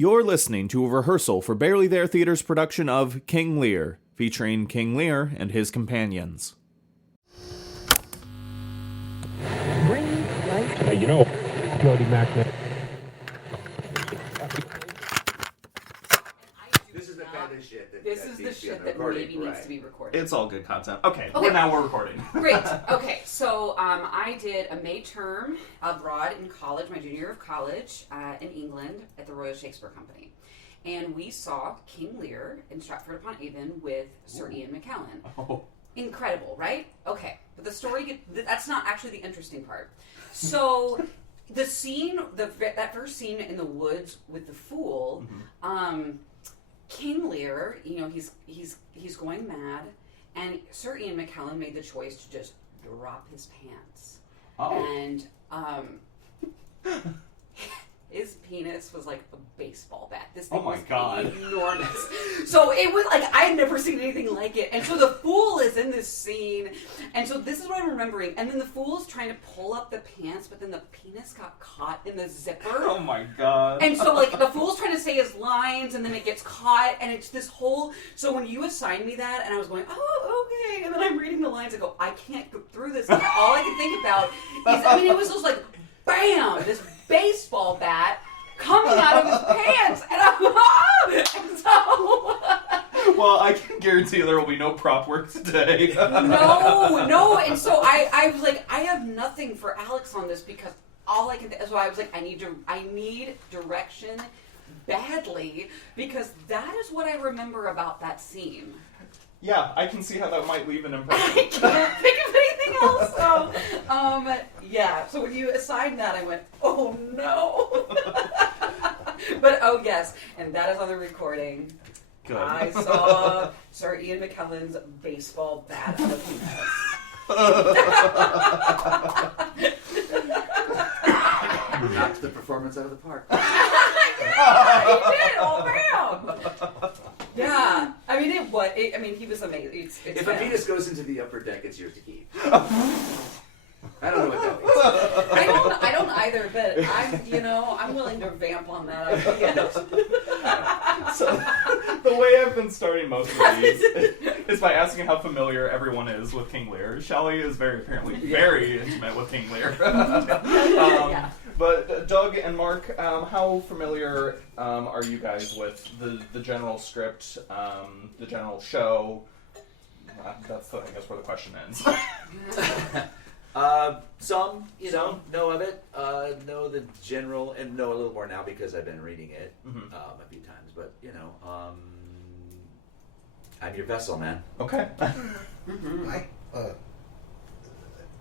You're listening to a rehearsal for Barely There Theater's production of King Lear, featuring King Lear and his companions. This is the kind of shit that This is the shit that maybe needs to be recorded. It's all good content. Okay. Now we're recording. Great. Okay, so I did a May term abroad in college, my junior year of college, in England at the Royal Shakespeare Company. And we saw King Lear in Stratford-upon-Avon with Sir Ian McKellen. Oh. Incredible, right? Okay, but the story, that's not actually the interesting part. So the scene, that first scene in the woods with the fool, King Lear, he's going mad, and Sir Ian McKellen made the choice to just drop his pants. Oh. And his penis was like a baseball bat. This thing was enormous. So it was like, I had never seen anything like it. And so the fool is in this scene. And so this is what I'm remembering. And then the fool's trying to pull up the pants, but then the penis got caught in the zipper. Oh my god. And so like the fool's trying to say his lines, and then it gets caught, and it's this whole... So when you assigned me that, and I was going, oh, okay. And then I'm reading the lines, I go, I can't go through this. And all I can think about is, it was just like, bam, this baseball bat coming out of his pants, and and so well, I can guarantee there will be no prop work today. no, and so I was like, I have nothing for Alex on this because all I can. So I was like, I need direction badly because that is what I remember about that scene. Yeah, I can see how that might leave an impression. I can't think of anything else. So, yeah. So when you assigned that, I went, oh no. But oh yes, and that is on the recording. Good. I saw Sir Ian McKellen's baseball bat out of penis. Knocked the performance out of the park. Yeah, he did. Oh man. Yeah, I mean, he was amazing. It's if a penis goes into the upper deck, it's yours to keep. I don't know what that means. I don't either, but I'm willing to vamp on that. So, the way I've been starting most of these is by asking how familiar everyone is with King Lear. Shelley is apparently very intimate with King Lear. Yeah. But Doug and Mark, how familiar are you guys with the general script, the general show? That's, I guess, where the question ends. Some, know of it, know the general, and know a little more now because I've been reading it a few times. But, I'm your vessel, man. Okay.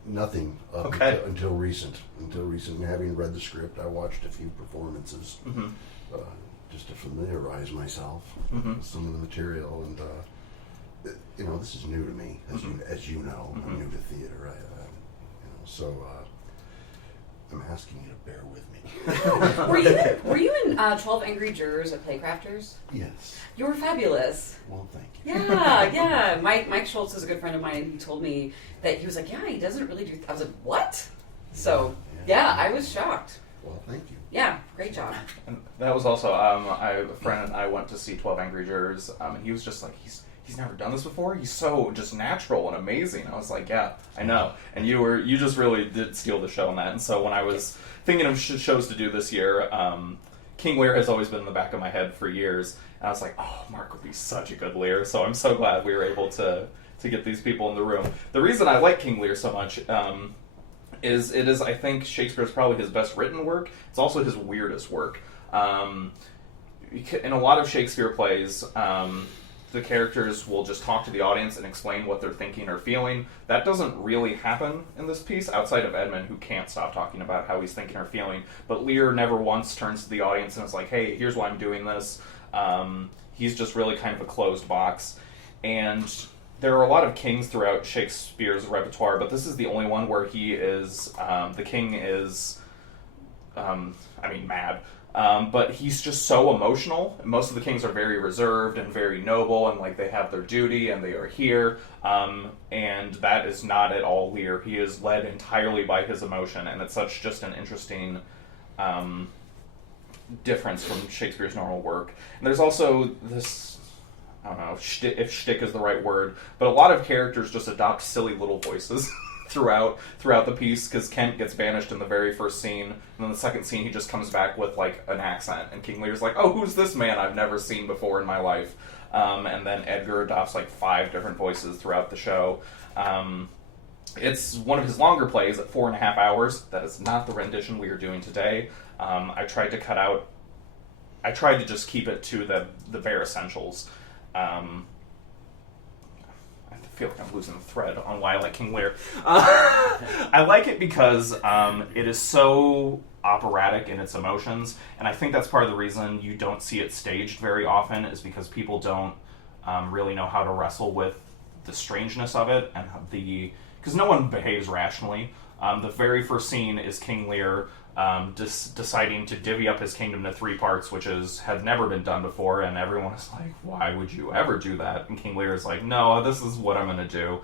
Nothing until recent. Having read the script, I watched a few performances just to familiarize myself with some of the material. And this is new to me, as you know. I'm new to theater. So I'm asking you to bear with me. Were you in 12 Angry Jurors at Playcrafters? Yes. You were fabulous. Well, thank you. Yeah. Mike Schultz is a good friend of mine. He told me that he was like, he doesn't really do... I was like, what? So, yeah, I was shocked. Well, thank you. Yeah, great job. And that was also, a friend and I went to see 12 Angry Jurors, and he was just like, he's never done this before. He's so just natural and amazing. I was like, yeah, I know. And you just really did steal the show on that. And so when I was thinking of shows to do this year, King Lear has always been in the back of my head for years. And I was like, oh, Mark would be such a good Lear. So I'm so glad we were able to get these people in the room. The reason I like King Lear so much is I think Shakespeare's probably his best written work. It's also his weirdest work. In a lot of Shakespeare plays, the characters will just talk to the audience and explain what they're thinking or feeling. That doesn't really happen in this piece, outside of Edmund, who can't stop talking about how he's thinking or feeling. But Lear never once turns to the audience and is like, hey, here's why I'm doing this. He's just really kind of a closed box. And there are a lot of kings throughout Shakespeare's repertoire, but this is the only one where he is, the king is, mad. But he's just so emotional. Most of the kings are very reserved and very noble, and they have their duty and they are here. And that is not at all Lear. He is led entirely by his emotion, and it's such just an interesting difference from Shakespeare's normal work. And there's also this, I don't know if shtick is the right word, but a lot of characters just adopt silly little voices throughout the piece, because Kent gets banished in the very first scene, and then the second scene he just comes back with like an accent, and King Lear's like, oh, who's this man I've never seen before in my life? And then Edgar adopts like 5 different voices throughout the show. It's one of his longer plays at 4.5 hours. That is not the rendition we are doing today. I tried to just keep it to the bare essentials. I feel like I'm losing the thread on why I like King Lear. I like it because it is so operatic in its emotions, and I think that's part of the reason you don't see it staged very often, is because people don't really know how to wrestle with the strangeness of it, and because no one behaves rationally. The very first scene is King Lear deciding to divvy up his kingdom to 3 parts, which had never been done before, and everyone is like, why would you ever do that? And King Lear is like, no, this is what I'm going to do.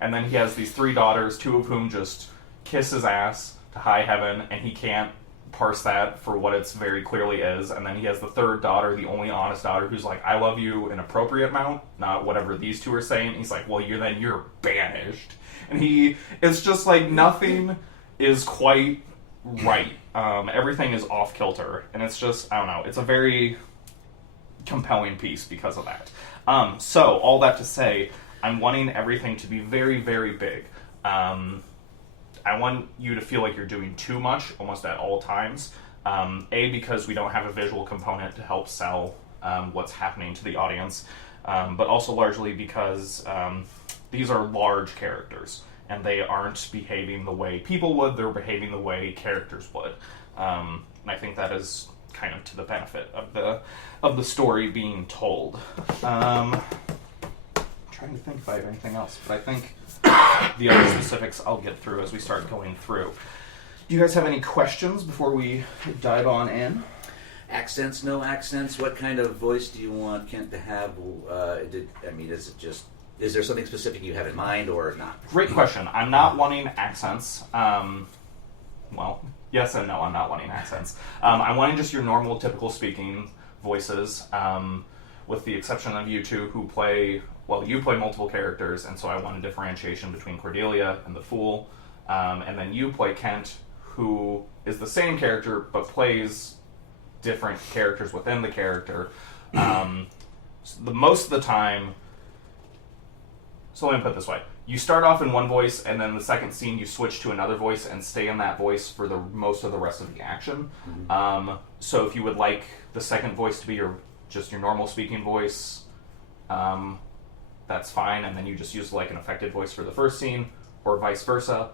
And then he has these 3 daughters, 2 of whom just kiss his ass to high heaven, and he can't parse that for what it very clearly is. And then he has the 3rd daughter, the only honest daughter, who's like, I love you an appropriate amount, not whatever these 2 are saying. And he's like, well, you're banished. And it's just like nothing is quite right. Everything is off kilter, and it's just, I don't know, it's a very compelling piece because of that. So all that to say, I'm wanting everything to be very, very big. I want you to feel like you're doing too much almost at all times. Because we don't have a visual component to help sell what's happening to the audience, but also largely because these are large characters, and they aren't behaving the way people would, they're behaving the way characters would. And I think that is kind of to the benefit of the story being told. I'm trying to think if I have anything else, but I think the other specifics I'll get through as we start going through. Do you guys have any questions before we dive on in? Accents, no accents? What kind of voice do you want Kent to have? Is there something specific you have in mind or not? Great question. I'm not wanting accents. Well, yes and no, I'm not wanting accents. I'm wanting just your normal, typical speaking voices, with the exception of you 2 who play, well, you play multiple characters, and so I want a differentiation between Cordelia and the Fool. And then you play Kent, who is the same character, but plays different characters within the character. Most of the time, so let me put it this way. You start off in one voice, and then the second scene you switch to another voice and stay in that voice for the most of the rest of the action. Mm-hmm. So if you would like the second voice to be your normal speaking voice, that's fine, and then you just use like an affected voice for the first scene, or vice versa.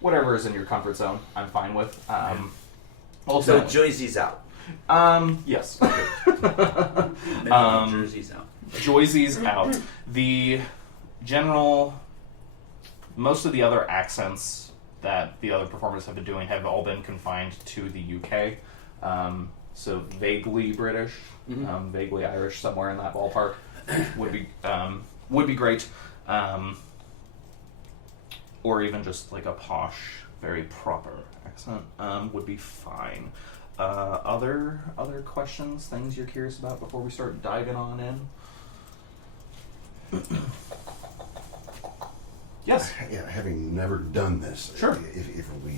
Whatever is in your comfort zone, I'm fine with. So Joyce's out. Yes. Jersey's out. Joyce's out. The general, most of the other accents that the other performers have been doing have all been confined to the UK. So vaguely British, vaguely Irish, somewhere in that ballpark would be great. Or even just like a posh, very proper accent would be fine. Other questions, things you're curious about before we start diving on in? Yes. Yeah, having never done this, Sure. If we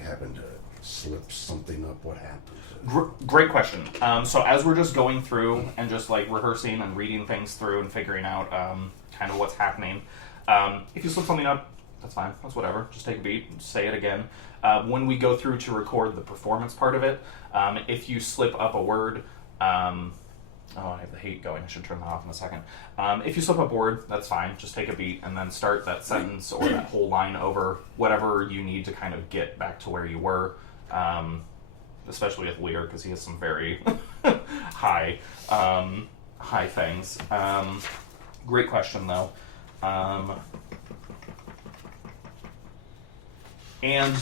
happen to slip something up, what happens? Great question. So as we're just going through and just like rehearsing and reading things through and figuring out kind of what's happening, if you slip something up, that's fine. That's whatever. Just take a beat and say it again. When we go through to record the performance part of it, if you slip up a word, I have the hate going. I should turn that off in a second. If you slip up a word, that's fine. Just take a beat and then start that sentence or that whole line over, whatever you need to kind of get back to where you were. Especially with Lear, because he has some very high things. Great question, though. And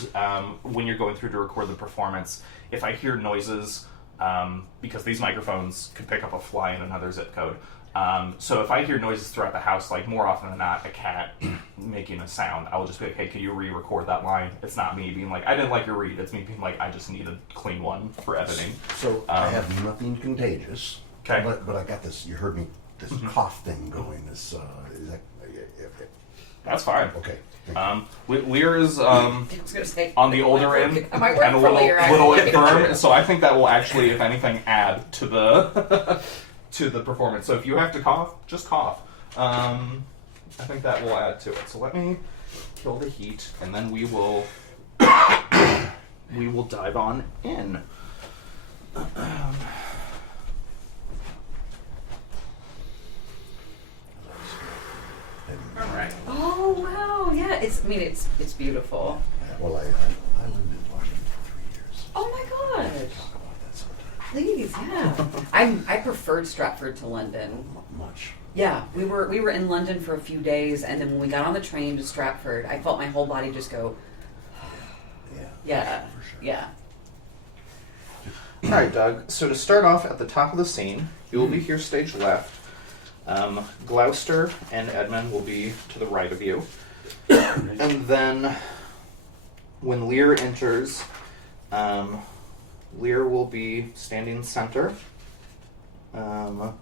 when you're going through to record the performance, if I hear noises because these microphones could pick up a fly in another zip code. So if I hear noises throughout the house, like more often than not, a cat making a sound, I will just be like, hey, can you re-record that line? It's not me being like, I didn't like your read. It's me being like, I just need a clean one for editing. So I have nothing contagious. Okay. But I got this, you heard me, this cough thing going. This, is that, That's fine. okay. Lear is I was gonna say, on the older end I might work and a for little Lear, infirm, so I think that will actually, if anything, add to the to the performance. So if you have to cough, just cough. I think that will add to it. So let me kill the heat, and then we will dive on in. All right. Oh wow, yeah. It's beautiful. Well, I lived in Washington for 3 years. Oh my gosh. Talk about that sometime. Please, yeah. I preferred Stratford to London. Much. Yeah, we were in London for a few days, and then when we got on the train to Stratford, I felt my whole body just go. Yeah, for sure. yeah. All right, Doug. So to start off at the top of the scene, you will be here stage left. Gloucester and Edmund will be to the right of you. And then when Lear enters, Lear will be standing center. And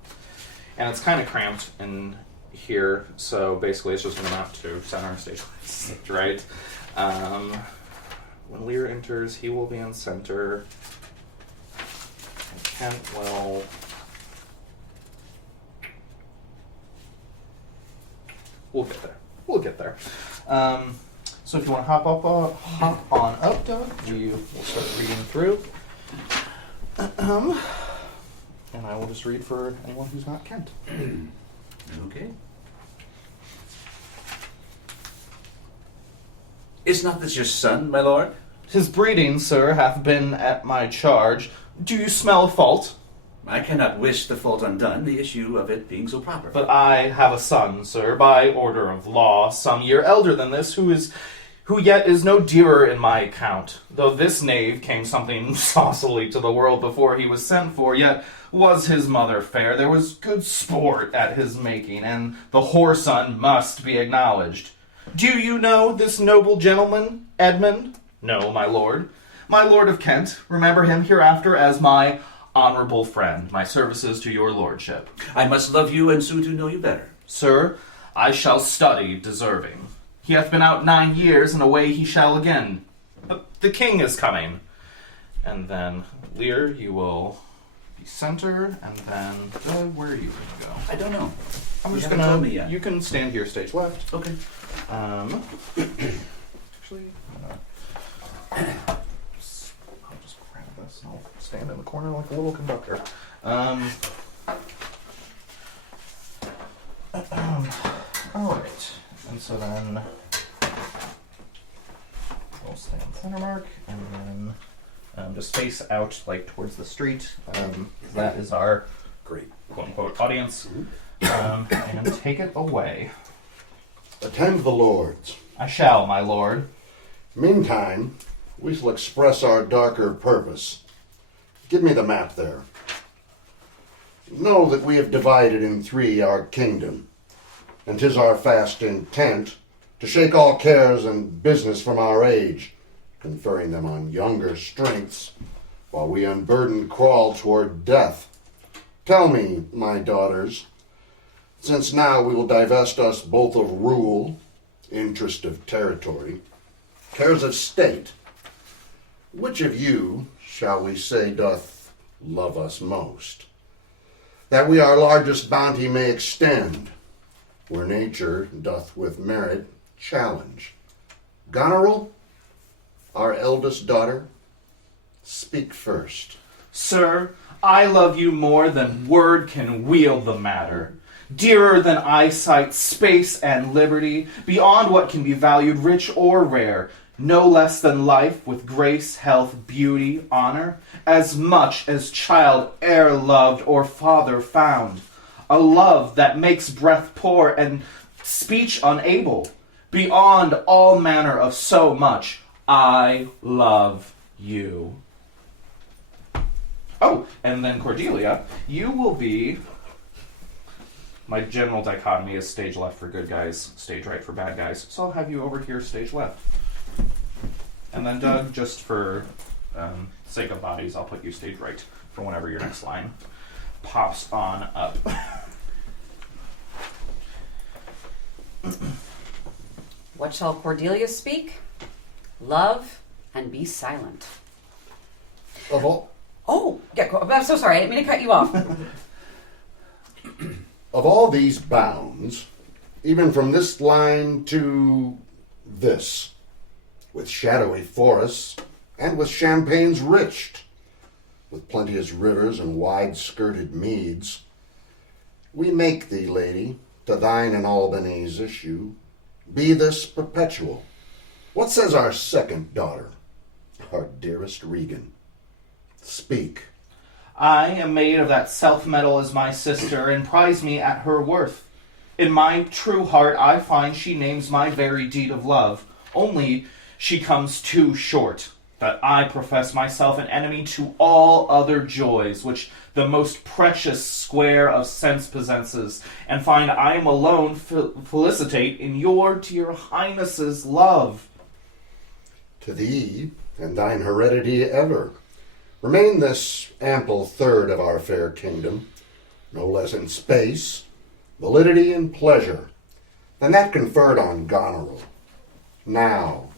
it's kind of cramped in here, so basically it's just going to amount to center and stage left, right? When Lear enters, he will be in center. And Kent will... We'll get there. So if you want to hop on up, Doug, we will start reading through. And I will just read for anyone who's not Kent. Okay. Is not this your son, my lord? His breeding, sir, hath been at my charge. Do you smell a fault? I cannot wish the fault undone, the issue of it being so proper. But I have a son, sir, by order of law, some year elder than this, who yet is no dearer in my account. Though this knave came something saucily to the world before he was sent for, yet was his mother fair. There was good sport at his making, and the whoreson must be acknowledged. Do you know this noble gentleman, Edmund? No, my lord. My lord of Kent, remember him hereafter as my honorable friend, my services to your lordship. I must love you and soon to know you better. Sir, I shall study deserving. He hath been out 9 years, and away he shall again. The king is coming. And then, Lear, you will be center, and then, where are you going to go? I don't know. I'm You just haven't told me yet. You can stand here, stage left. Okay. Actually, I'll just grab this and I'll stand in the corner like a little conductor. Alright. And so then we'll stand center mark and then just face out like towards the street. That is our Great. quote unquote audience. And take it away. Attend the lords. I shall, my lord. Meantime, we shall express our darker purpose. Give me the map there. Know that we have divided in 3 our kingdom, and 'tis our fast intent to shake all cares and business from our age, conferring them on younger strengths, while we unburdened crawl toward death. Tell me, my daughters, since now we will divest us both of rule, interest of territory, cares of state, which of you, shall we say, doth love us most? That we our largest bounty may extend, where nature doth with merit challenge. Goneril, our eldest daughter, speak first. Sir, I love you more than word can wield the matter. Dearer than eyesight, space, and liberty, beyond what can be valued rich or rare, no less than life with grace, health, beauty, honor, as much as child e'er loved or father found. A love that makes breath poor and speech unable. Beyond all manner of so much, I love you. Oh, and then Cordelia, you will be... My general dichotomy is stage left for good guys, stage right for bad guys. So I'll have you over here, stage left. And then Doug, just for sake of bodies, I'll put you stage right for whenever your next line pops on up. What shall Cordelia speak? Love and be silent. Of all, Oh, yeah, I'm so sorry. I didn't mean to cut you off. of all these bounds, even from this line to this, with shadowy forests and with champagnes riched, with plenteous rivers and wide-skirted meads, we make thee, lady, to thine and Albany's issue, be this perpetual. What says our second daughter, our dearest Regan? Speak. I am made of that self-metal as my sister, and prize me at her worth. In my true heart I find she names my very deed of love, only she comes too short, that I profess myself an enemy to all other joys, which the most precious square of sense possesses, and find I am alone felicitate in your dear highness's love. To thee and thine heredity ever remain this ample third of our fair kingdom, no less in space, validity, and pleasure than that conferred on Goneril. Now,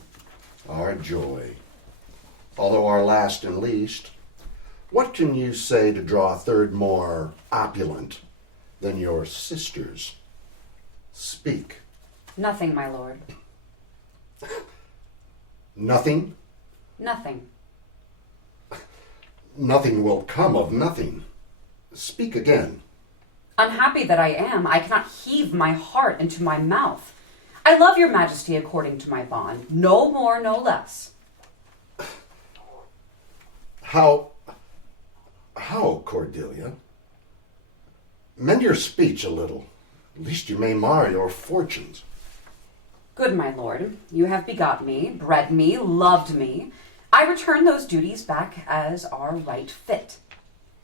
our joy, although our last and least, what can you say to draw a third more opulent than your sisters? Speak. Nothing, my lord. Nothing? Nothing. Nothing will come of nothing. Speak again. Unhappy that I am, I cannot heave my heart into my mouth. I love your majesty according to my bond, no more, no less. How, Cordelia? Mend your speech a little, lest you may mar your fortunes. Good, my lord, you have begot me, bred me, loved me. I return those duties back as are right fit.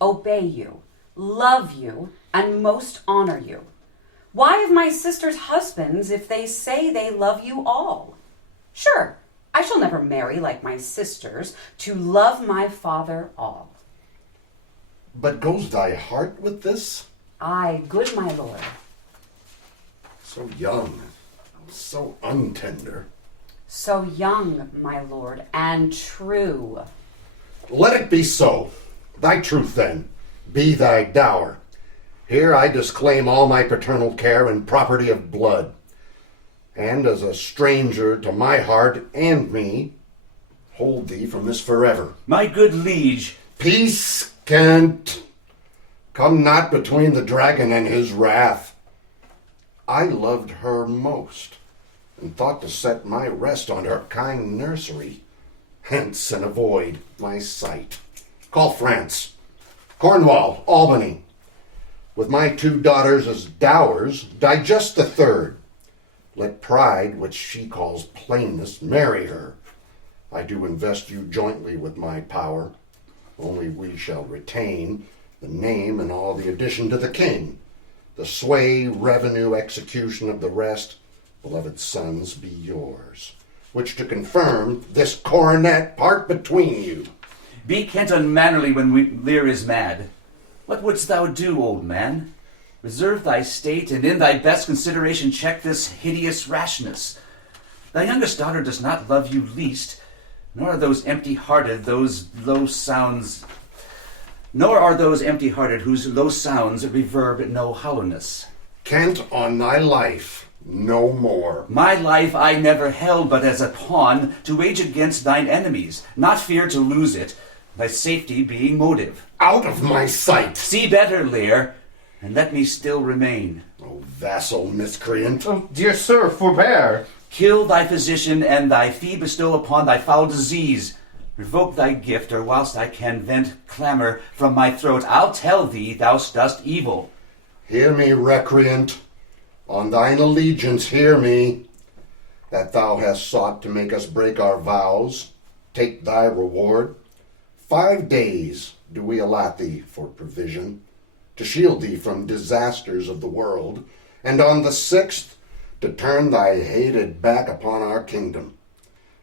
Obey you, love you, and most honor you. Why have my sisters husbands if they say they love you all? Sure, I shall never marry like my sisters to love my father all. But goes thy heart with this? Aye, good my lord. So young, so untender. So young, my lord, and true. Let it be so. Thy truth, then, be thy dower. Here I disclaim all my paternal care and property of blood. And as a stranger to my heart and me, hold thee from this forever. My good liege. Peace, Kent. Come not between the dragon and his wrath. I loved her most, and thought to set my rest on her kind nursery. Hence and avoid my sight. Call France, Cornwall, Albany. With my 2 daughters as dowers, digest the third. Let pride, which she calls plainness, marry her. I do invest you jointly with my power. Only we shall retain the name and all the addition to the king. The sway, revenue, execution of the rest, beloved sons, be yours. Which to confirm, this coronet part between you. Be Kent unmannerly when Lear is mad. What wouldst thou do, old man? Reserve thy state, and in thy best consideration check this hideous rashness. Thy youngest daughter does not love you least, nor are those empty-hearted, those low sounds... Nor are those empty-hearted whose low sounds reverb no hollowness. Kent, on thy life, no more. My life I never held but as a pawn to wage against thine enemies, not fear to lose it, thy safety being motive. Out of my sight! See better, Lear, and let me still remain. O vassal miscreant! Oh, dear sir, forbear. Kill thy physician, and thy fee bestow upon thy foul disease. Revoke thy gift, or whilst I can vent clamour from my throat, I'll tell thee thou dost evil. Hear me, recreant. On thine allegiance hear me. That thou hast sought to make us break our vows, take thy reward. 5 days do we allot thee for provision, to shield thee from disasters of the world, and on the 6th to turn thy hated back upon our kingdom.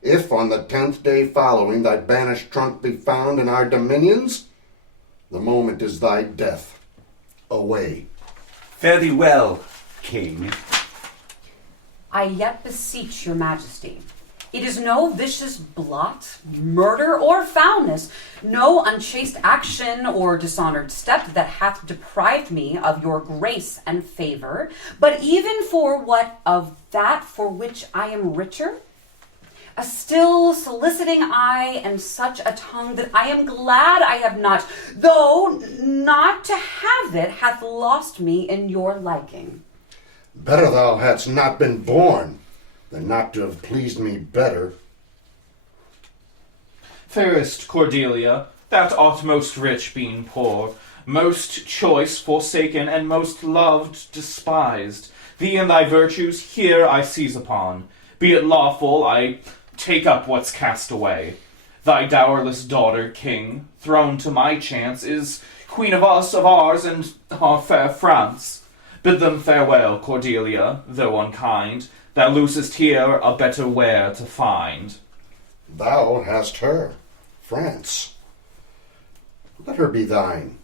If on the 10th day following thy banished trunk be found in our dominions, the moment is thy death. Away. Fare thee well, king. I yet beseech your majesty. It is no vicious blot, murder, or foulness, no unchaste action or dishonored step that hath deprived me of your grace and favor, but even for what of that for which I am richer, a still soliciting eye and such a tongue that I am glad I have not, though not to have it hath lost me in your liking. Better thou hadst not been born, than not to have pleased me better. Fairest Cordelia, that art most rich being poor, most choice forsaken, and most loved despised. Thee and thy virtues here I seize upon. Be it lawful, I take up what's cast away. Thy dowerless daughter, king, thrown to my chance, is queen of us, of ours, and our fair France. Bid them farewell, Cordelia, though unkind. Thou losest here a better where to find. Thou hast her, France. Let her be thine,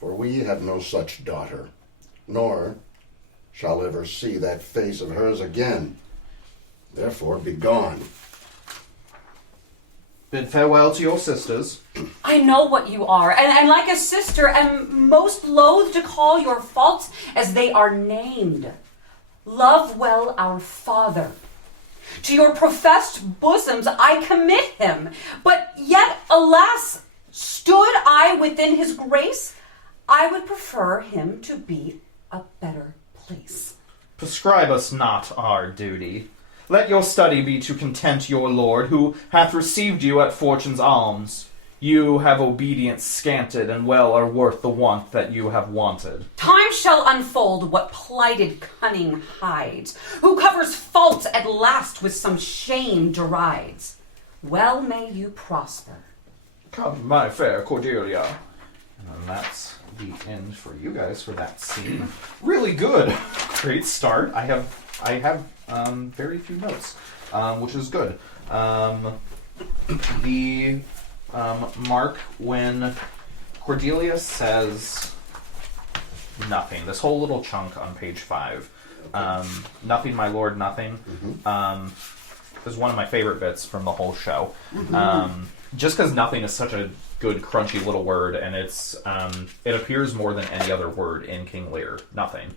for we have no such daughter, nor shall ever see that face of hers again. Therefore be gone. Bid farewell to your sisters. I know what you are, and like a sister am most loath to call your faults as they are named. Love well our father. To your professed bosoms I commit him, but yet, alas, stood I within his grace, I would prefer him to be a better place. Prescribe us not our duty. Let your study be to content your lord, who hath received you at fortune's alms. You have obedience scanted, and well are worth the want that you have wanted. Time shall unfold what plighted cunning hides, who covers faults at last with some shame derides. Well may you prosper. Come, my fair Cordelia. And that's the end for you guys for that scene. Really good. Great start. I have very few notes, which is good. Mark, when Cordelia says nothing, this whole little chunk on page 5, nothing, my lord, nothing, is one of my favorite bits from the whole show. Just because nothing is such a good, crunchy little word, and it appears more than any other word in King Lear. Nothing.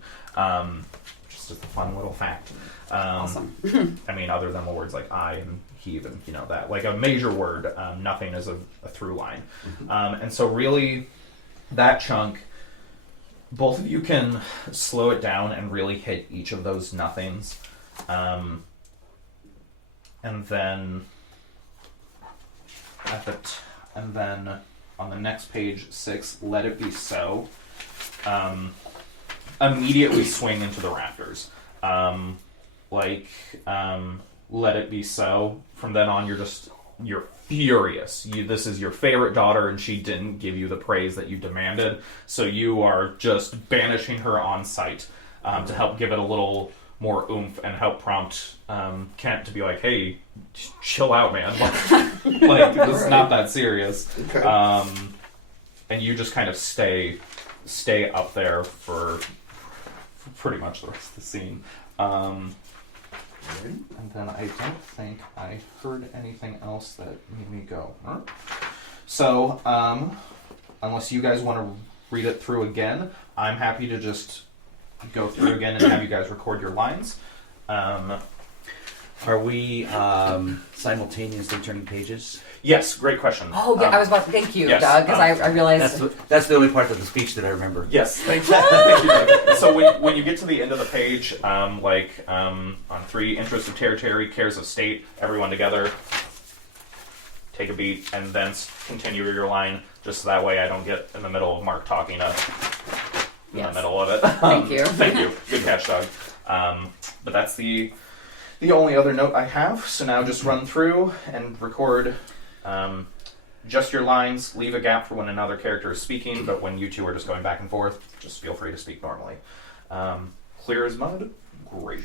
Just a fun little fact. Awesome. I mean, other than the words like I and heave and that, like a major word, nothing is a through line. And so really, that chunk, both of you can slow it down and really hit each of those nothings. And then on the next page 6, let it be so. Immediately swing into the rafters. Let it be so. From then on, you're furious. This is your favorite daughter, and she didn't give you the praise that you demanded. So you are just banishing her on sight to help give it a little more oomph and help prompt Kent to be like, "Hey, chill out, man. Like this is not that serious." Okay. And you just kind of stay up there for pretty much the rest of the scene. And then I don't think I heard anything else that made me go. Huh? So, unless you guys want to read it through again, I'm happy to just go through again and have you guys record your lines. Are we simultaneously turning pages? Yes, great question. Oh, yeah, I was about to thank you, yes, Doug, because I realized... That's the only part of the speech that I remember. Yes, thank you. Thank you, Doug. So when you get to the end of the page, on 3, interests of territory, cares of state, everyone together, take a beat, and then continue your line, just so that way I don't get in the middle of Mark talking in the middle of it. Thank you. Thank you. Good catch, Doug. But that's the only other note I have, so now just run through and record just your lines. Leave a gap for when another character is speaking, but when you two are just going back and forth, just feel free to speak normally. Clear as mud? Great.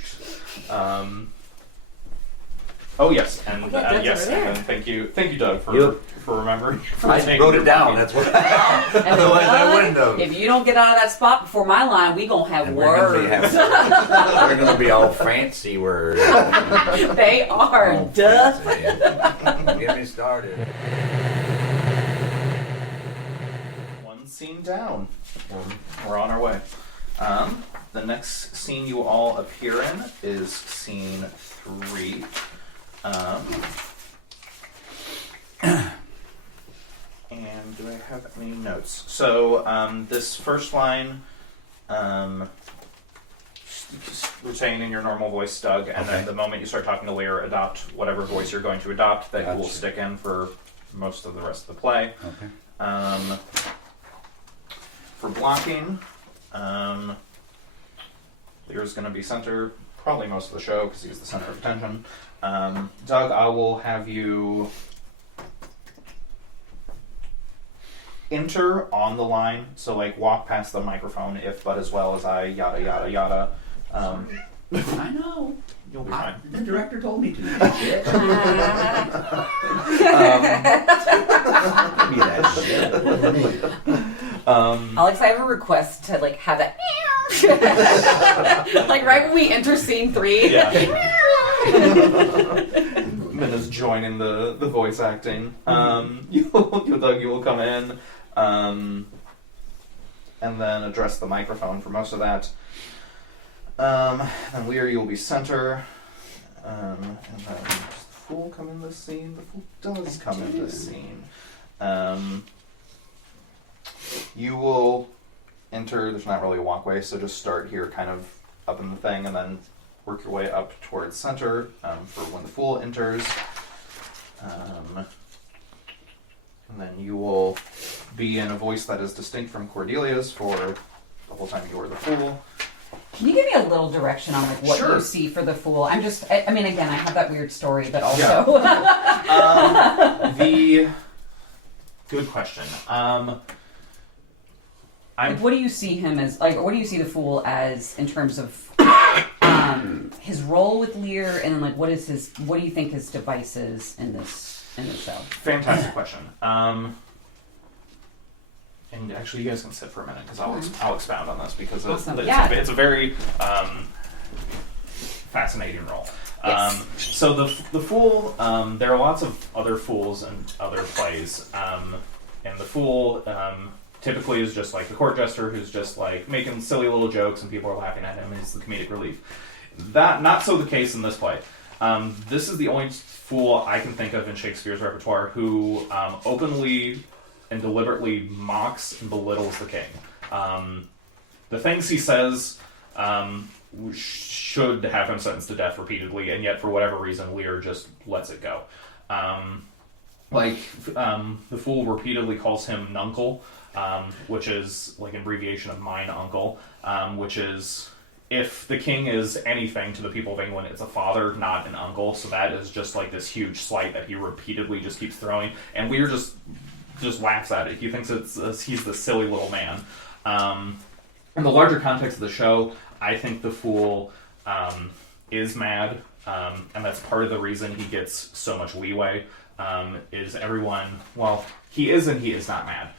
Oh yes, and yes, and thank you, Doug, for remembering. For I wrote it down. That's what. Otherwise, I wouldn't have. If you don't get out of that spot before my line, we gonna have words. We're gonna be all fancy words. They are. Duh. Get me started. One scene down. We're on our way. The next scene you all appear in is scene 3. And do I have any notes? So this first line, retain in your normal voice, Doug, and then the moment you start talking to Lear, adopt whatever voice you're going to adopt that you will stick in for most of the rest of the play. Okay. For blocking, Lear's going to be center probably most of the show because he's the center of attention. Doug, I will have you enter on the line, so like walk past the microphone if but as well as I yada yada yada. I know. You'll be fine. The director told me to. Give me that shit. Alex, I have a request to like have that like right when we enter scene 3. Yeah. Minna's joining the voice acting. Doug, you will come in and then address the microphone for most of that. Then Lear, you will be center. And then does the Fool come in this scene? The Fool does come in this scene. You will enter, there's not really a walkway, so just start here kind of up in the thing and then work your way up towards center for when the Fool enters. And then you will be in a voice that is distinct from Cordelia's for the whole time you are the Fool. Can you give me a little direction on like what you see for the Fool? I mean, again, I have that weird story, but also... Good question. what do you see him as? Like, what do you see the Fool as in terms of his role with Lear, and then like what do you think his device is in this show? Fantastic question. And actually, you guys can sit for a minute because I'll expound on this because it's a very fascinating role. Yes. So the Fool, there are lots of other Fools in other plays, and the Fool typically is just like the court jester who's just like making silly little jokes and people are laughing at him. He's the comedic relief. That not so the case in this play. This is the only Fool I can think of in Shakespeare's repertoire who openly and deliberately mocks and belittles the king. The things he says should have him sentenced to death repeatedly, and yet for whatever reason Lear just lets it go. The Fool repeatedly calls him Nuncle, which is like an abbreviation of mine uncle, which is if the king is anything to the people of England, it's a father, not an uncle. So that is just like this huge slight that he repeatedly just keeps throwing, and Lear just laughs at it. He thinks he's the silly little man. In the larger context of the show, I think the Fool is mad, and that's part of the reason he gets so much leeway. Is everyone? Well, he is and he is not mad.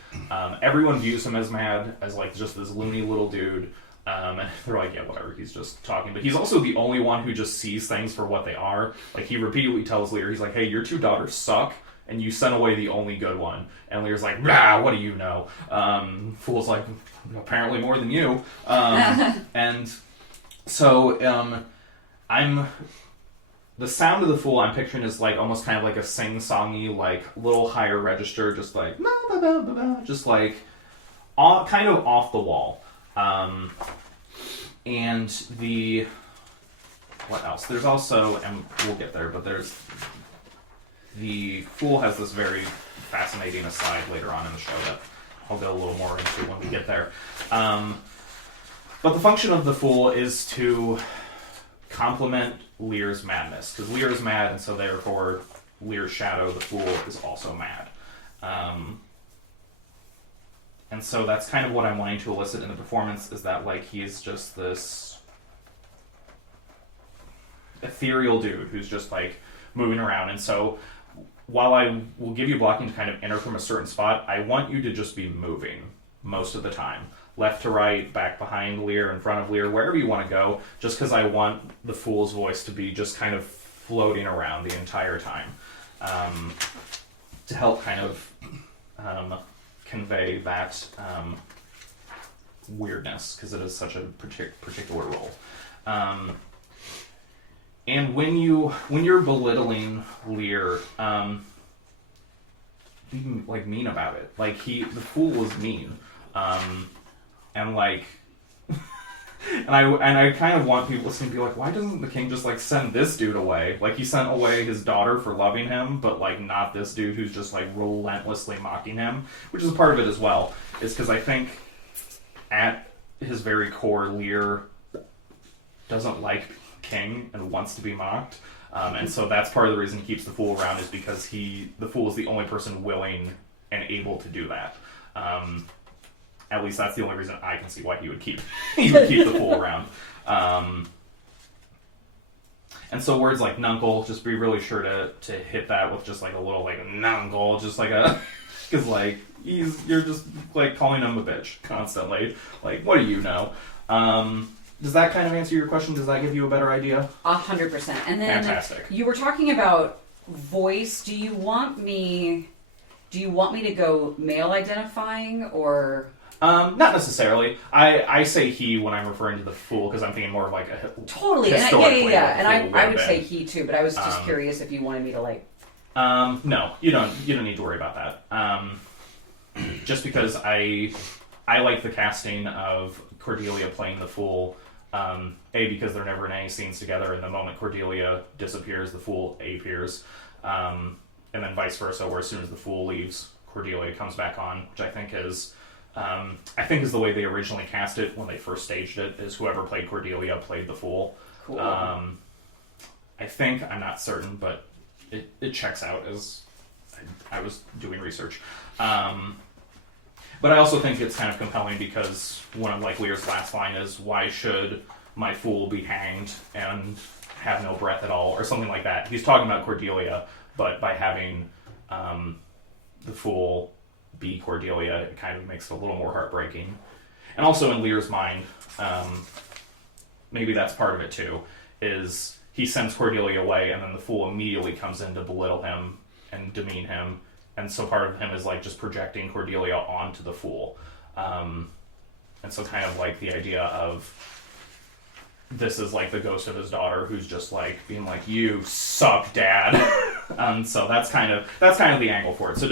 Everyone views him as mad, as like just this loony little dude. And they're like, yeah, whatever, he's just talking. But he's also the only one who just sees things for what they are. Like, he repeatedly tells Lear, he's like, hey, your 2 daughters suck, and you sent away the only good one. And Lear's like, nah, what do you know? Fool's like, apparently more than you. And so, the sound of the Fool I'm picturing is like almost kind of like a sing-songy, like little higher register, just like, just like, kind of off the wall. And what else? There's also, and we'll get there, but the Fool has this very fascinating aside later on in the show that I'll go a little more into when we get there. But the function of the Fool is to complement Lear's madness, because Lear is mad, and so therefore Lear's shadow, the Fool, is also mad. And so that's kind of what I'm wanting to elicit in the performance, is that like he's just this ethereal dude who's just like moving around. And so while I will give you blocking to kind of enter from a certain spot, I want you to just be moving most of the time. Left to right, back behind Lear, in front of Lear, wherever you want to go, just because I want the fool's voice to be just kind of floating around the entire time, to help kind of convey that weirdness, because it is such a particular role. And when you're belittling Lear, be like mean about it. Like the fool was mean, and like, and I kind of want people listening to be like, why doesn't the king just like send this dude away? Like he sent away his daughter for loving him, but like not this dude who's just like relentlessly mocking him, which is a part of it as well. Is because I think at his very core, Lear doesn't like king and wants to be mocked, and so that's part of the reason he keeps the fool around, is because the fool is the only person willing and able to do that. At least that's the only reason I can see why he would keep the fool around. And so words like nuncle, just be really sure to hit that with just like a little like nuncle, just like a, because like you're just like calling him a bitch constantly. Like, what do you know? Does that kind of answer your question? Does that give you a better idea? 100%. And then Fantastic. You were talking about voice. Do you want me to go male identifying or? Not necessarily. I say he when I'm referring to the fool, because I'm thinking more of like a totally. And yeah. And I would say he too, but I was just curious if you wanted me to like. No, you don't need to worry about that. Just because I like the casting of Cordelia playing the fool. Because they're never in any scenes together, and the moment Cordelia disappears, the fool appears, and then vice versa, where as soon as the fool leaves, Cordelia comes back on, which I think is the way they originally cast it when they first staged it, is whoever played Cordelia played the fool. Cool. I think, I'm not certain, but it checks out as I was doing research. But I also think it's kind of compelling because one of like Lear's last line is, "Why should my fool be hanged and have no breath at all?" or something like that. He's talking about Cordelia, but by having the fool be Cordelia, it kind of makes it a little more heartbreaking. And also in Lear's mind, maybe that's part of it too, is he sends Cordelia away and then the fool immediately comes in to belittle him and demean him. And so part of him is like just projecting Cordelia onto the fool. And so kind of like the idea of this is like the ghost of his daughter who's just like being like, "You suck, Dad." So that's kind of the angle for it. So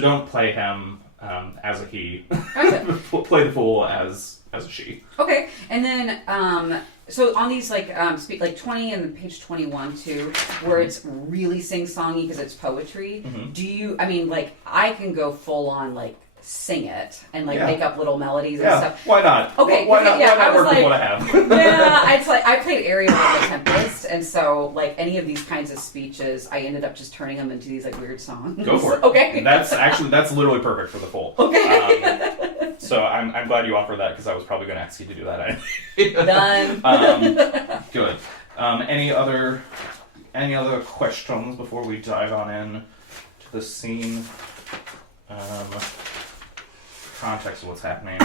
don't play him as a he. Play the fool as a she. Okay, and then so on these like speak like 20 and page 21 too, where it's really sing-songy because it's poetry. Mm-hmm. Do you? I mean, like I can go full on like sing it and like make up little melodies and stuff. Why not? Okay, why not? yeah, why not I was work with like, what I have? Yeah, it's like I played Ariel of the Tempest, and so like any of these kinds of speeches, I ended up just turning them into these like weird songs. Go for it. Okay, That's literally perfect for the fool. Okay. So I'm glad you offered that because I was probably going to ask you to do that. Done. Good. Any other questions before we dive on in to the scene? Context of what's happening.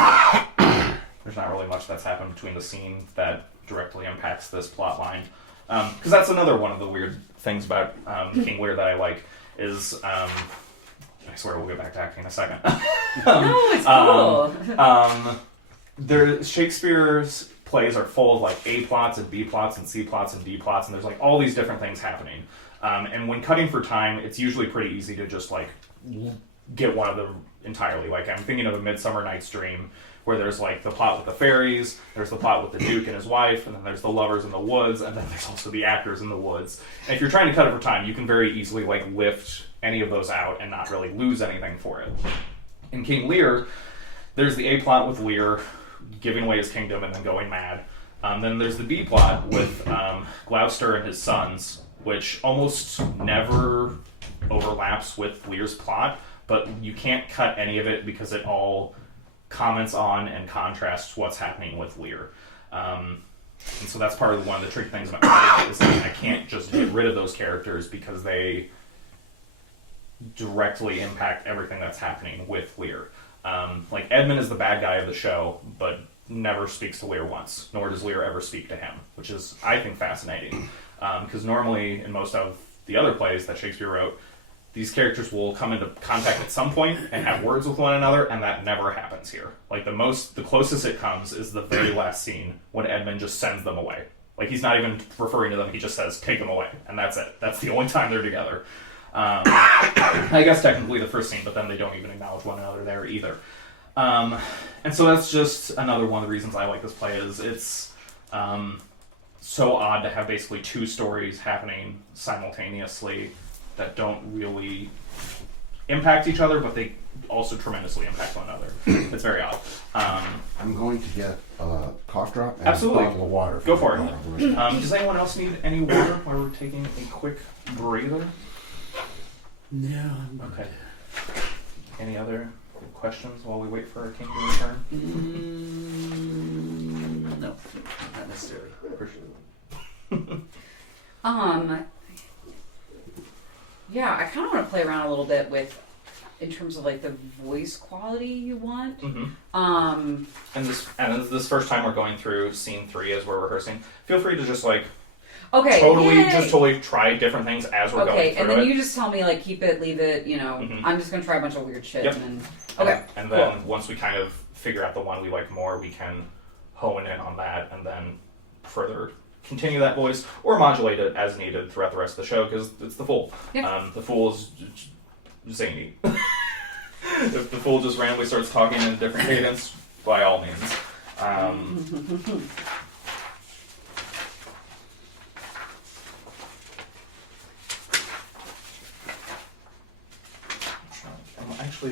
There's not really much that's happened between the scene that directly impacts this plot line. Because that's another one of the weird things about King Lear that I like is, I swear we'll get back to acting in a second. No, it's cool. Shakespeare's plays are full of like A plots and B plots and C plots and D plots, and there's like all these different things happening. And when cutting for time, it's usually pretty easy to just like get one of them entirely. Like I'm thinking of A Midsummer Night's Dream, where there's like the plot with the fairies, there's the plot with the Duke and his wife, and then there's the lovers in the woods, and then there's also the actors in the woods. And if you're trying to cut it for time, you can very easily like lift any of those out and not really lose anything for it. In King Lear, there's the A plot with Lear giving away his kingdom and then going mad. Then there's the B plot with Gloucester and his sons, which almost never overlaps with Lear's plot, but you can't cut any of it because it all comments on and contrasts what's happening with Lear. And so that's part of one of the tricky things about cutting it, is that I can't just get rid of those characters because they directly impact everything that's happening with Lear. Like Edmund is the bad guy of the show, but never speaks to Lear once, nor does Lear ever speak to him, which is, I think, fascinating. Because normally, in most of the other plays that Shakespeare wrote, these characters will come into contact at some point and have words with one another, and that never happens here. Like the closest it comes is the very last scene when Edmund just sends them away. Like he's not even referring to them; he just says, "Take them away," and that's it. That's the only time they're together. I guess technically the first scene, but then they don't even acknowledge one another there either. And so that's just another one of the reasons I like this play. Is it's so odd to have basically two stories happening simultaneously that don't really impact each other, but they also tremendously impact one another. It's very odd. I'm going to get a cough drop and Absolutely. a bottle of water. Go for it. Does anyone else need any water while we're taking a quick breather? No. Okay. Any other questions while we wait for our king to return? No, not necessarily. Yeah, I kind of want to play around a little bit with, in terms of like the voice quality you want. And this first time we're going through scene 3 as we're rehearsing, feel free to just like totally try different things as we're going through it. Okay, and then you just tell me like keep it, leave it. You know, I'm just gonna try a bunch of weird shit. Yep. And then, okay. And then once we kind of figure out the one we like more, we can hone in on that and then further continue that voice or modulate it as needed throughout the rest of the show, because it's the Fool. Yeah. The Fool is zany. If the Fool just randomly starts talking in a different cadence, by all means. Actually,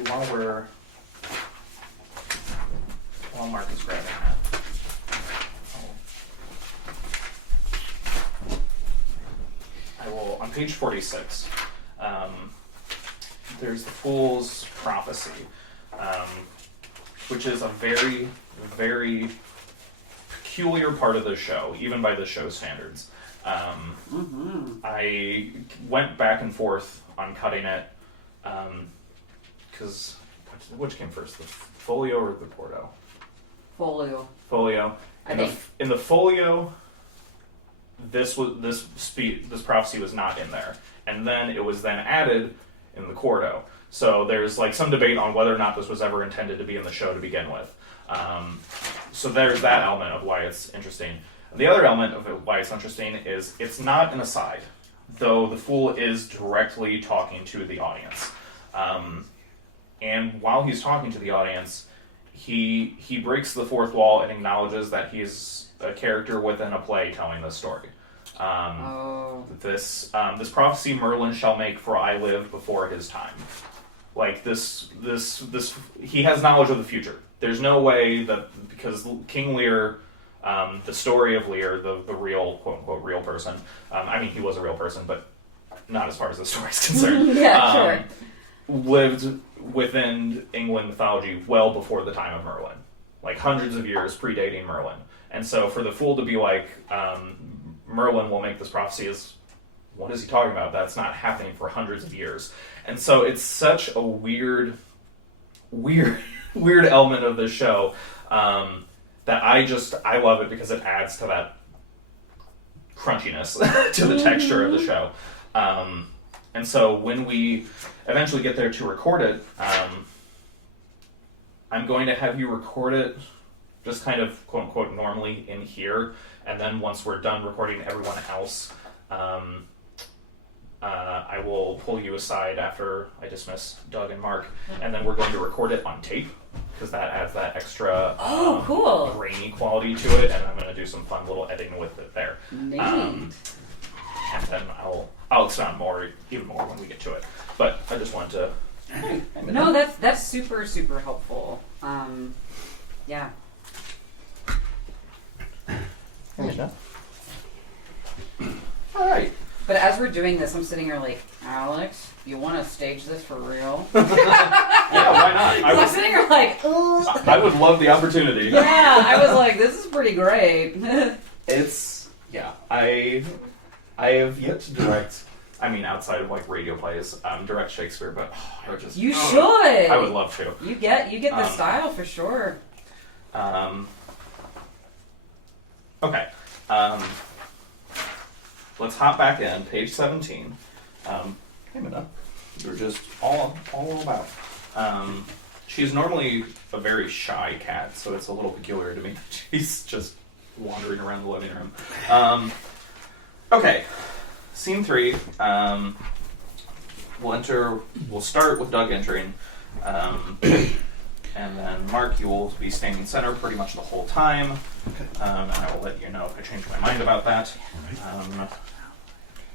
while Mark is grabbing that, I will, on page 46, there's the Fool's Prophecy, which is a very, very peculiar part of the show, even by the show standards. I went back and forth on cutting it, because which came first, the folio or the quarto? Folio. I think. In the folio, this prophecy was not in there, and then it was then added in the quarto. So there's like some debate on whether or not this was ever intended to be in the show to begin with. So there's that element of why it's interesting. The other element of why it's interesting is it's not an aside, though the Fool is directly talking to the audience. And while he's talking to the audience, he breaks the fourth wall and acknowledges that he's a character within a play telling this story. This prophecy Merlin shall make, for I lived before his time. Like this, he has knowledge of the future. There's no way that, because King Lear, the story of Lear, the real, quote unquote, real person, I mean, he was a real person, but not as far as the story's concerned. Sure. Lived within England mythology well before the time of Merlin, like hundreds of years predating Merlin. And so for the Fool to be like, Merlin will make this prophecy, is, what is he talking about? That's not happening for hundreds of years. And so it's such a weird element of this show, that I love it because it adds to that crunchiness to the texture of the show. And so when we eventually get there to record it, I'm going to have you record it just kind of quote unquote normally in here, and then once we're done recording everyone else, I will pull you aside after I dismiss Doug and Mark, and then we're going to record it on tape, because that adds that extra cool grainy quality to it, and I'm going to do some fun little editing with it there. Neat. And then I'll expound even more when we get to it. But I just wanted to. No, that's super, super helpful. Yeah. All right. But as we're doing this, I'm sitting here like, Alex, you want to stage this for real? Yeah, why not? I'm sitting here like, ugh. I would love the opportunity. Yeah, I was like, this is pretty great. I have yet to direct. I mean, outside of like radio plays, direct Shakespeare, but I would just. You should. I would love to. You get the style for sure. Okay. Let's hop back in, page 17. Hey, Minna. You're just all about. She's normally a very shy cat, so it's a little peculiar to me. She's just wandering around the living room. Okay. Scene 3. We'll start with Doug entering. And then, Mark, you will be standing center pretty much the whole time. Okay. And I will let you know if I change my mind about that.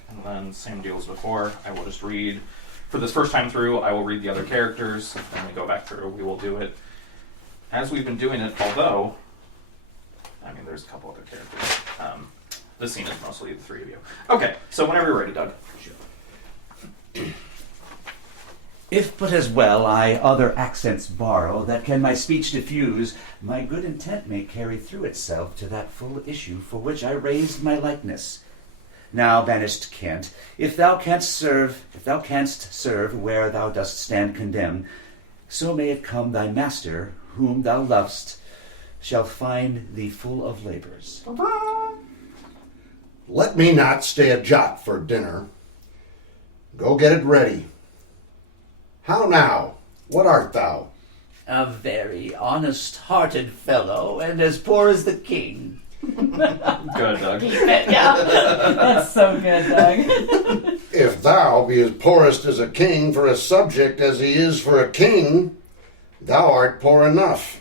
And then, same deal as before. I will just read. For this first time through, I will read the other characters. Then we go back through. We will do it as we've been doing it, although, I mean, there's a couple other characters. This scene is mostly the three of you. Okay, so whenever you're ready, Doug. If but as well I other accents borrow, that can my speech diffuse, my good intent may carry through itself to that full issue for which I raised my likeness. Now, banished Kent, if thou canst serve where thou dost stand condemned, so may it come thy master, whom thou lovest, shall find thee full of labours. Let me not stay a jot for dinner. Go get it ready. How now? What art thou? A very honest-hearted fellow, and as poor as the king. Good, Doug. Yeah, that's so good, Doug. If thou be as poorest as a king for a subject as he is for a king, thou art poor enough.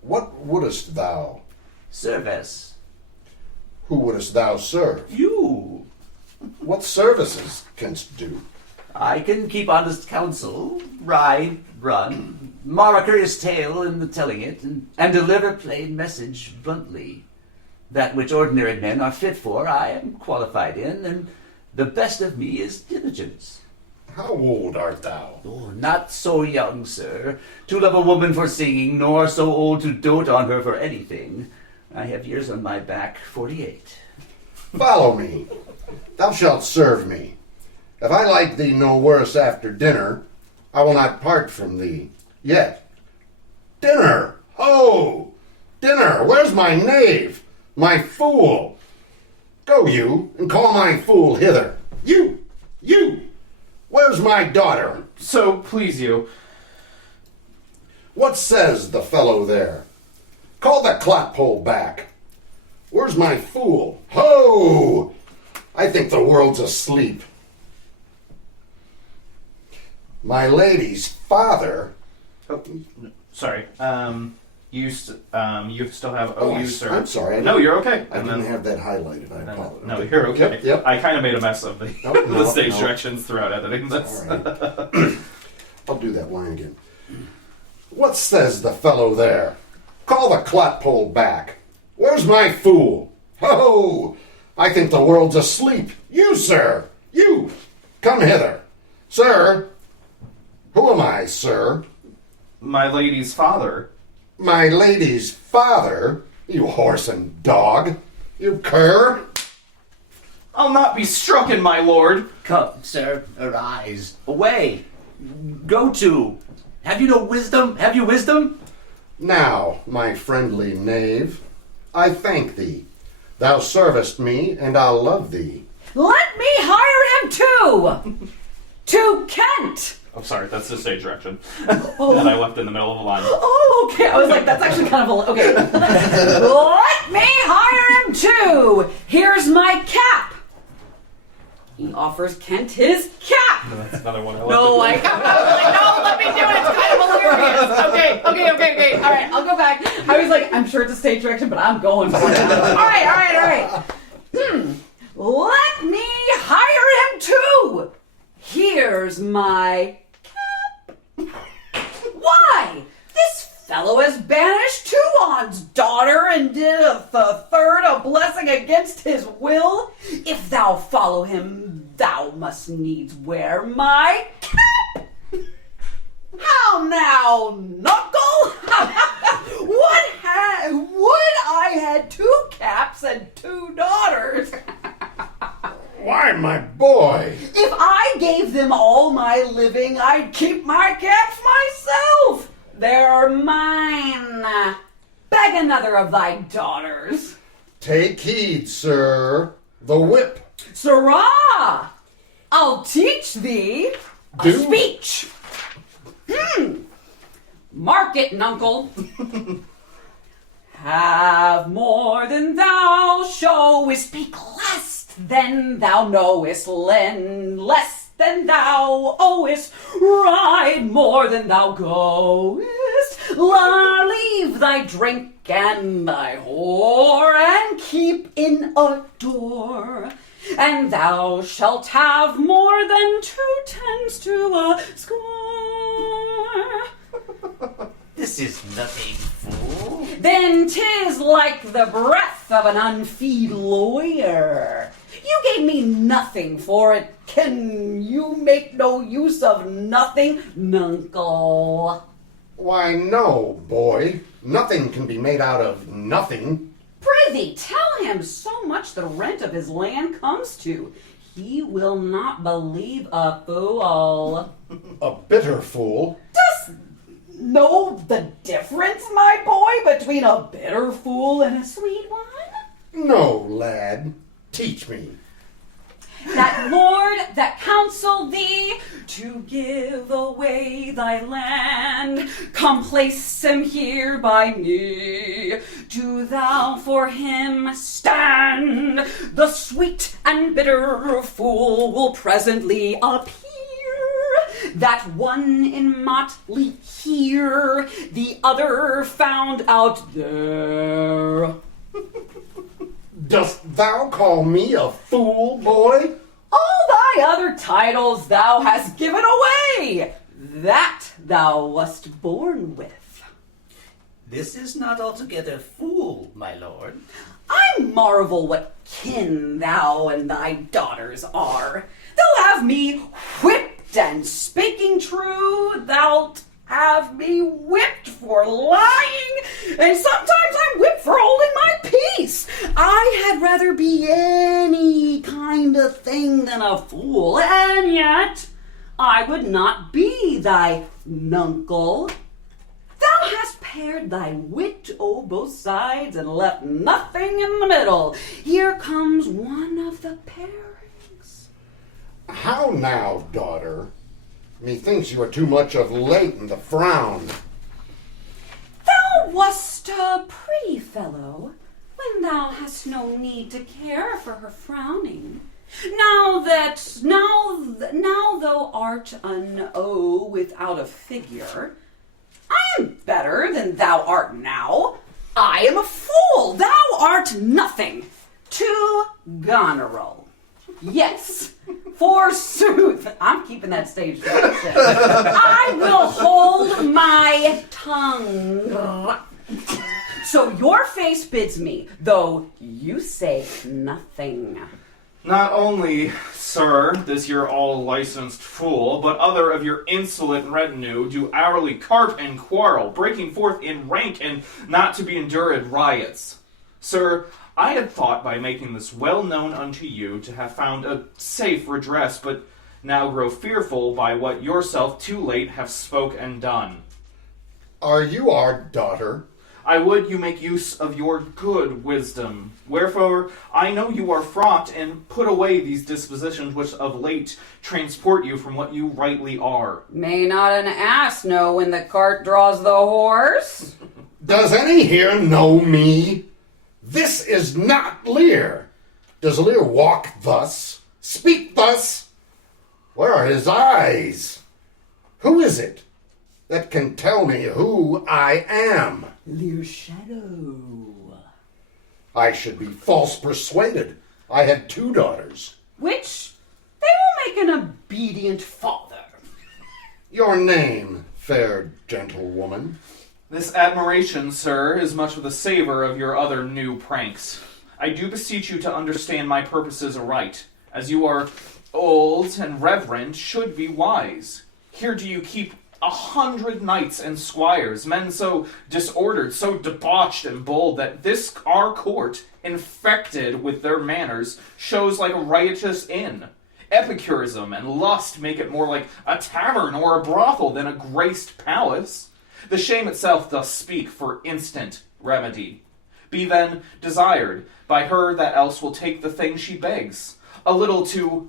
What wouldest thou? Service. Who wouldest thou serve? You. What services canst do? I can keep honest counsel, ride, run, mar a curious tale in the telling it, and deliver plain message bluntly. That which ordinary men are fit for, I am qualified in, and the best of me is diligence. How old art thou? Oh, not so young, sir, to love a woman for singing, nor so old to dote on her for anything. I have years on my back, 48. Follow me. Thou shalt serve me. If I like thee no worse after dinner, I will not part from thee. Yet. Dinner! Ho! Dinner! Where's my knave? My fool! Go you, and call my fool hither. You! Where's my daughter? So, please you. What says the fellow there? Call the clotpole back. Where's my fool? Ho! I think the world's asleep. My lady's father. Oh, sorry. You still have you, sir. I'm sorry. No, you're okay. I didn't have that highlighted. I apologize. No, you're okay. Yep. I kind of made a mess of the, No, the stage no. directions throughout editing this. All right. I'll do that line again. What says the fellow there? Call the clotpole back. Where's my fool? Ho! I think the world's asleep. You, sir! You! Come hither. Sir! Who am I, sir? My lady's father. My lady's father? You horse and dog! You cur! I'll not be strucken, my lord. Come, sir, arise. Away. Go to. Have you no wisdom? Have you wisdom? Now, my friendly knave, I thank thee. Thou servest me, and I'll love thee. Let me hire him too! To Kent! Oh, sorry, that's the stage direction that I left in the middle of a line. Oh, okay. I was like, that's actually kind of a... Okay. Let me hire him too! Here's my cap! He offers Kent his cap! No, that's another one I left. No, like, I was like, no, let me do it. It's kind of hilarious. Okay. All right, I'll go back. I was like, I'm sure it's a stage direction, but I'm going for it. All right. Let me hire him too. Here's my cap. Why? This fellow has banished Tuon's daughter and did the third a blessing against his will? If thou follow him, thou must needs wear my cap. How now, knuckle? Would I had 2 caps and 2 daughters? Why, my boy? If I gave them all my living, I'd keep my caps myself. They're mine. Beg another of thy daughters. Take heed, sir. The whip. Sirrah, I'll teach thee a speech. Mark it, nuncle. Have more than thou showest, speak less than thou knowest, lend less than thou owest, ride more than thou goest, leave thy drink and thy whore, and keep in a door. And thou shalt have more than 2 tens to a score. This is nothing, fool. Then 'tis like the breath of an unfeed lawyer. You gave me nothing for it. Can you make no use of nothing, nuncle? Why, no, boy. Nothing can be made out of nothing. Prithee, tell him so much the rent of his land comes to. He will not believe a fool. A bitter fool. Dost know the difference, my boy, between a bitter fool and a sweet one? No, lad. Teach me. That Lord that counsel thee to give away thy land, come place him here by me. Do thou for him stand. The sweet and bitter fool will presently appear. That one in motley here, the other found out there. Dost thou call me a fool, boy? All thy other titles thou hast given away. That thou wast born with. This is not altogether fool, my lord. I marvel what kin thou and thy daughters are. They'll have me whipped, and speaking true, thou'lt have me whipped for lying, and sometimes I'm whipped for holding my peace. I had rather be any kind of thing than a fool, and yet I would not be thy nuncle. Thou hast pared thy wit o' both sides and left nothing in the middle. Here comes one of the pairings. How now, daughter? Methinks you are too much of late in the frown. Thou wast a pretty fellow when thou hast no need to care for her frowning. Now thou art an O without a figure, I am better than thou art now. I am a fool. Thou art nothing. Too goneril. Yes, forsooth. I'm keeping that stage direction. I will hold my tongue. So your face bids me, though you say nothing. Not only, sir, this your all-licensed fool, but other of your insolent retinue do hourly carp and quarrel, breaking forth in rank and not to be endured riots. Sir, I had thought by making this well known unto you to have found a safe redress, but now grow fearful by what yourself too late have spoke and done. Are you our daughter? I would you make use of your good wisdom. Wherefore, I know you are fraught, and put away these dispositions which of late transport you from what you rightly are. May not an ass know when the cart draws the horse? Does any here know me? This is not Lear. Does Lear walk thus? Speak thus? Where are his eyes? Who is it that can tell me who I am? Lear Shadow. I should be false persuaded. I had 2 daughters. Which they will make an obedient father. Your name, fair gentlewoman? This admiration, sir, is much of the savor of your other new pranks. I do beseech you to understand my purposes aright, as you are old and reverend, should be wise. Here do you keep 100 knights and squires, men so disordered, so debauched and bold, that this our court, infected with their manners, shows like a riotous inn. Epicurism and lust make it more like a tavern or a brothel than a graced palace. The shame itself doth speak for instant remedy. Be then desired by her that else will take the thing she begs, a little to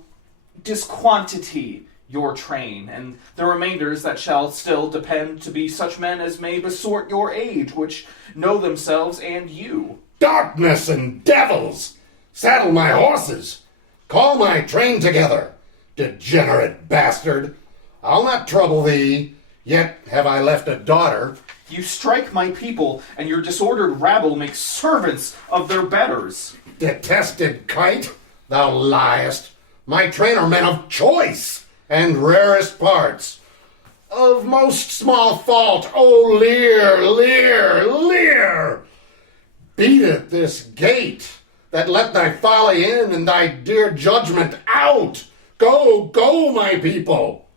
disquantity your train, and the remainders that shall still depend to be such men as may besort your age, which know themselves and you. Darkness and devils! Saddle my horses! Call my train together, degenerate bastard! I'll not trouble thee, yet have I left a daughter. You strike my people, and your disordered rabble make servants of their betters. Detested kite, thou liest. My train are men of choice and rarest parts. Of most small fault, O Lear, Lear, Lear! Beat at this gate, that let thy folly in and thy dear judgment out. Go, go, my people!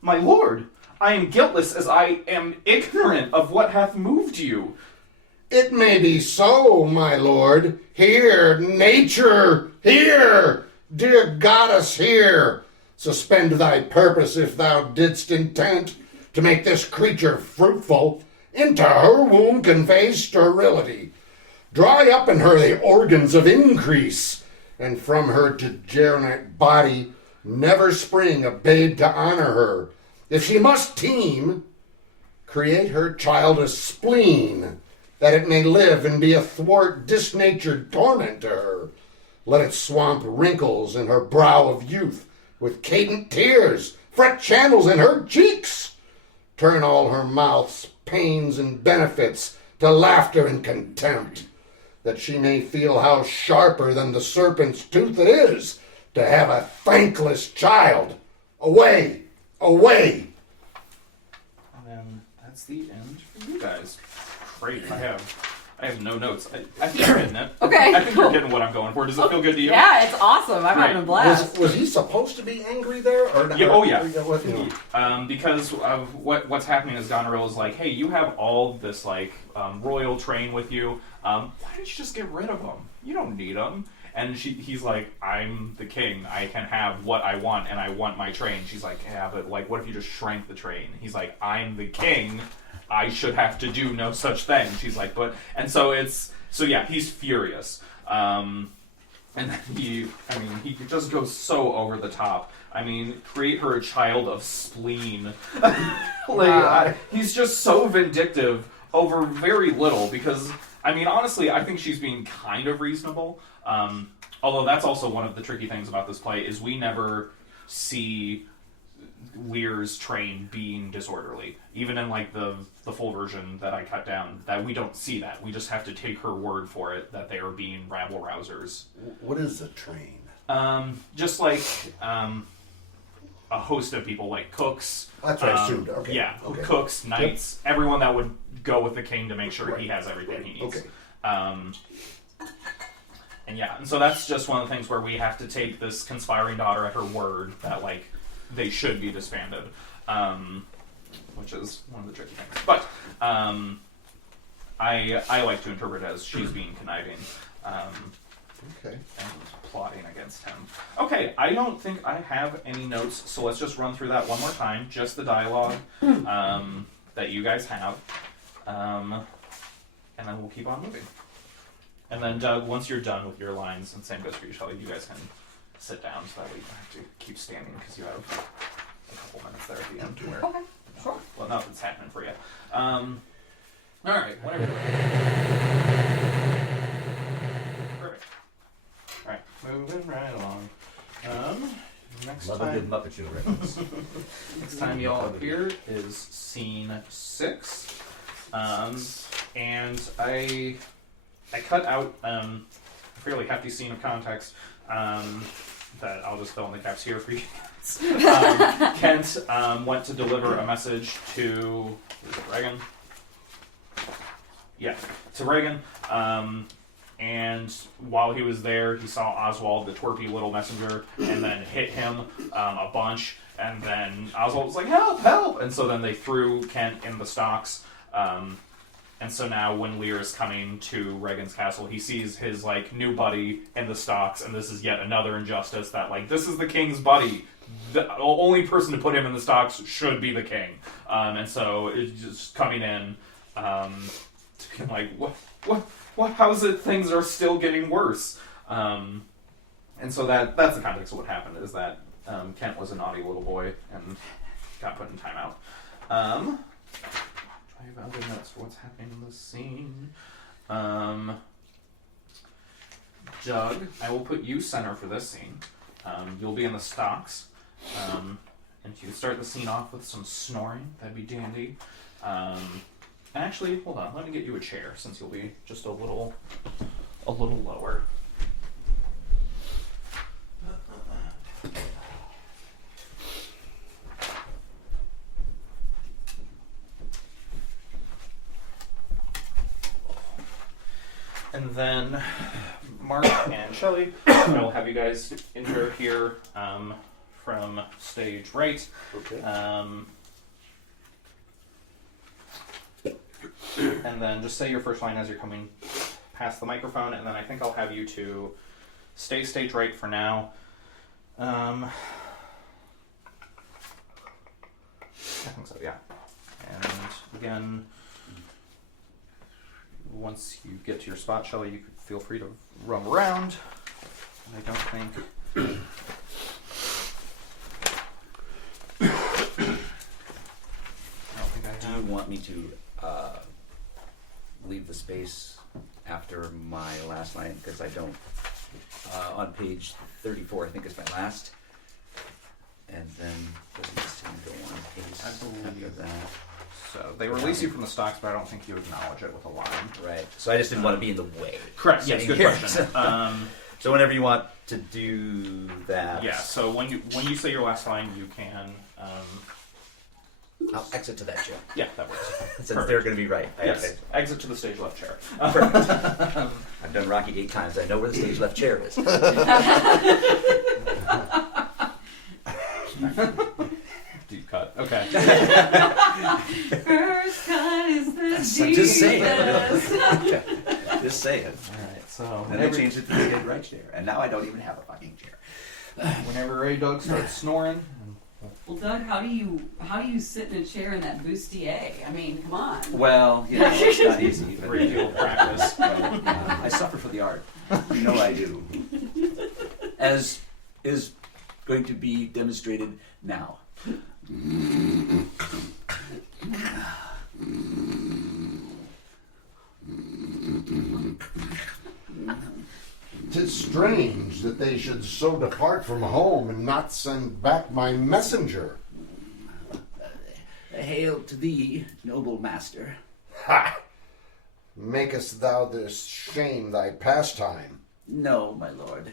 My lord, I am guiltless as I am ignorant of what hath moved you. It may be so, my lord. Here, nature, here, dear goddess, here. Suspend thy purpose if thou didst intent to make this creature fruitful. Into her womb convey sterility. Dry up in her the organs of increase, and from her degenerate body never spring a babe to honor her. If she must teem, create her child a spleen, that it may live and be a thwart disnatured torment to her. Let it swamp wrinkles in her brow of youth with cadent tears, fret channels in her cheeks. Turn all her mouth's pains and benefits to laughter and contempt, that she may feel how sharper than the serpent's tooth it is to have a thankless child. Away, away. And then that's the end for you guys. Great, I have no notes. I think you're getting it. Okay, I think you're getting what I'm going for. Does it feel good to you? Yeah, it's awesome. I'm having a blast. Was he supposed to be angry there? Or Yeah, oh yeah. What, you know? Because of what's happening is Goneril is like, hey, you have all this royal train with you. Why don't you just get rid of them? You don't need them. And he's like, I'm the king. I can have what I want, and I want my train. She's like, yeah, but what if you just shrank the train? He's like, I'm the king. I should have to do no such thing. She's like, yeah, he's furious. And then he just goes so over the top. I mean, create her a child of spleen. He's just so vindictive over very little because, honestly, I think she's being kind of reasonable. Although that's also one of the tricky things about this play is we never see Lear's train being disorderly. Even in the full version that I cut down, that we don't see that. We just have to take her word for it that they are being rabble rousers. What is a train? Just a host of people, like cooks. That's what I assumed. Okay. Yeah, okay. Cooks, knights, everyone that would go with the king to make sure he has everything he needs. Okay. And so that's just one of the things where we have to take this conspiring daughter at her word that they should be disbanded, which is one of the tricky things. But I like to interpret it as she's being conniving. Okay. And plotting against him. Okay, I don't think I have any notes, so let's just run through that one more time. Just the dialogue that you guys have. And then we'll keep on moving. And then, Doug, once you're done with your lines, and same goes for you, Shelley, you guys can sit down so that way you don't have to keep standing because you have a couple minutes there at the end to where... Okay, sure. Well, nothing's happening for you. Alright, whenever you're ready. Perfect. Alright, moving right along. Next Love a time... good Muppet Show reference. Next time y'all appear is scene 6. And I cut out a fairly hefty scene of context that I'll just fill in the caps here for you guys. Kent went to deliver a message to Reagan. Yeah, to Reagan. And while he was there, he saw Oswald, the twerpy little messenger, and then hit him a bunch. And then Oswald was like, help, help! And so then they threw Kent in the stocks. And so now when Lear is coming to Reagan's castle, he sees his, like, new buddy in the stocks, and this is yet another injustice that, like, this is the king's buddy. The only person to put him in the stocks should be the king. And so it's just coming in to be like, what, how is it things are still getting worse? And so that's the context of what happened, is that Kent was a naughty little boy and got put in timeout. I have other notes for what's happening in this scene. Doug, I will put you center for this scene. You'll be in the stocks. And if you start the scene off with some snoring, that'd be dandy. Actually, hold on, let me get you a chair, since you'll be just a little lower. And then Mark and Shelley, I'll have you guys enter here from stage right. Okay. And then just say your first line as you're coming past the microphone, and then I think I'll have you to stay stage right for now. I think so, yeah. And again, once you get to your spot, Shelley, you could feel free to roam around. I don't think... Do you want me to leave the space after my last line? Because I don't. On page 34, I think is my last. And then doesn't this thing go on page after that? So they release you from the stocks, but I don't think you acknowledge it with a line. Right. So I just didn't want to be in the way. Correct. Yes. Good question. So whenever you want to do that. Yeah. So when you say your last line, you can. I'll exit to that chair. Yeah, that works. Since they're going to be right. Yes. Exit to the stage left chair. Perfect. I've done Rocky 8 times. I know where the stage left chair is. Deep cut. Okay. First cut is the So just saying. deepest. Just saying. All right. So And I changed it to the stage right chair. And now I don't even have a fucking chair. whenever Ray Doug starts snoring. Well, Doug, how do you sit in a chair in that bustier? I mean, come on. Well, you know, it's not easy. But Great deal of practice. I suffer for the art. You know I do. As is going to be demonstrated now. 'Tis strange that they should so depart from home and not send back my messenger. Hail to thee, noble master. Ha! Makest thou this shame thy pastime? No, my lord.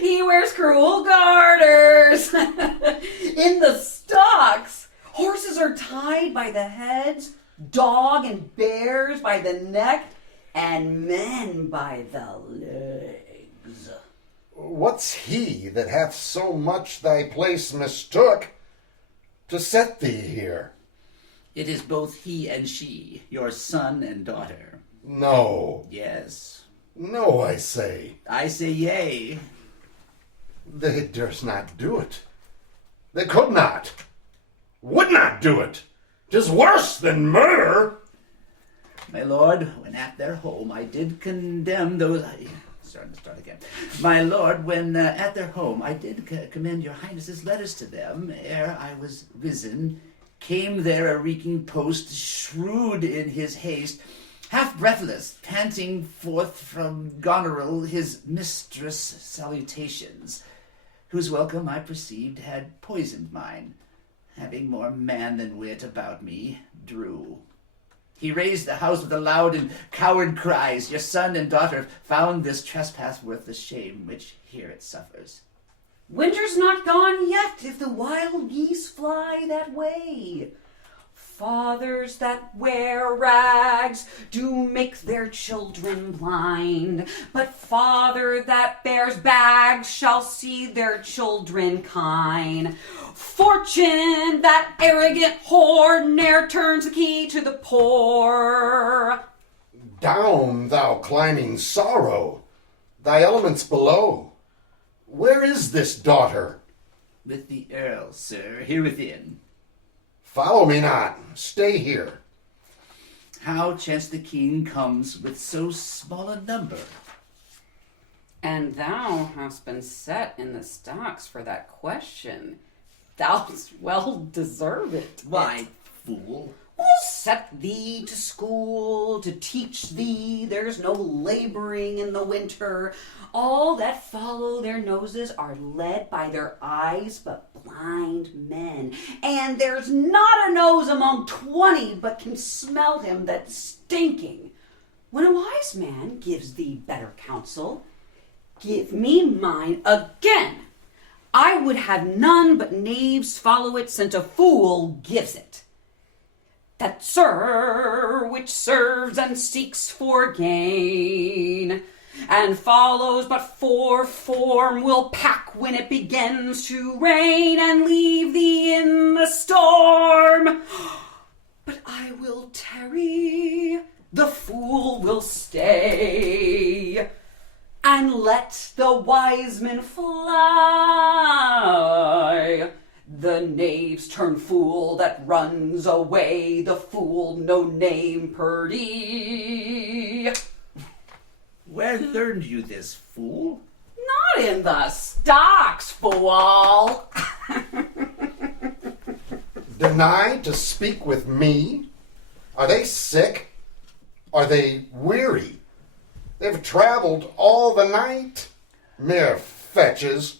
He wears cruel garters in the stocks. Horses are tied by the heads, dog and bears by the neck, and men by the legs. What's he that hath so much thy place mistook to set thee here? It is both he and she, your son and daughter. No, Yes. no, I say. I say yea. They durst not do it. They could not. Would not do it. 'Tis worse than murder. My lord, when at their home I did condemn those... Starting to start again. My lord, when at their home I did commend your highness's letters to them, ere I was risen, came there a reeking post, shrewd in his haste, half breathless, panting forth from Goneril his mistress' salutations, whose welcome I perceived had poisoned mine, having more man than wit about me, drew. He raised the house with a loud and coward cries. Your son and daughter found this trespass worth the shame which here it suffers. Winter's not gone yet if the wild geese fly that way. Fathers that wear rags do make their children blind, but father that bears bags shall see their children kind. Fortune, that arrogant whore, ne'er turns the key to the poor. Down, thou climbing sorrow, thy elements below. Where is this daughter? With the Earl, sir, here within. Follow me not, stay here. How chance the king comes with so small a number? And thou hast been set in the stocks for that question. Thou'st well deserve it. Why, fool? We'll set thee to school to teach thee there's no laboring in the winter. All that follow their noses are led by their eyes but blind men. And there's not a nose among 20 but can smell him that's stinking. When a wise man gives thee better counsel, give me mine again. I would have none but knaves follow it, since a fool gives it. That sir which serves and seeks for gain, and follows but for form, will pack when it begins to rain, and leave thee in the storm. But I will tarry, the fool will stay, and let the wise men fly. The knaves turn fool that runs away, the fool no name purdy. Where learned you this, fool? Not in the stocks, fool. Deny to speak with me? Are they sick? Are they weary? They've traveled all the night. Mere fetches.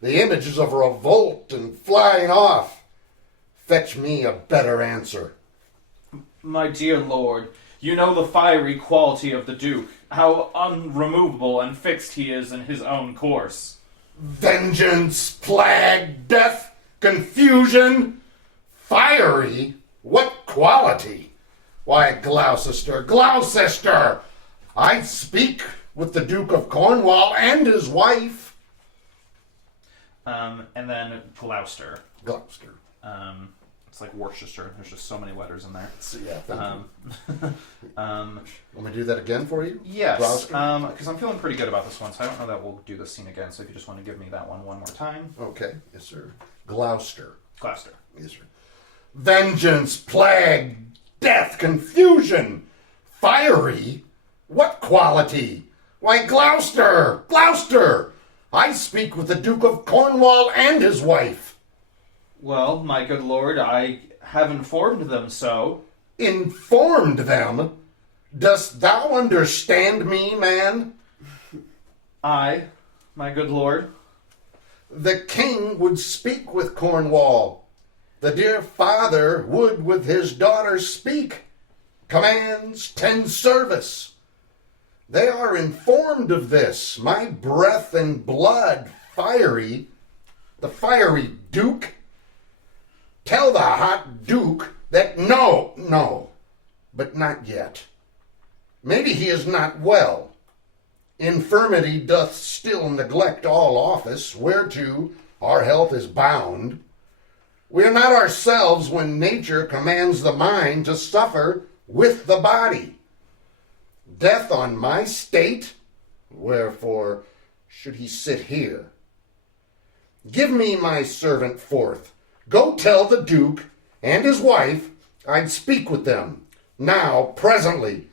The images of revolt and flying off. Fetch me a better answer. My dear lord, you know the fiery quality of the Duke, how unremovable and fixed he is in his own course. Vengeance, plague, death, confusion. Fiery? What quality? Why, Gloucester, Gloucester! I speak with the Duke of Cornwall and his wife. And then Gloucester. Gloucester. It's like Worcestershire. There's just so many letters in there. So, yeah, thank you. Um, Want me to do that again for you? yes, Gloucester? because I'm feeling pretty good about this one, so I don't know that we'll do this scene again. So if you just want to give me that one more time. Okay, yes, sir. Gloucester. Gloucester. Yes, sir. Vengeance, plague, death, confusion. Fiery? What quality? Why, Gloucester! Gloucester! I speak with the Duke of Cornwall and his wife. Well, my good lord, I have informed them so. Informed them? Dost thou understand me, man? I, my good lord. The king would speak with Cornwall. The dear father would with his daughter speak. Commands, tend service. They are informed of this. My breath and blood fiery. The fiery Duke. Tell the hot Duke that no, but not yet. Maybe he is not well. Infirmity doth still neglect all office, whereto our health is bound. We are not ourselves when nature commands the mind to suffer with the body. Death on my state? Wherefore should he sit here? Give me my servant forth. Go tell the Duke and his wife I'd speak with them. Now, presently,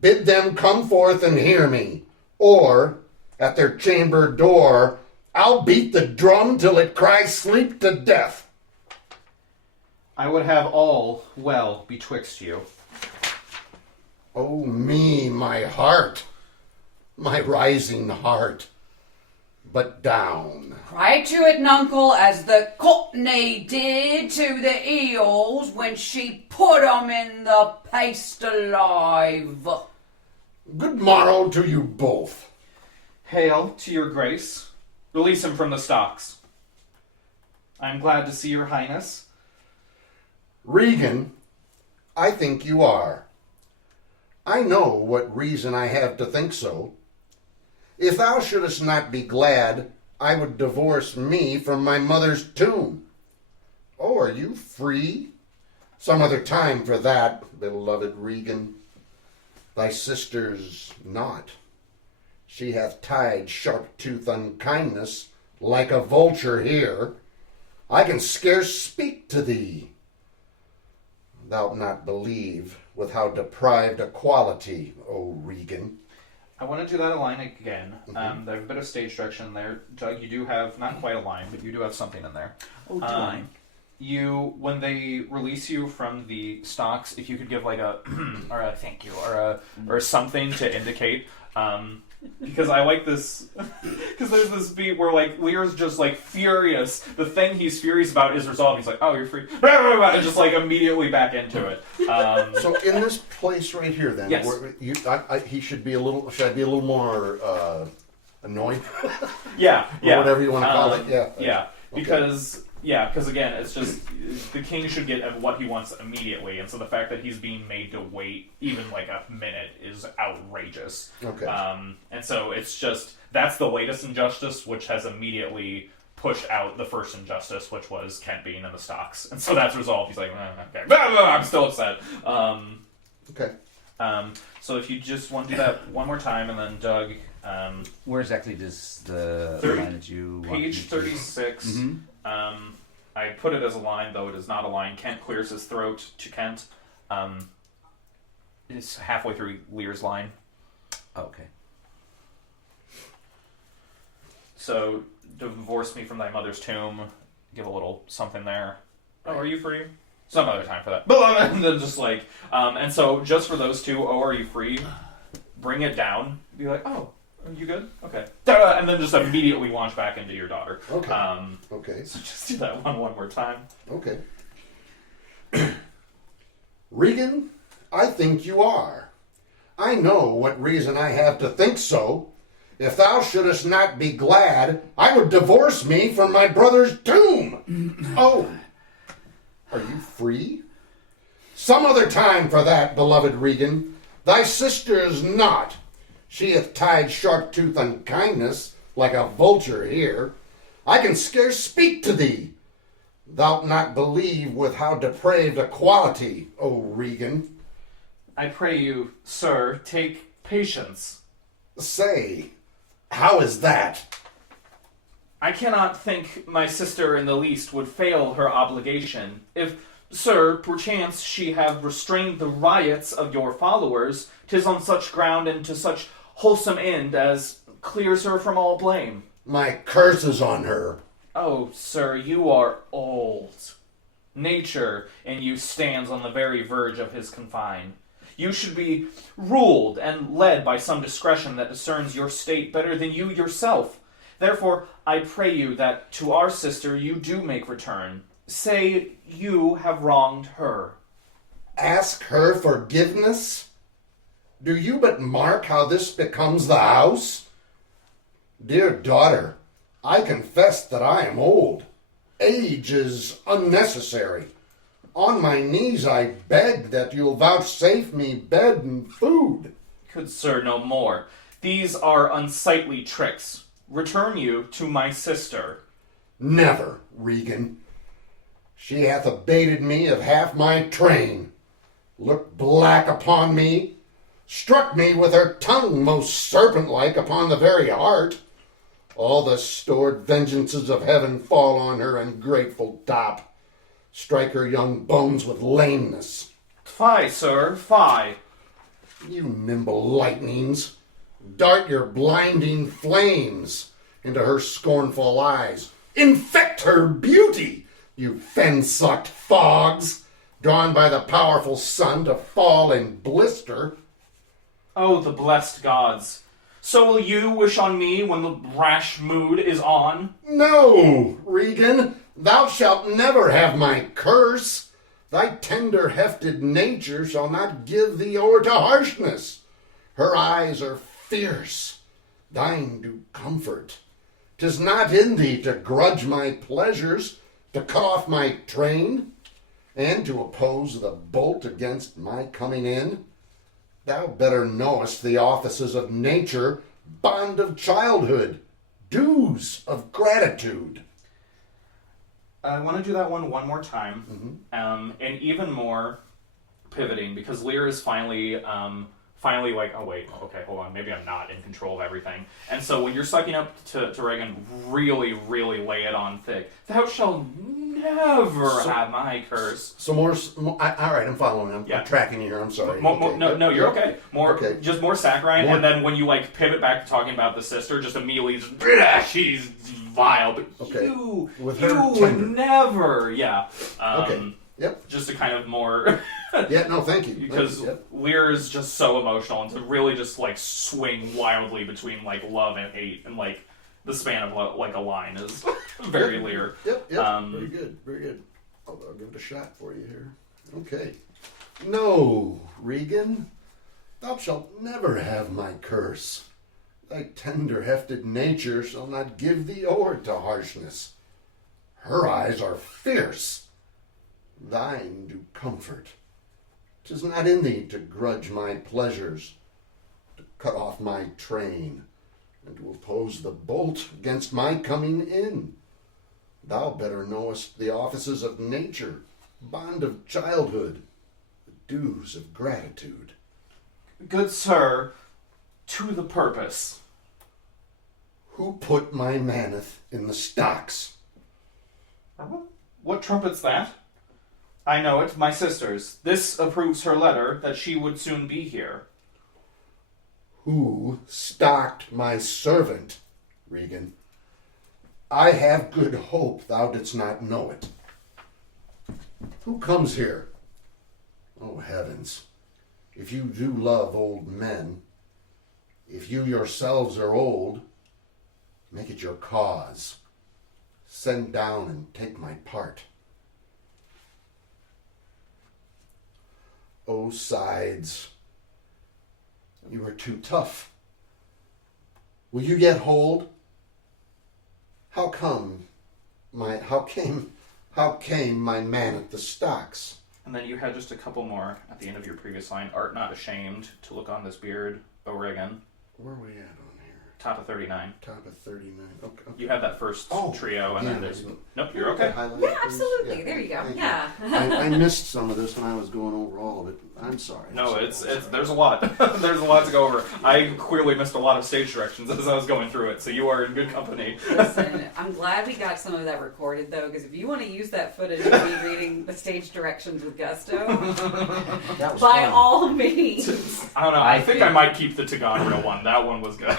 bid them come forth and hear me. Or, at their chamber door, I'll beat the drum till it cries sleep to death. I would have all well betwixt you. Oh me, my heart, my rising heart, but down. Cry to it, nuncle, as the Courtney did to the eels when she put 'em in the paste alive. Good morrow to you both. Hail to your grace. Release him from the stocks. I am glad to see your highness. Regan, I think you are. I know what reason I have to think so. If thou shouldest not be glad, I would divorce me from my mother's tomb. Oh, are you free? Some other time for that, beloved Regan. Thy sister's not. She hath tied sharp-tooth unkindness like a vulture here. I can scarce speak to thee. Thou'lt not believe with how deprived a quality, O Regan. I want to do that a line again. There's a bit of stage direction there. Doug, you do have, not quite a line, but you do have something in there. Oh, do I? When they release you from the stocks, if you could give like a, or a thank you, or something to indicate, because I like this, because there's this beat where like Lear's just like furious. The thing he's furious about is resolved. He's like, oh, you're free, and just like immediately back into it. So in this place right here, then, Yes. where he should be a little. Should I be a little more annoyed? Yeah, Or whatever you want to call it. Yeah. Yeah, Okay. because again, it's just the king should get what he wants immediately, and so the fact that he's being made to wait even like a minute is outrageous. Okay. And so it's just that's the latest injustice, which has immediately pushed out the first injustice, which was Kent being in the stocks, and so that's resolved. He's like, okay, I'm still upset. Okay. So if you just want to do that one more time, and then Doug. Where exactly does the 30 line that you want Page me to- 36. Mhm. I put it as a line, though it is not a line. Kent clears his throat to Kent. It's halfway through Lear's line. Oh, okay. So, divorce me from thy mother's tomb. Give a little something there. Oh, are you free? Some other time for that. And then just like, and so just for those two, oh, are you free? Bring it down. Be like, oh, are you good? Okay. Ta-da! And then just immediately launch back into your daughter. Okay. Okay. So just do that one more time. Okay. Regan, I think you are. I know what reason I have to think so. If thou shouldest not be glad, I would divorce me from my brother's tomb. Oh, are you free? Some other time for that, beloved Regan. Thy sister's not. She hath tied sharp-tooth unkindness like a vulture here. I can scarce speak to thee. Thou'lt not believe with how depraved a quality, O Regan. I pray you, sir, take patience. Say, how is that? I cannot think my sister in the least would fail her obligation. If, sir, perchance she have restrained the riots of your followers, 'tis on such ground and to such wholesome end as clears her from all blame. My curse is on her. Oh, sir, you are old. Nature in you stands on the very verge of his confine. You should be ruled and led by some discretion that discerns your state better than you yourself. Therefore, I pray you that to our sister you do make return. Say you have wronged her. Ask her forgiveness? Do you but mark how this becomes the house? Dear daughter, I confess that I am old. Age is unnecessary. On my knees I beg that you'll vouchsafe me bed and food. Good sir, no more. These are unsightly tricks. Return you to my sister. Never, Regan. She hath abated me of half my train, looked black upon me, struck me with her tongue most serpent-like upon the very heart. All the stored vengeances of heaven fall on her ungrateful top, strike her young bones with lameness. Fie, sir, fie. You nimble lightnings, dart your blinding flames into her scornful eyes. Infect her beauty, you fen-sucked fogs, drawn by the powerful sun to fall and blister. Oh, the blessed gods. So will you wish on me when the rash mood is on? No, Regan, thou shalt never have my curse. Thy tender-hefted nature shall not give thee o'er to harshness. Her eyes are fierce, thine do comfort. 'Tis not in thee to grudge my pleasures, to cut off my train. and to oppose the bolt against my coming in? Thou better knowest the offices of nature, bond of childhood, dues of gratitude. I want to do that one more time, and even more pivoting, because Lear is finally like, oh wait, okay, hold on, maybe I'm not in control of everything. And so when you're sucking up to Reagan, really, really lay it on thick. Thou shalt never have my curse. So all right, I'm following. I'm tracking you here. I'm sorry. No, you're okay. Okay. Just more saccharine, and then when you like pivot back to talking about the sister, just immediately, she's vile, but okay. you tender. would never, Okay. Yep. Just to kind of more. Yeah. No, thank you. Because Lear is just so emotional, and to really just like swing wildly between like love and hate, and like the span of like a line is very Lear. Yep. Very good. Very good. I'll give it a shot for you here. Okay. No, Regan, thou shalt never have my curse. Thy tender-hefted nature shall not give thee o'er to harshness. Her eyes are fierce, thine do comfort. 'Tis not in thee to grudge my pleasures, to cut off my train, and to oppose the bolt against my coming in. Thou better knowest the offices of nature, bond of childhood, the dues of gratitude. Good sir, to the purpose. Who put my maneth in the stocks? What trumpet's that? I know it, my sister's. This approves her letter that she would soon be here. Who stocked my servant, Regan? I have good hope thou didst not know it. Who comes here? Oh, heavens, if you do love old men, if you yourselves are old, make it your cause. Send down and take my part. O sides, you are too tough. Will you yet hold? How came my man at the stocks? And then you had just a couple more at the end of your previous line. Art not ashamed to look on this beard, O Regan. Where are we at on here? Top of 39. Top of 39. Okay. You had that first trio, and then there's... Nope, you're okay. Yeah, absolutely. Yeah. There you go. Yeah. I missed some of this when I was going over all of it. I'm sorry. No, it's there's a lot. There's a lot to go over. I clearly missed a lot of stage directions as I was going through it, so you are in good company. Listen, I'm glad we got some of that recorded, though, because if you want to use that footage of me reading the stage directions with gusto, by all means. I don't know. I think I might keep the Taganril one. That one was good.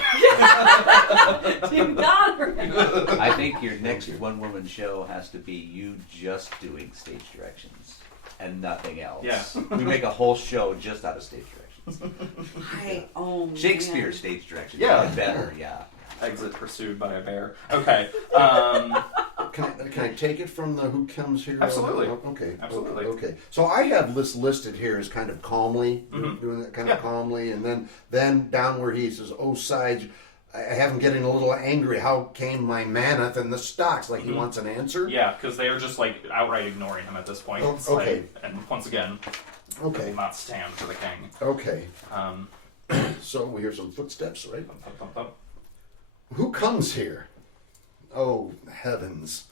Taganril. I think your next one-woman show has to be you just doing stage directions and nothing else. Yeah. We make a whole show just out of stage directions. Shakespeare stage directions. Yeah. Even better, yeah. Exit pursued by a bear. Okay. Can I take it from the who comes here? Absolutely. Okay. Absolutely. Okay. So I have this listed here as kind of calmly, doing that kind of calmly, and then down where he says, "Oh, sides." I have him getting a little angry. How came my maneth in the stocks? Like he wants an answer? Yeah, because they are just like outright ignoring him at this point. Oh, It's okay. like, and once again, Okay. will not stand for the king. Okay. So we hear some footsteps, right? Thump, thump, thump. Who comes here? Oh, heavens.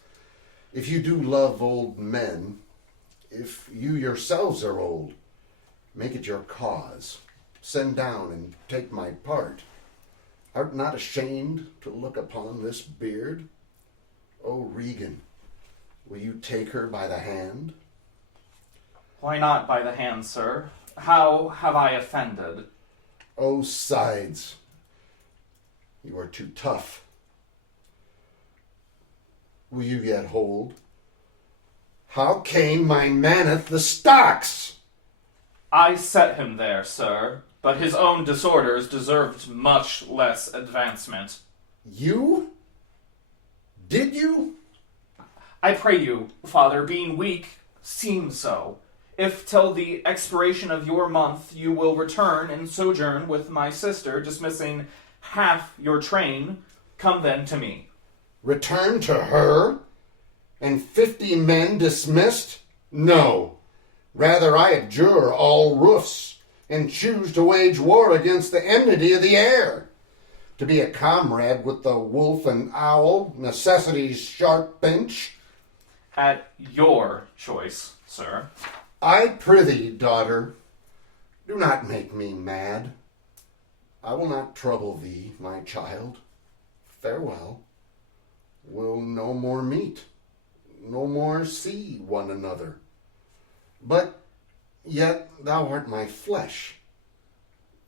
If you do love old men, if you yourselves are old, make it your cause. Send down and take my part. Art not ashamed to look upon this beard? Oh, Regan, will you take her by the hand? Why not by the hand, sir? How have I offended? Oh, sides, you are too tough. Will you yet hold? How came my maneth the stocks? I set him there, sir, but his own disorders deserved much less advancement. You? Did you? I pray you, father, being weak, seem so. If till the expiration of your month you will return and sojourn with my sister, dismissing half your train, come then to me. Return to her? And 50 men dismissed? No. Rather, I abjure all roofs and choose to wage war against the enmity of the air. To be a comrade with the wolf and owl, necessity's sharp bench. At your choice, sir. I prithee, daughter, do not make me mad. I will not trouble thee, my child. Farewell. We'll no more meet, no more see one another. But yet thou art my flesh,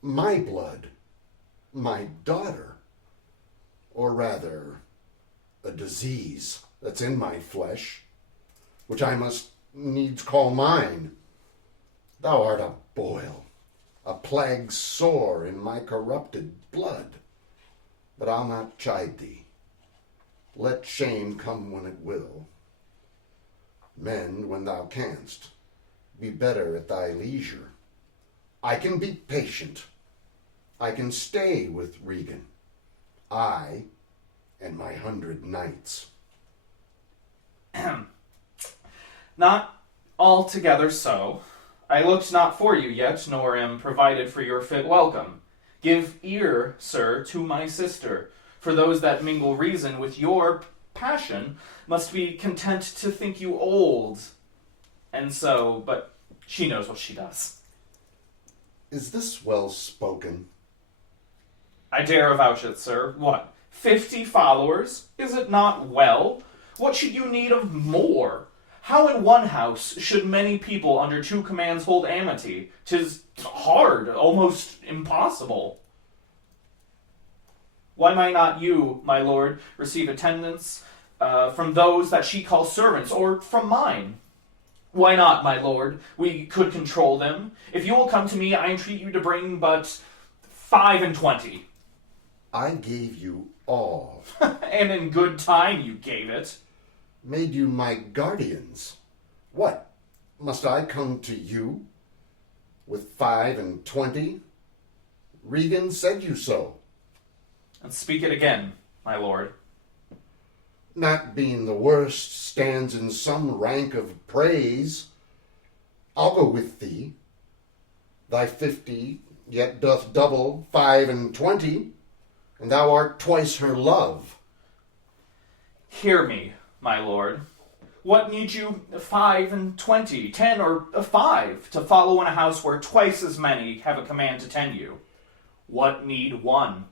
my blood, my daughter, or rather, a disease that's in my flesh, which I must needs call mine. Thou art a boil, a plague sore in my corrupted blood. But I'll not chide thee. Let shame come when it will. Mend when thou canst. Be better at thy leisure. I can be patient. I can stay with Regan. I and my 100 knights. Not altogether so. I looked not for you yet, nor am provided for your fit welcome. Give ear, sir, to my sister, for those that mingle reason with your passion must be content to think you old. And so, but she knows what she does. Is this well spoken? I dare avouch it, sir. What, 50 followers? Is it not well? What should you need of more? How in one house should many people under 2 commands hold amity? 'Tis hard, almost impossible. Why might not you, my lord, receive attendance from those that she calls servants, or from mine? Why not, my lord? We could control them. If you will come to me, I entreat you to bring but 25. I gave you all. And in good time you gave it. Made you my guardians. What, must I come to you with 25? Regan said you so. And speak it again, my lord. Not being the worst stands in some rank of praise. I'll go with thee. Thy 50 yet doth double 25, and thou art twice her love. Hear me, my lord. What need you 25, 10, or 5 to follow in a house where twice as many have a command to tend you? What need 1?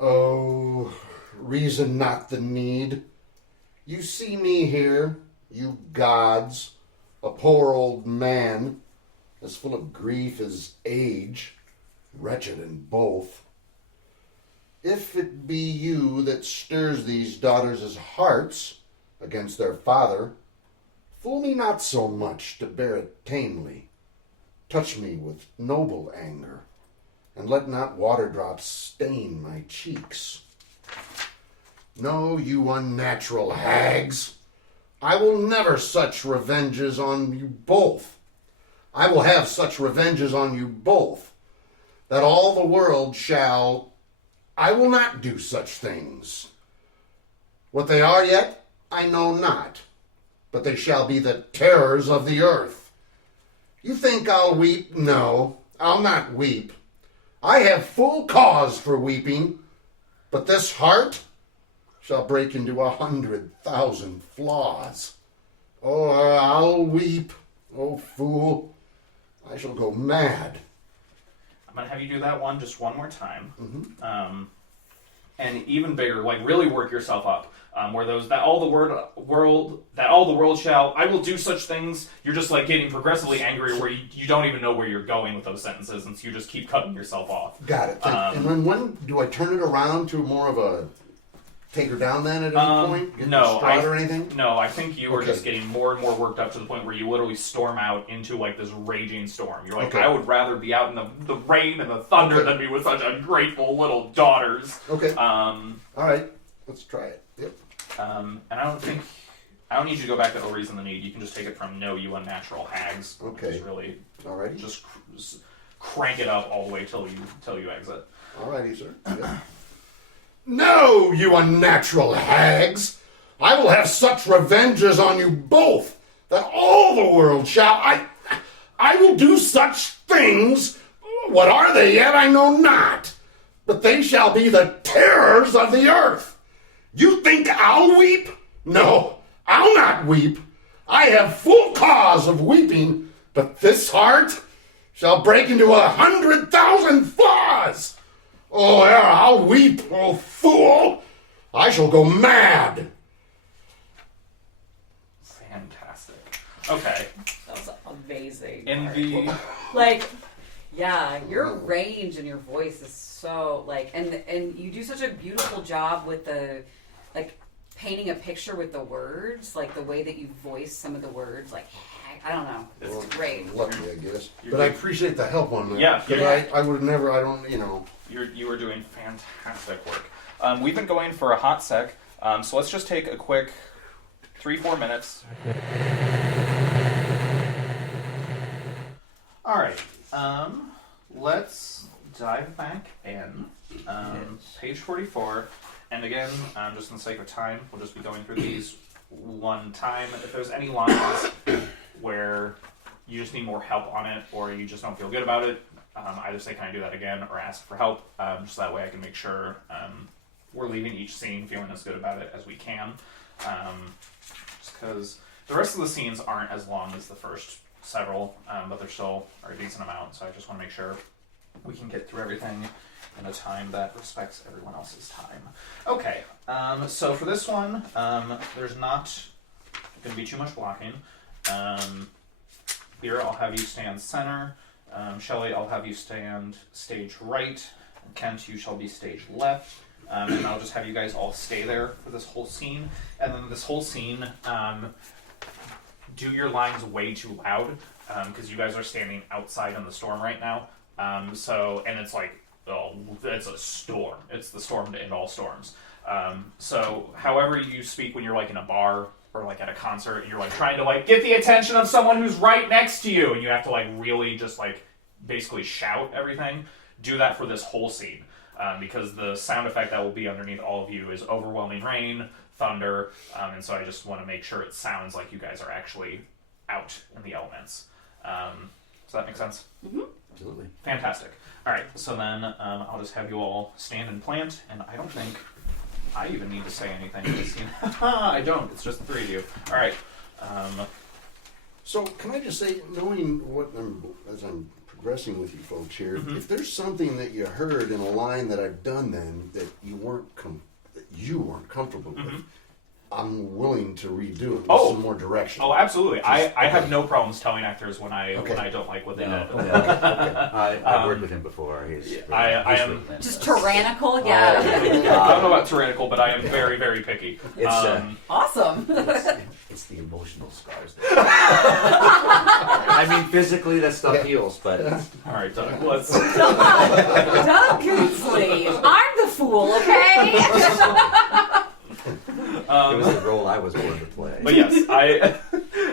Oh, reason not the need. You see me here, you gods, a poor old man, as full of grief as age, wretched in both. If it be you that stirs these daughters' hearts against their father, fool me not so much to bear it tamely. Touch me with noble anger, and let not water drops stain my cheeks. No, you unnatural hags, I will never such revenges on you both. I will have such revenges on you both, that all the world shall... I will not do such things. What they are yet, I know not, but they shall be the terrors of the earth. You think I'll weep? No, I'll not weep. I have full cause for weeping, but this heart shall break into 100,000 flaws. Oh, I'll weep. Oh, fool, I shall go mad. I'm going to have you do that one just one more time. Mm-hmm. And even bigger, like really work yourself up. Where those that all the world shall, I will do such things. You're just like getting progressively angry, where you don't even know where you're going with those sentences, and so you just keep cutting yourself off. Got it. And then when do I turn it around to more of a take her down then at any point? Get distraught or anything? No, I think you are just getting more and more worked up to the point where you literally storm out into like this raging storm. You're like, I would rather be out in the rain and the thunder than be with such ungrateful little daughters. Okay. All right. Let's try it. Yep. And I don't need you to go back to O Reason the Need. You can just take it from No, You Unnatural Hags. Okay. Just really, alrighty. Just crank it up all the way till you exit. Alrighty, sir. Yep. No, you unnatural hags! I will have such revenges on you both that all the world shall. I will do such things. What are they yet? I know not. But they shall be the terrors of the earth. You think I'll weep? No, I'll not weep. I have full cause of weeping, but this heart shall break into 100,000 flaws. Oh, yeah, I'll weep, oh fool. I shall go mad. Fantastic. Okay. That was amazing. In the Like, yeah, your range and your voice is so like, and you do such a beautiful job with the, like, painting a picture with the words, like the way that you voice some of the words, like, I don't know, it's great. Lucky, I guess. But I appreciate the help on that. Yeah, Because I would never, I don't, you were doing fantastic work. We've been going for a hot sec, so let's just take a quick 3-4 minutes. All right. Let's dive back in. Page 44. And again, just for the sake of time, we'll just be going through these one time. If there's any lines where you just need more help on it or you just don't feel good about it, either say, can I do that again, or ask for help. Just that way I can make sure we're leaving each scene feeling as good about it as we can. Just because the rest of the scenes aren't as long as the first several, but they're still a decent amount, so I just want to make sure we can get through everything in a time that respects everyone else's time. Okay, so for this one, there's not going to be too much blocking. Here, I'll have you stand center. Shelley, I'll have you stand stage right. Kent, you shall be stage left. And I'll just have you guys all stay there for this whole scene. And then this whole scene, do your lines way too loud, because you guys are standing outside in the storm right now. And it's like, it's a storm. It's the storm to end all storms. So however you speak when you're like in a bar or like at a concert, and you're like trying to like get the attention of someone who's right next to you, and you have to like really just like basically shout everything, do that for this whole scene. Because the sound effect that will be underneath all of you is overwhelming rain, thunder, and so I just want to make sure it sounds like you guys are actually out in the elements. Does that make sense? Mm-hmm. Absolutely. Fantastic. All right, so then I'll just have you all stand and plant, and I don't think I even need to say anything in this scene. I don't. It's just the three of you. All right. So can I just say, knowing what as I'm progressing with you folks here, if there's something that you heard in a line that I've done then that you weren't comfortable with, I'm willing to redo it with some more direction. Oh, absolutely. I have no problems telling actors when I don't like what they did. I've worked with him before. I am Just tyrannical, yeah. I don't know about tyrannical, but I am very, very picky. Awesome. It's the emotional scars. I mean, physically that stuff heals, but all right, Doug. Let's. Doug Kutzli. I'm the fool, okay? it was the role I was born to play. But yes,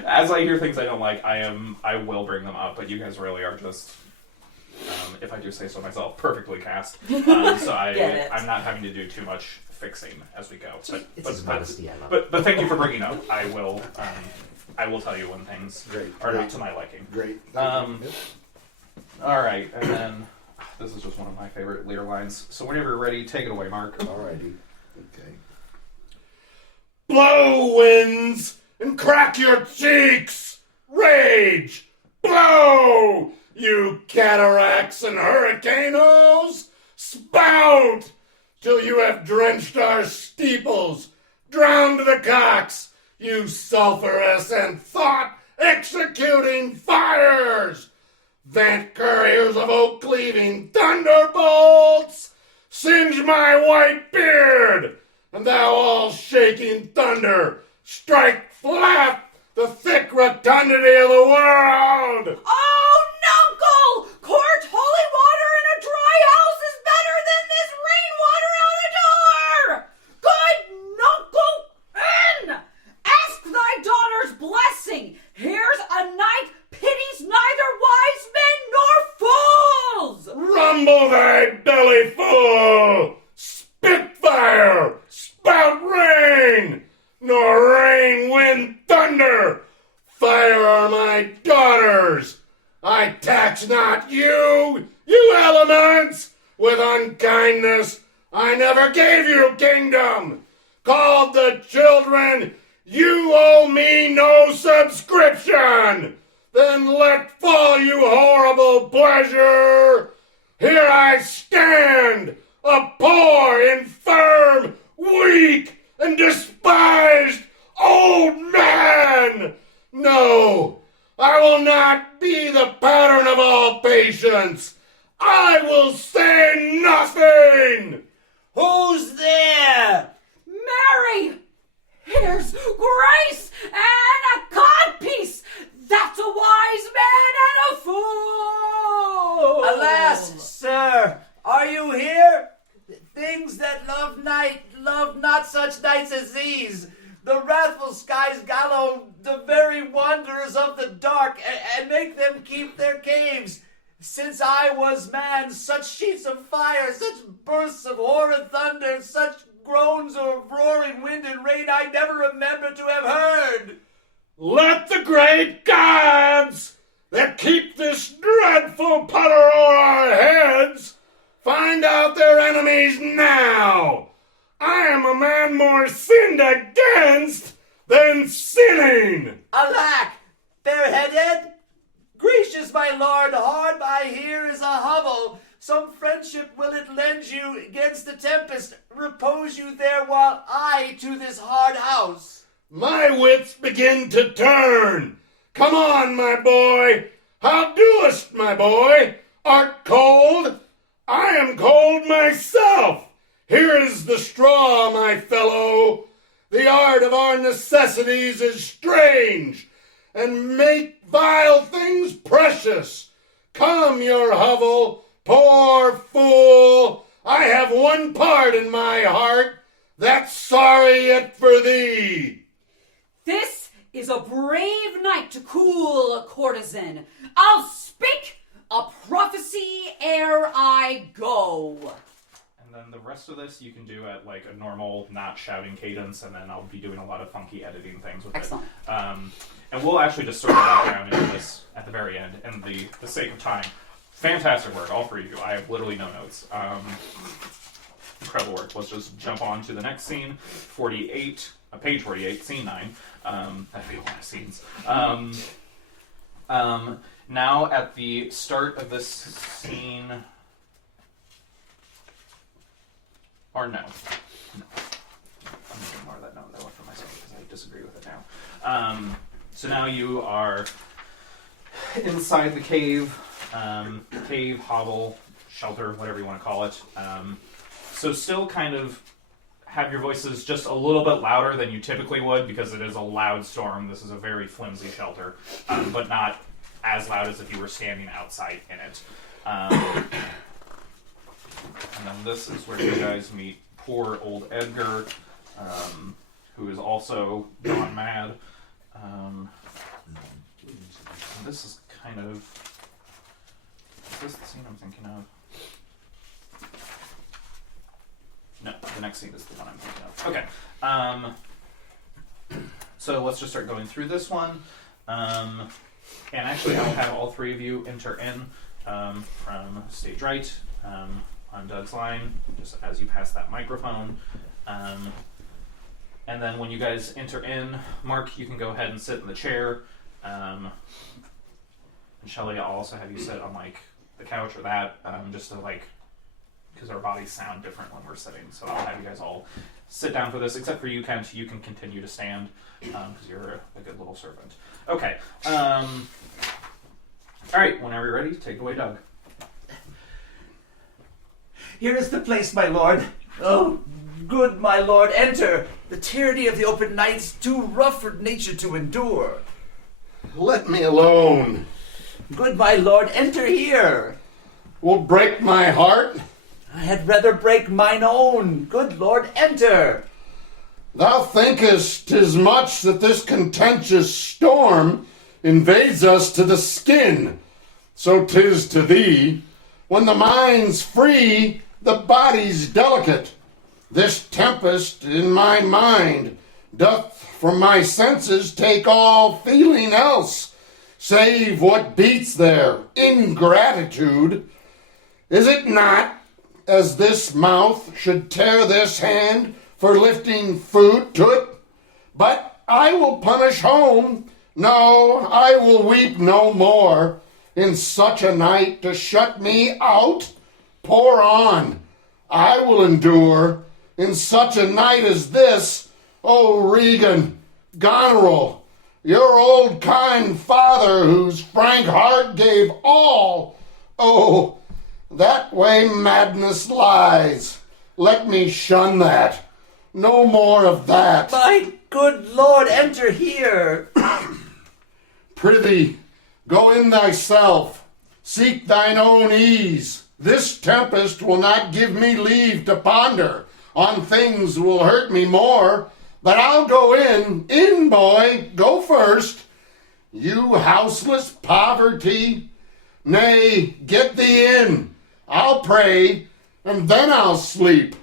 as I hear things I don't like, I will bring them up. But you guys really are just, if I do say so myself, perfectly cast. So I'm not having to do too much fixing as we go. It's modesty, I love it. But thank you for bringing up. I will tell you when things are not to my liking. Great. All right, and then this is just one of my favorite Lear lines. So whenever you're ready, take it away, Mark. All righty. Okay. Blow, winds, and crack your cheeks! Rage! Blow! You cataracts and hurricanos! Spout! Till you have drenched our steeples! Drowned the cocks! You sulphurous and thought-executing fires! Vent couriers of oak-cleaving thunderbolts! Singe my white beard! And thou all-shaking thunder, strike flat the thick rotundity of the world! Oh, nuncle! Quart holy water in a dry house is better than this rainwater out a door! Good nuncle in! Ask thy daughter's blessing. Here's a night pities neither wise men nor fools! Rumble thy belly full! Spitfire! Spout rain! Nor rain, wind, thunder! Fire That's not you, you elements! With unkindness, I never gave you kingdom! Called the children, you owe me no subscription! Then let fall, you horrible pleasure! Here I stand, a poor, infirm, weak, and despised old man! No, I will not be the pattern of all patience! I will say nothing! Who's there? Mary! Here's grace and a codpiece! That's a wise man and a fool! Alas, sir, are you here? Things that love night, love not such nights as these. The wrathful skies gallow the very wanderers of the dark, and make them keep their caves. Since I was man, such sheets of fire, such bursts of horrid thunder, such groans of roaring wind and rain I never remember to have heard. Let the great gods that keep this dreadful putter o'er our heads find out their enemies now. I am a man more sinned against than sinning. Alack, bareheaded! Gracious my lord, hard by here is a hovel. Some friendship will it lend you against the tempest. Repose you there while I to this hard house. My wits begin to turn. Come on, my boy. How doest, my boy? Art cold? I am cold myself. Here is the straw, my fellow. The art of our necessities is strange, and make vile things precious. Come, your hovel, poor fool. I have one part in my heart that's sorry yet for thee. This is a brave night to cool a courtesan. I'll speak a prophecy ere I go. And then the rest of this you can do at like a normal, not shouting cadence, and then I'll be doing a lot of funky editing things with Excellent. it. And we'll actually just sort of back down into this at the very end, in the sake of time. Fantastic work, all three of you. I have literally no notes. Incredible work. Let's just jump on to the next scene, 48, page 48, scene 9. That'd be a lot of scenes. Now at the start of this scene, or no. I'm going to ignore that note that I left for myself because I disagree with it now. So now you are inside the cave, hovel, shelter, whatever you want to call it. So still kind of have your voices just a little bit louder than you typically would because it is a loud storm. This is a very flimsy shelter, but not as loud as if you were standing outside in it. And then this is where you guys meet poor old Edgar, who is also gone mad. This is kind of... Is this the scene I'm thinking of? No, the next scene is the one I'm thinking of. Okay. So let's just start going through this one. And actually, I'll have all three of you enter in from stage right on Doug's line, just as you pass that microphone. And then when you guys enter in, Mark, you can go ahead and sit in the chair. And Shelley, I'll also have you sit on like the couch or that, just to like, because our bodies sound different when we're sitting. So I'll have you guys all sit down for this, except for you, Kent. You can continue to stand because you're a good little servant. Okay. All right. Whenever you're ready, take it away, Doug. Here is the place, my lord. Oh, good, my lord, enter. The tyranny of the open night's too rough for nature to endure. Let me alone. Good, my lord, enter here. Will break my heart. I had rather break mine own. Good lord, enter. Thou thinkest 'tis much that this contentious storm invades us to the skin. So 'tis to thee. When the mind's free, the body's delicate. This tempest in my mind doth from my senses take all feeling else. save what beats their ingratitude. Is it not, as this mouth should tear this hand for lifting food to it? But I will punish home. No, I will weep no more. In such a night to shut me out? Pour on. I will endure. In such a night as this, O Regan, Goneril, your old kind father whose frank heart gave all. Oh, that way madness lies. Let me shun that. No more of that. My good lord, enter here. Prithee, go in thyself. Seek thine own ease. This tempest will not give me leave to ponder on things will hurt me more. But I'll go in. In, boy, go first. You houseless poverty. Nay, get thee in. I'll pray, and then I'll sleep.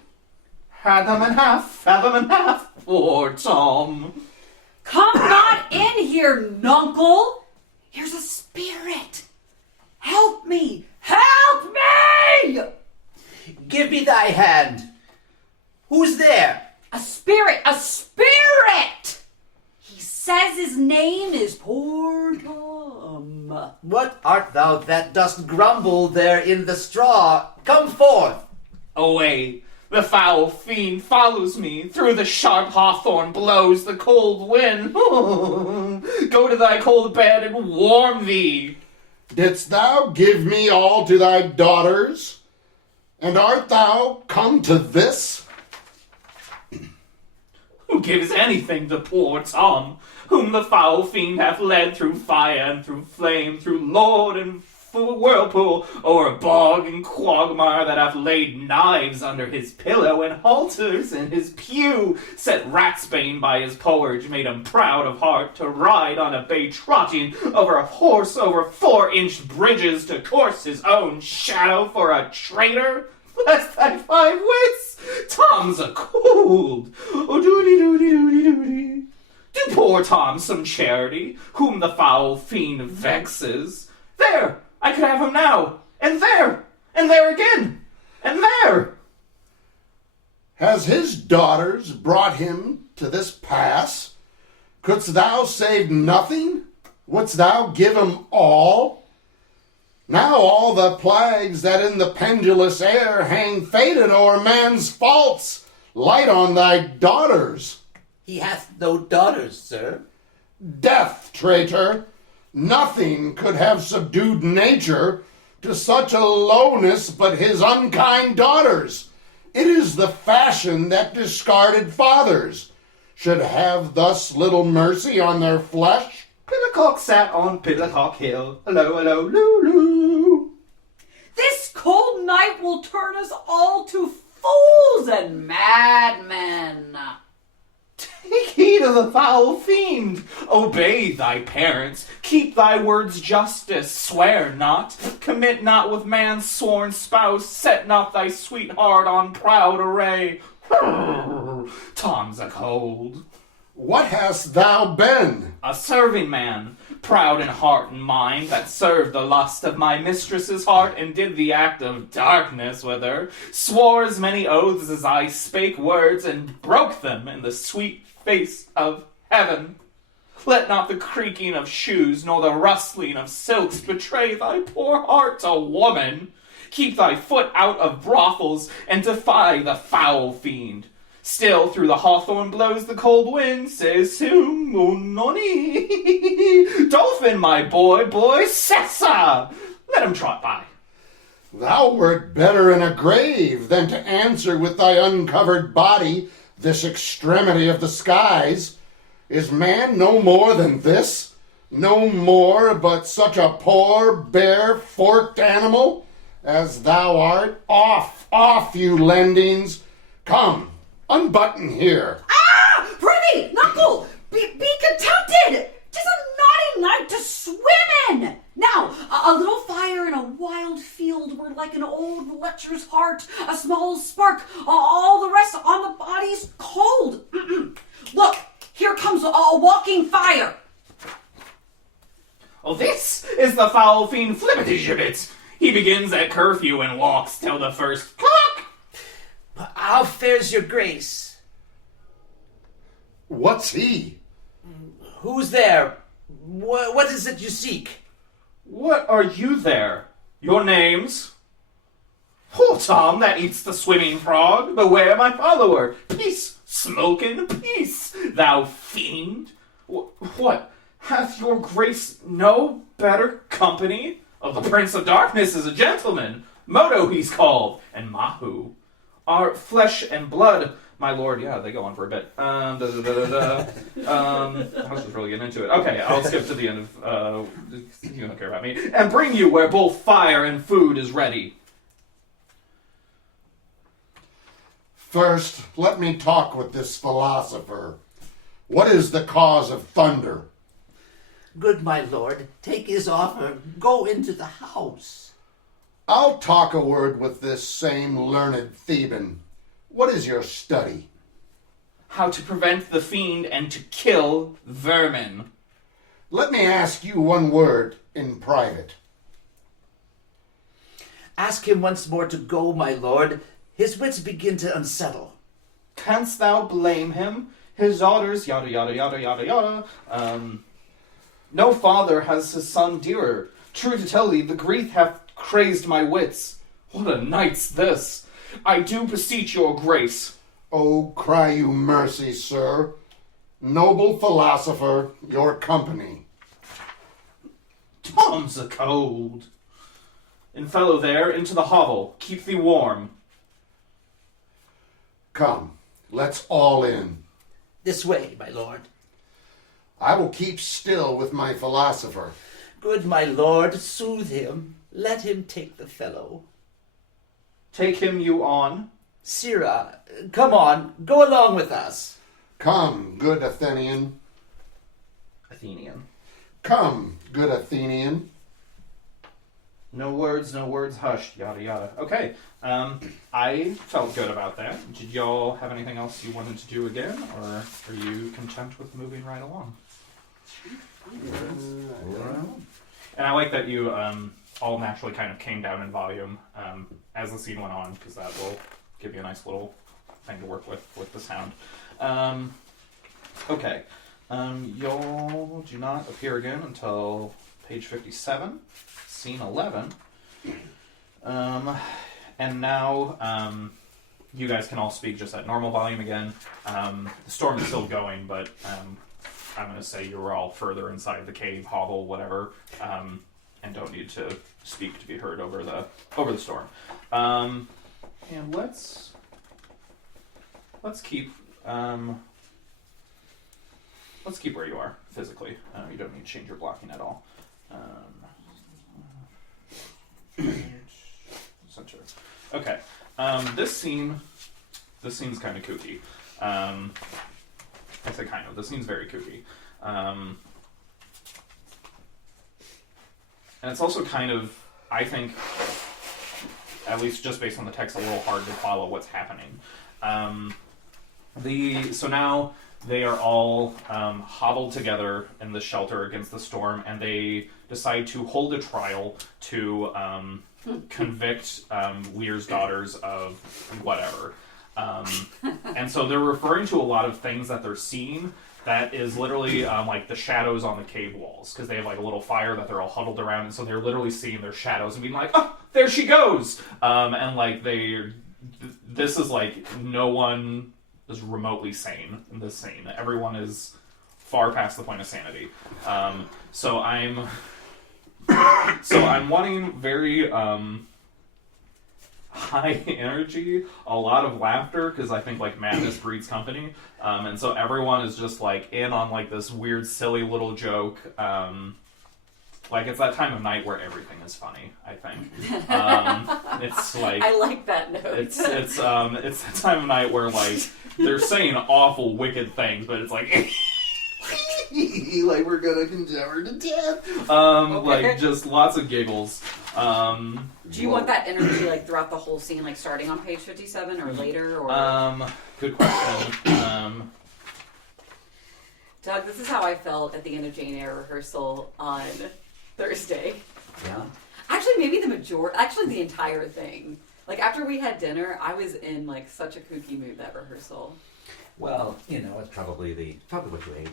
Fathom and half, poor Tom. Come not in here, nuncle. Here's a spirit. Help me. Help me! Give me thy hand. Who's there? A spirit! A spirit! He says his name is Poor Tom. What art thou that dost grumble there in the straw? Come forth. Away. The foul fiend follows me. Through the sharp hawthorn blows the cold wind. Go to thy cold bed and warm thee. Didst thou give me all to thy daughters? And art thou come to this? Who gives anything to poor Tom, whom the foul fiend hath led through fire and through flame, through lord and whirlpool, o'er bog and quagmire, that hath laid knives under his pillow and halters in his pew, set ratsbane by his porridge, made him proud of heart to ride on a bay trotting over a horse over 4-inch bridges, to course his own shadow for a traitor? Bless thy 5 wits! Tom's a cold. Oh, doody. Do poor Tom some charity, whom the foul fiend vexes. There, I could have him now, and there again, and there. Has his daughters brought him to this pass? Couldst thou save nothing? Wouldst thou give him all? Now all the plagues that in the pendulous air hang faded o'er man's faults light on thy daughters. He hath no daughters, sir. Death, traitor! Nothing could have subdued nature to such a lowness but his unkind daughters. It is the fashion that discarded fathers should have thus little mercy on their flesh. Pillicock sat on Pillicock Hill. Hello, loo. This cold night will turn us all to fools and madmen. Take heed of the foul fiend. Obey thy parents. Keep thy words justice. Swear not. Commit not with man's sworn spouse. Set not thy sweetheart on proud array. Tom's a cold. What hast thou been? A serving man, proud in heart and mind, that served the lust of my mistress's heart, and did the act of darkness with her, swore as many oaths as I spake words, and broke them in the sweet face of heaven. Let not the creaking of shoes, nor the rustling of silks betray thy poor heart to woman. Keep thy foot out of brothels, and defy the foul fiend. Still through the hawthorn blows the cold wind, says Noni. Dolphin, my boy, Sessa! Let him trot by. Thou wert better in a grave than to answer with thy uncovered body this extremity of the skies. Is man no more than this? No more but such a poor, bare, forked animal as thou art? Off, you lendings! Come, unbutton here. Ah! Prithee, Knuckle! Be contented! 'Tis a naughty night to swim in! Now, a little fire in a wild field were like an old lecher's heart, a small spark, all the rest on the body's cold. Look, here comes a walking fire. Oh, this is the foul fiend Flippity-Gibbet. He begins at curfew and walks till the first cock. How fares your grace? What's he? Who's there? What is it you seek? What are you there? Your names? Oh, Tom, that eats the swimming frog. Beware my follower. Peace, smoking, peace, thou fiend. What? Hath your grace no better company? Oh, the Prince of Darkness is a gentleman. Moto he's called, and Mahu. Our flesh and blood, my lord. Yeah, they go on for a bit. I was just really getting into it. Okay, I'll skip to the end of, you don't care about me. And bring you where both fire and food is ready. First, let me talk with this philosopher. What is the cause of thunder? Good my lord, take his offer. Go into the house. I'll talk a word with this same learned Theban. What is your study? How to prevent the fiend and to kill vermin. Let me ask you one word in private. Ask him once more to go, my lord. His wits begin to unsettle. Canst thou blame him? His daughters, yada yada yada yada yada. No father has his son dearer. True to tell thee, the grief hath crazed my wits. What a night's this! I do beseech your grace. Oh, cry you mercy, sir. Noble philosopher, your company. Tom's a cold. And fellow there, into the hovel. Keep thee warm. Come, let's all in. This way, my lord. I will keep still with my philosopher. Good my lord, soothe him. Let him take the fellow. Take him you on. Sirrah, come on, go along with us. Come, good Athenian. Athenian. Come, good Athenian. No words, hushed, yada yada. Okay, I felt good about that. Did y'all have anything else you wanted to do again, or are you content with moving right along? And I like that you all naturally kind of came down in volume as the scene went on, because that will give you a nice little thing to work with the sound. Okay, y'all do not appear again until page 57. Scene 11. And now you guys can all speak just at normal volume again. The storm is still going, but I'm going to say you're all further inside the cave, hovel, whatever, and don't need to speak to be heard over the storm. And let's keep where you are physically. You don't need to change your blocking at all. Center. Okay. This scene's kind of kooky. I say kind of. This scene's very kooky. And it's also kind of, I think, at least just based on the text, a little hard to follow what's happening. So now they are all huddled together in the shelter against the storm, and they decide to hold a trial to convict Lear's daughters of whatever. And so they're referring to a lot of things that they're seeing that is literally like the shadows on the cave walls, because they have like a little fire that they're all huddled around, and so they're literally seeing their shadows and being like, oh, there she goes! And like this is like no one is remotely sane in this scene. Everyone is far past the point of sanity. So I'm wanting very high energy, a lot of laughter, because I think like madness breeds company, and so everyone is just like in on like this weird, silly little joke. Like it's that time of night where everything is funny. I think it's like I like that note. It's that time of night where like they're saying awful, wicked things, but it's like. Like we're gonna condemn her to death. Like just lots of giggles. Do you want that energy like throughout the whole scene, like starting on page 57 or later? Or Good question. Doug, this is how I felt at the end of Jane Eyre rehearsal on Thursday. Yeah? Actually, maybe the entire thing. Like, after we had dinner, I was in, like, such a kooky mood that rehearsal. Well, it's probably what you ate.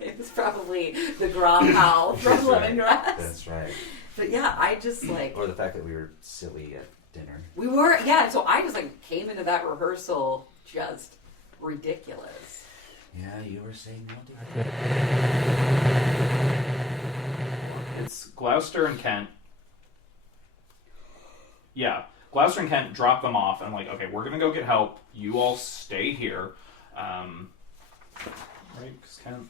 It was probably the Grahau from That's right. Lemongrass. That's right. But yeah, I just, like... Or the fact that we were silly at dinner. We were, yeah, so I just, like, came into that rehearsal just ridiculous. Yeah, you were saying no to It's Gloucester and Kent. Yeah, Gloucester and Kent drop them off, and I'm like, okay, we're gonna go get help. You all stay here, right? Because Kent's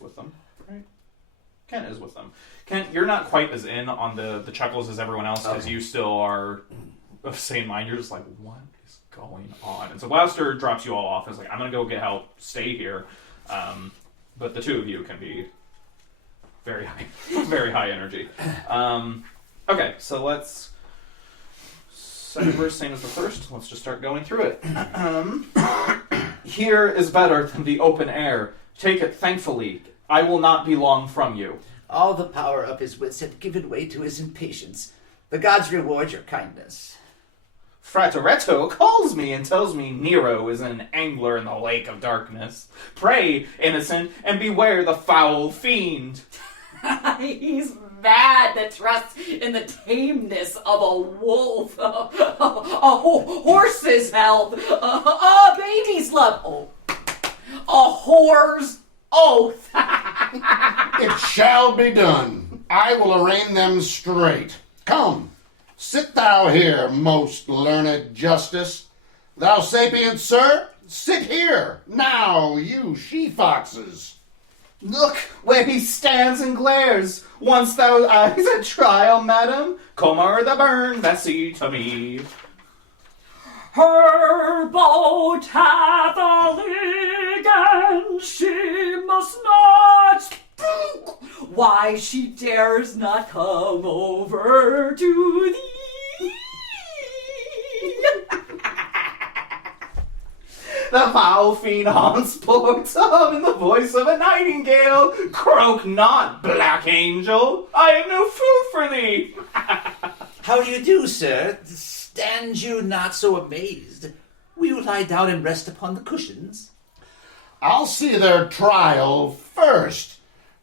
with them, right? Kent is with them. Kent, you're not quite as in on the chuckles as everyone else because you still are of sane mind. You're just like, what is going on? And so Gloucester drops you all off and is like, I'm gonna go get help. Stay here. But the two of you can be very high energy. Okay, so let's second verse, same as the first. Let's just start going through it. Here is better than the open air. Take it thankfully. I will not be long from you. All the power of his wits had given way to his impatience. The gods reward your kindness. Fratoretto calls me and tells me Nero is an angler in the lake of darkness. Pray, innocent, and beware the foul fiend. He's mad that trusts in the tameness of a wolf, a horse's health, a baby's love, a whore's oath. It shall be done. I will arraign them straight. Come, sit thou here, most learned justice. Thou sapient sir, sit here. Now, you she-foxes. Look where he stands and glares. Once thou eyes at trial, madam, come o'er the burn, Bessie, to me. Her boat hath a leg, and she must not spook. Why she dares not come over to thee. The foul fiend haunts poor Tom in the voice of a nightingale. Croak not, black angel. I have no food for thee. How do you do, sir? Stand you not so amazed. Will you lie down and rest upon the cushions? I'll see their trial first.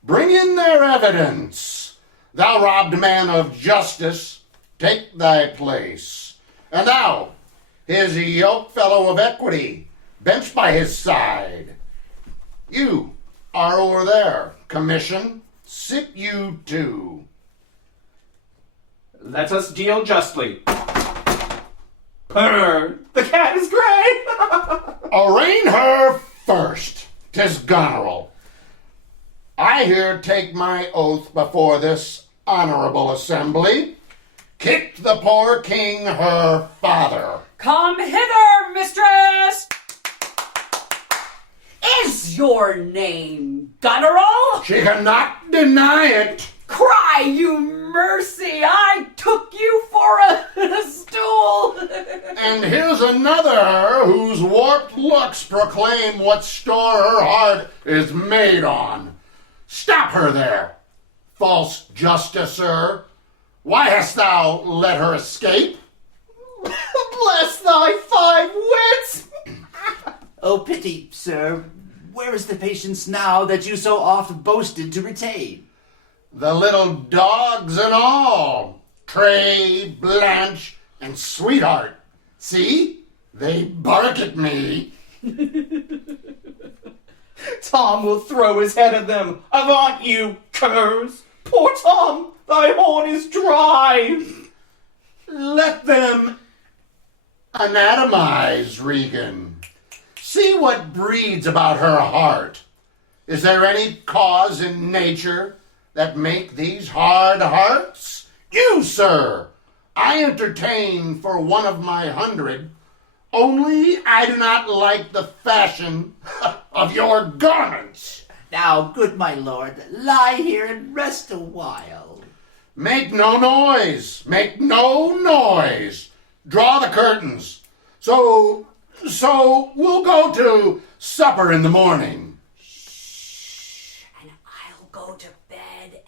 Bring in their evidence. Thou robbed man of justice, take thy place. And thou, his yoke fellow of equity, bench by his side. You are over there, commission. Sit you too. Let us deal justly. Purr, the cat is gray. Arraign her first. 'Tis goneril. I here take my oath before this honorable assembly. Kicked the poor king her father. Come hither, mistress. Is your name Goneril? She cannot deny it. Cry you mercy, I took you for a stool. And here's another whose warped looks proclaim what store her heart is made on. Stop her there, false justicer. Why hast thou let her escape? Bless thy 5 wits. Oh, pity, sir. Where is the patience now that you so oft boasted to retain? The little dogs and all, Tray, Blanche, and Sweetheart. See? They bark at me. Tom will throw his head at them. Avaunt you, curs! Poor Tom, thy horn is dry. Let them anatomize Regan. See what breeds about her heart. Is there any cause in nature that make these hard hearts? You, sir, I entertain for one of my 100. Only I do not like the fashion of your garments. Now, good my lord, lie here and rest a while. Make no noise. Make no noise. Draw the curtains. So we'll go to supper in the morning. Shh, and I'll go to bed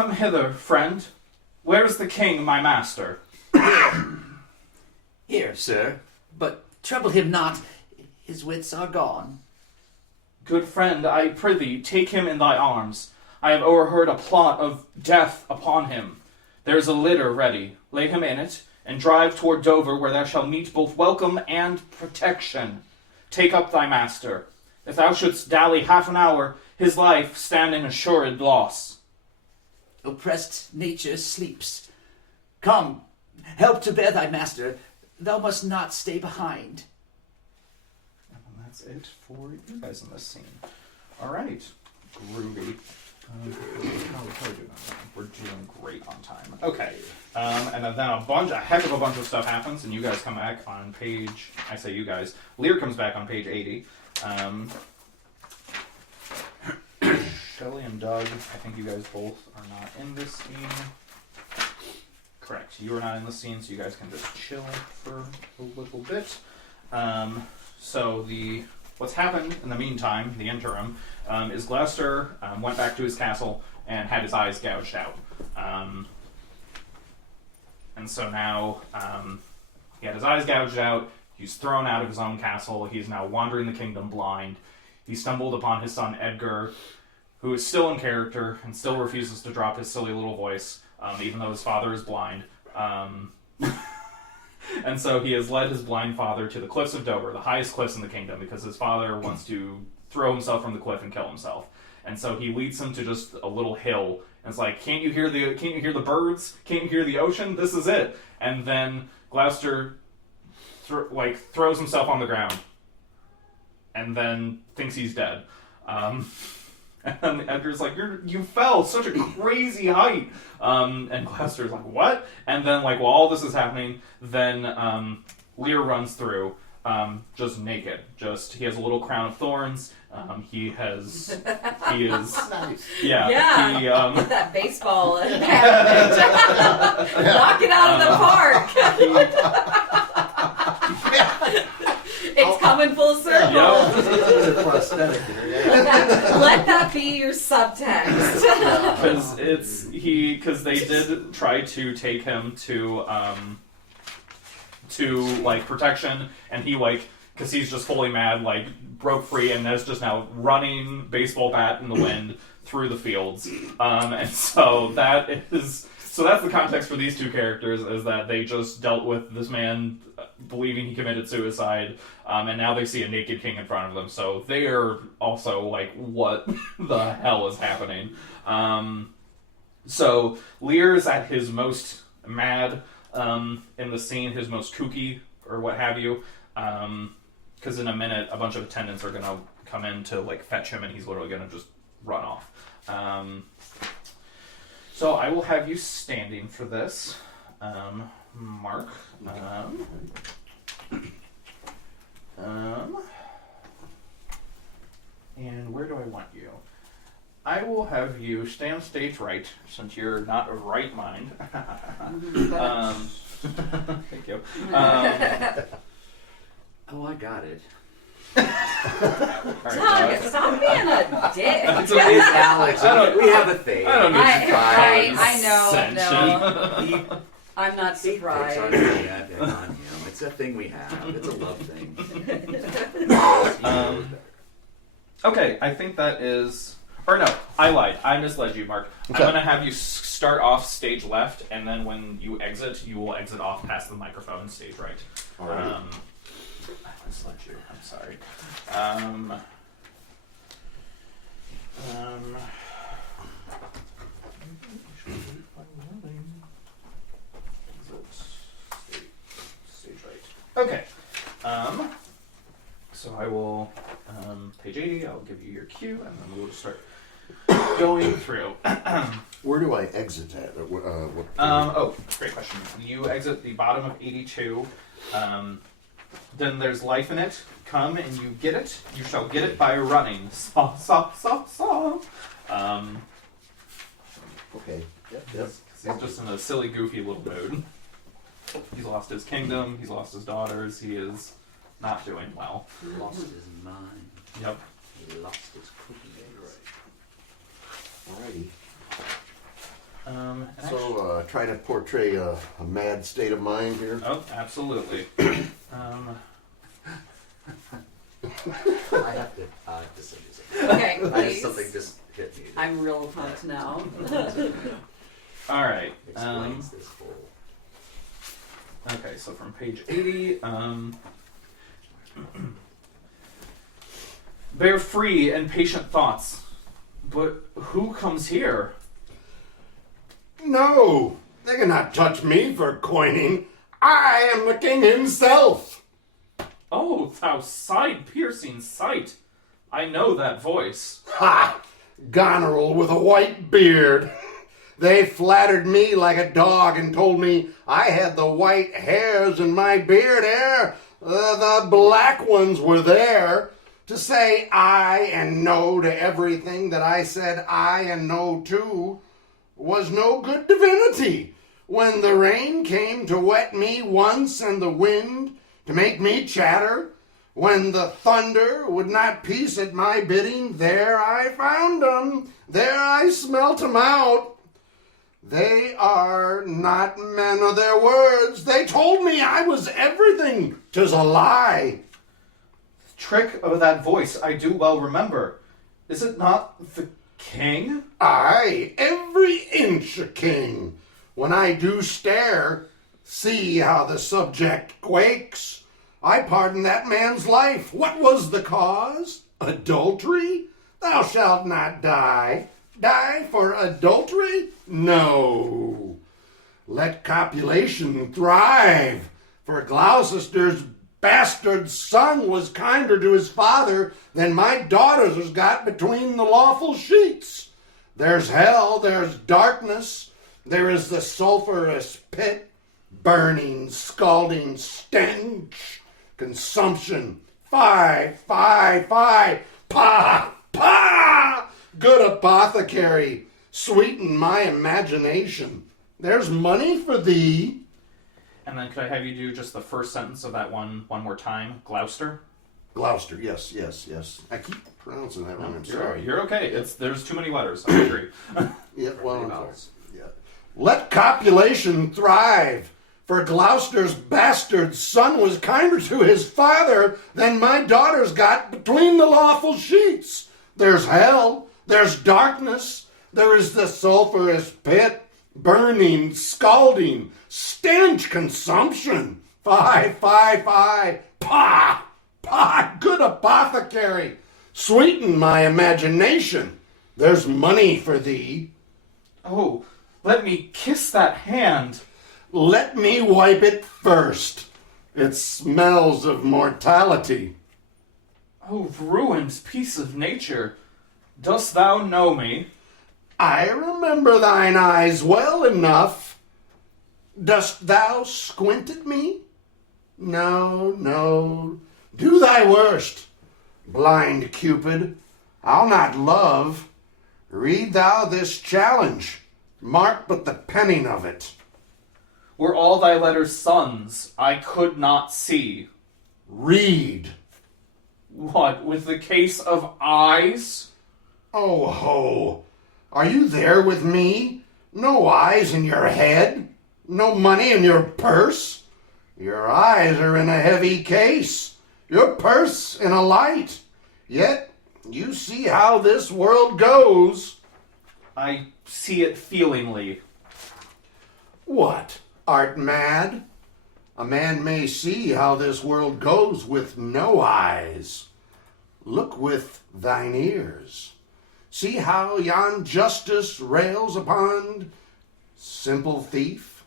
Come hither, friend. Where is the king, my master? Here, sir. But trouble him not. His wits are gone. Good friend, I prithee, take him in thy arms. I have overheard a plot of death upon him. There is a litter ready. Lay him in it, and drive toward Dover, where thou shalt meet both welcome and protection. Take up thy master. If thou shouldst dally half an hour, his life stand in assured loss. Oppressed nature sleeps. Come, help to bear thy master. Thou must not stay behind. And that's it for you guys in this scene. All right, groovy. How are we doing on time? We're doing great on time. Okay, and then a heck of a bunch of stuff happens, and you guys come back on page. I say you guys. Lear comes back on page 80. Shelley and Doug, I think you guys both are not in this scene. Correct. You are not in the scene, so you guys can just chill for a little bit. So what's happened in the meantime, the interim, is Gloucester went back to his castle and had his eyes gouged out. And so now he had his eyes gouged out. He's thrown out of his own castle. He's now wandering the kingdom blind. He stumbled upon his son Edgar, who is still in character and still refuses to drop his silly little voice, even though his father is blind. And so he has led his blind father to the cliffs of Dover, the highest cliffs in the kingdom, because his father wants to throw himself from the cliff and kill himself. And so he leads him to just a little hill, and it's like, can't you hear the birds? Can't you hear the ocean? This is it. And then Gloucester throws himself on the ground, and then thinks he's dead. And Edgar's like, you fell such a crazy height. And Gloucester's like, what? And then, while all this is happening, then Lear runs through, just naked. He has a little crown of thorns. He is, Nice. Yeah. He, Get that baseball cabinet. Knock it out of the park. It's coming full circle. It's a prosthetic here, yeah. Let that be your subtext. Because they did try to take him to protection, and he because he's just fully mad, broke free and is just now running baseball bat in the wind through the fields. And so that's the context for these two characters, is that they just dealt with this man believing he committed suicide, and now they see a naked king in front of them, so they are also what the hell is happening? So Lear's at his most mad in the scene, his most kooky, or what have you, because in a minute a bunch of attendants are going to come in to fetch him, and he's literally going to just run off. So I will have you standing for this, Mark. And where do I want you? I will have you stand stage right, since you're not of right mind. Thank you. Oh, I got it. Doug, stop being a dick. It's Alex. We have a thing. I don't need I know. No. I'm not surprised. It's a thing we have. It's a love thing. Okay, I think that is... Or no, I lied. I misled you, Mark. Okay. I'm going to have you start off stage left, and then when you exit, you will exit off past the microphone stage right. All right. I misled you. I'm sorry. Stage right. Okay. So I will, page 80, I'll give you your cue, and then we'll just start going through. Where do I exit at? Great question. You exit the bottom of 82. Then there's life in it. Come and you get it. You shall get it by running. Saw, saw, saw, saw. Okay. Yep. He's just in a silly, goofy little mood. He's lost his kingdom. He's lost his daughters. He is not doing well. He lost his mind. Yep. He lost his cookie. Alrighty. And So try to portray a mad state of mind here. oh, absolutely. I have to say something. Okay, I please. something just hit me. I'm real pumped now. All right. Explains this whole. Okay, so from page 80, bear free and patient thoughts. But who comes here? No, they cannot touch me for coining. I am the king himself. Oh, thou side-piercing sight! I know that voice. Ha! Goneril with a white beard. They flattered me like a dog and told me I had the white hairs in my beard ere the black ones were there. To say I and no to everything that I said I and no to was no good divinity. When the rain came to wet me once and the wind to make me chatter, when the thunder would not peace at my bidding, there I found 'em, there I smelt 'em out. They are not men of their words. They told me I was everything. 'Tis a lie. Trick of that voice I do well remember. Is it not the king? Aye, every inch a king. When I do stare, see how the subject quakes. I pardon that man's life. What was the cause? Adultery? Thou shalt not die. Die for adultery? No. Let copulation thrive. For Gloucester's bastard son was kinder to his father than my daughters has got between the lawful sheets. There's hell, there's darkness, there is the sulphurous pit, burning, scalding stench, consumption, fie, fie, fie, pah, pah! Good apothecary, sweeten my imagination. There's money for thee. And then could I have you do just the first sentence of that one more time? Gloucester? Gloucester, yes, yes, yes. I keep pronouncing that wrong, I'm sorry. You're okay. There's too many letters. I agree. Yeah, well, I'm vowels. sorry. Yeah. Let copulation thrive, for Gloucester's bastard son was kinder to his father than my daughters got between the lawful sheets. There's hell, there's darkness, there is the sulphurous pit, burning, scalding, stench, consumption. Fie, fie, fie, pah, pah, good apothecary, sweeten my imagination. There's money for thee. Oh, let me kiss that hand. Let me wipe it first. It smells of mortality. Oh, ruined piece of nature. Dost thou know me? I remember thine eyes well enough. Dost thou squint at me? No, no. Do thy worst, blind Cupid. I'll not love. Read thou this challenge. Mark but the penning of it. Were all thy letters suns, I could not see. Read. What, with the case of eyes? Oh ho! Are you there with me? No eyes in your head? No money in your purse? Your eyes are in a heavy case, your purse in a light. Yet you see how this world goes. I see it feelingly. What? Art mad? A man may see how this world goes with no eyes. Look with thine ears. See how yon justice rails upon simple thief?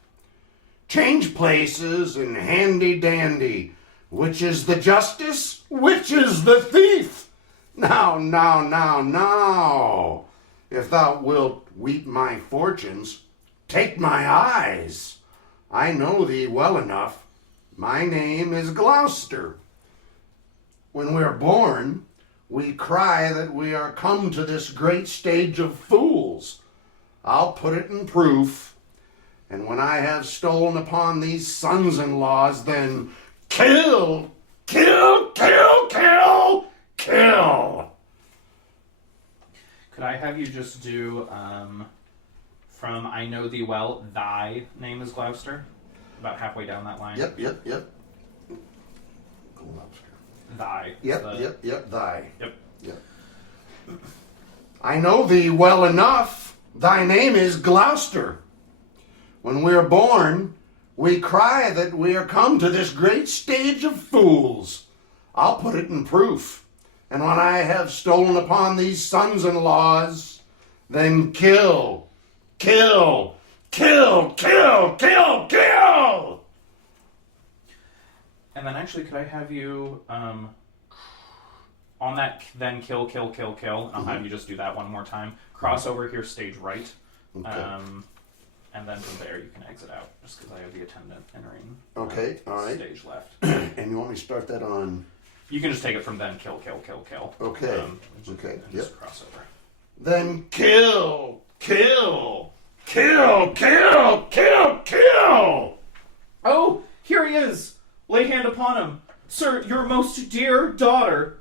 Change places and handy-dandy. Which is the justice? Which is the thief? Now, now, now, now. If thou wilt weep my fortunes, take my eyes. I know thee well enough. My name is Gloucester. When we're born, we cry that we are come to this great stage of fools. I'll put it in proof. And when I have stolen upon these sons-in-laws, then kill, kill, kill, kill, kill. Could I have you just do from I Know Thee Well, thy name is Gloucester. About halfway down that line. Yep. Thy. Yep, thy. Yep. I know thee well enough. Thy name is Gloucester. When we are born, we cry that we are come to this great stage of fools. I'll put it in proof. And when I have stolen upon these sons-in-laws, then kill, kill, kill, kill, kill, kill! And then actually, could I have you, on that then kill, kill, kill, kill, and I'll have you just do that one more time. Cross over here, stage right. Okay. And then from there you can exit out, just because I have the attendant entering Okay, all right. stage left. And you want me to start that on... You can just take it from then kill, kill, kill, kill. Okay. And just cross over. Then kill, kill, kill, kill, kill, kill! Oh, here he is! Lay hand upon him. Sir, your most dear daughter.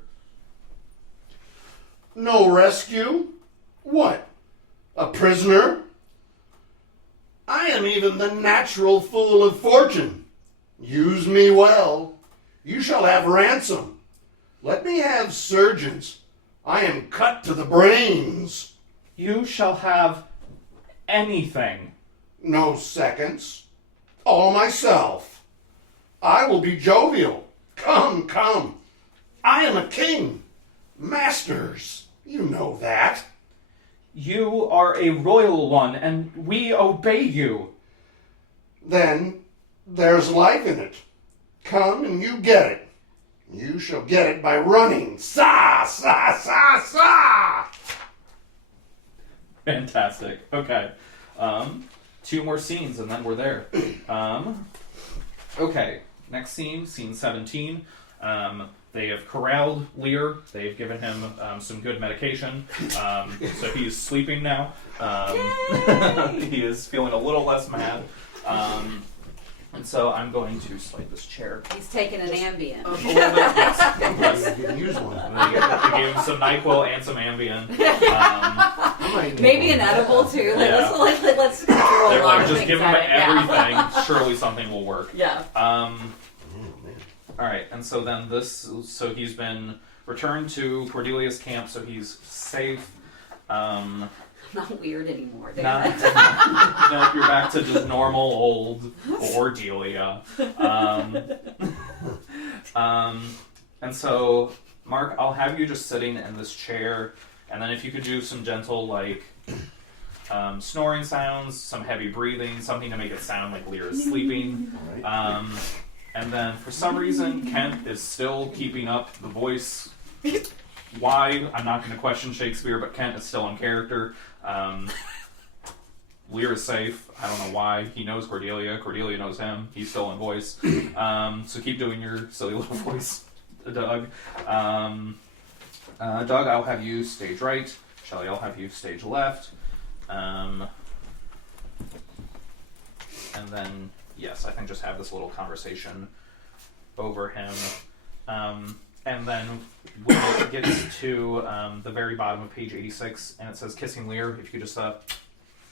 No rescue? What? A prisoner? I am even the natural fool of fortune. Use me well. You shall have ransom. Let me have surgeons. I am cut to the brains. You shall have anything. No seconds. All myself. I will be jovial. Come, come. I am a king. Masters, you know that. You are a royal one, and we obey you. Then there's life in it. Come and you get it. You shall get it by running. Sa, sa, sa, sa! Fantastic. Okay. 2 more scenes, and then we're there. Okay. Next scene, scene 17. They have corralled Lear. They've given him some good medication. So he's sleeping now. He is feeling a little less mad. And so I'm going to slide this chair. He's taking an Ambien. A little bit, yes. You can use one. They gave him some NyQuil and some Ambien. Maybe an edible too. Like, Yeah. let's control They're a lot like, of just things give him at it. everything. Yeah. Surely something will work. Yeah. All right, and so then so he's been returned to Cordelia's camp, so he's safe. Not weird anymore. Not, David. nope, you're back to just normal old Cordelia. And so, Mark, I'll have you just sitting in this chair, and then if you could do some gentle, like, snoring sounds, some heavy breathing, something to make it sound like Lear is sleeping. And then, for some reason, Kent is still keeping up the voice. Why? I'm not going to question Shakespeare, but Kent is still in character. Lear is safe. I don't know why. He knows Cordelia. Cordelia knows him. He's still in voice. So keep doing your silly little voice, Doug. Doug, I'll have you stage right. Shelley, I'll have you stage left. And then, yes, I think just have this little conversation over him. And then when it gets to the very bottom of page 86, and it says Kissing Lear, if you could just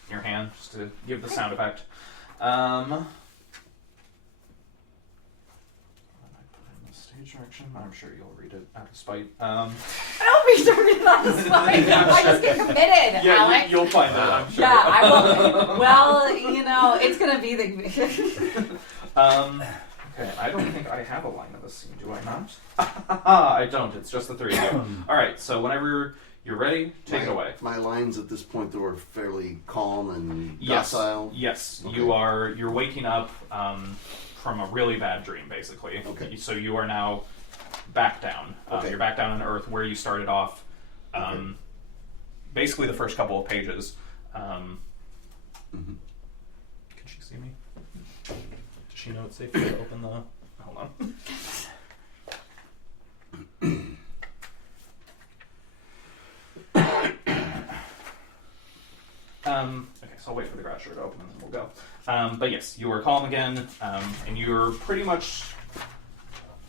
your hand, just to give the sound effect. Stage direction. I'm sure you'll read it out of spite. I don't be doing it on the spot. I just get committed, Yeah, Alex. you'll find it, I'm sure. Yeah, I will. Well, you know, it's gonna be the. Okay, I don't think I have a line in this scene, do I not? I don't, it's just the 3 of you. Alright, so whenever you're ready, take it away. My lines at this point, though, are fairly calm and Yes, docile. yes, Okay. you're waking up from a really bad dream, basically. Okay. So you are now back down. Okay. You're back down on Earth where you started off. Okay. Basically the first couple of pages. Mhm. Can she see me? Does she know it's safe to open the... Hold on. Okay, so I'll wait for the garage door to open and then we'll go. But yes, you are calm again, and you're pretty much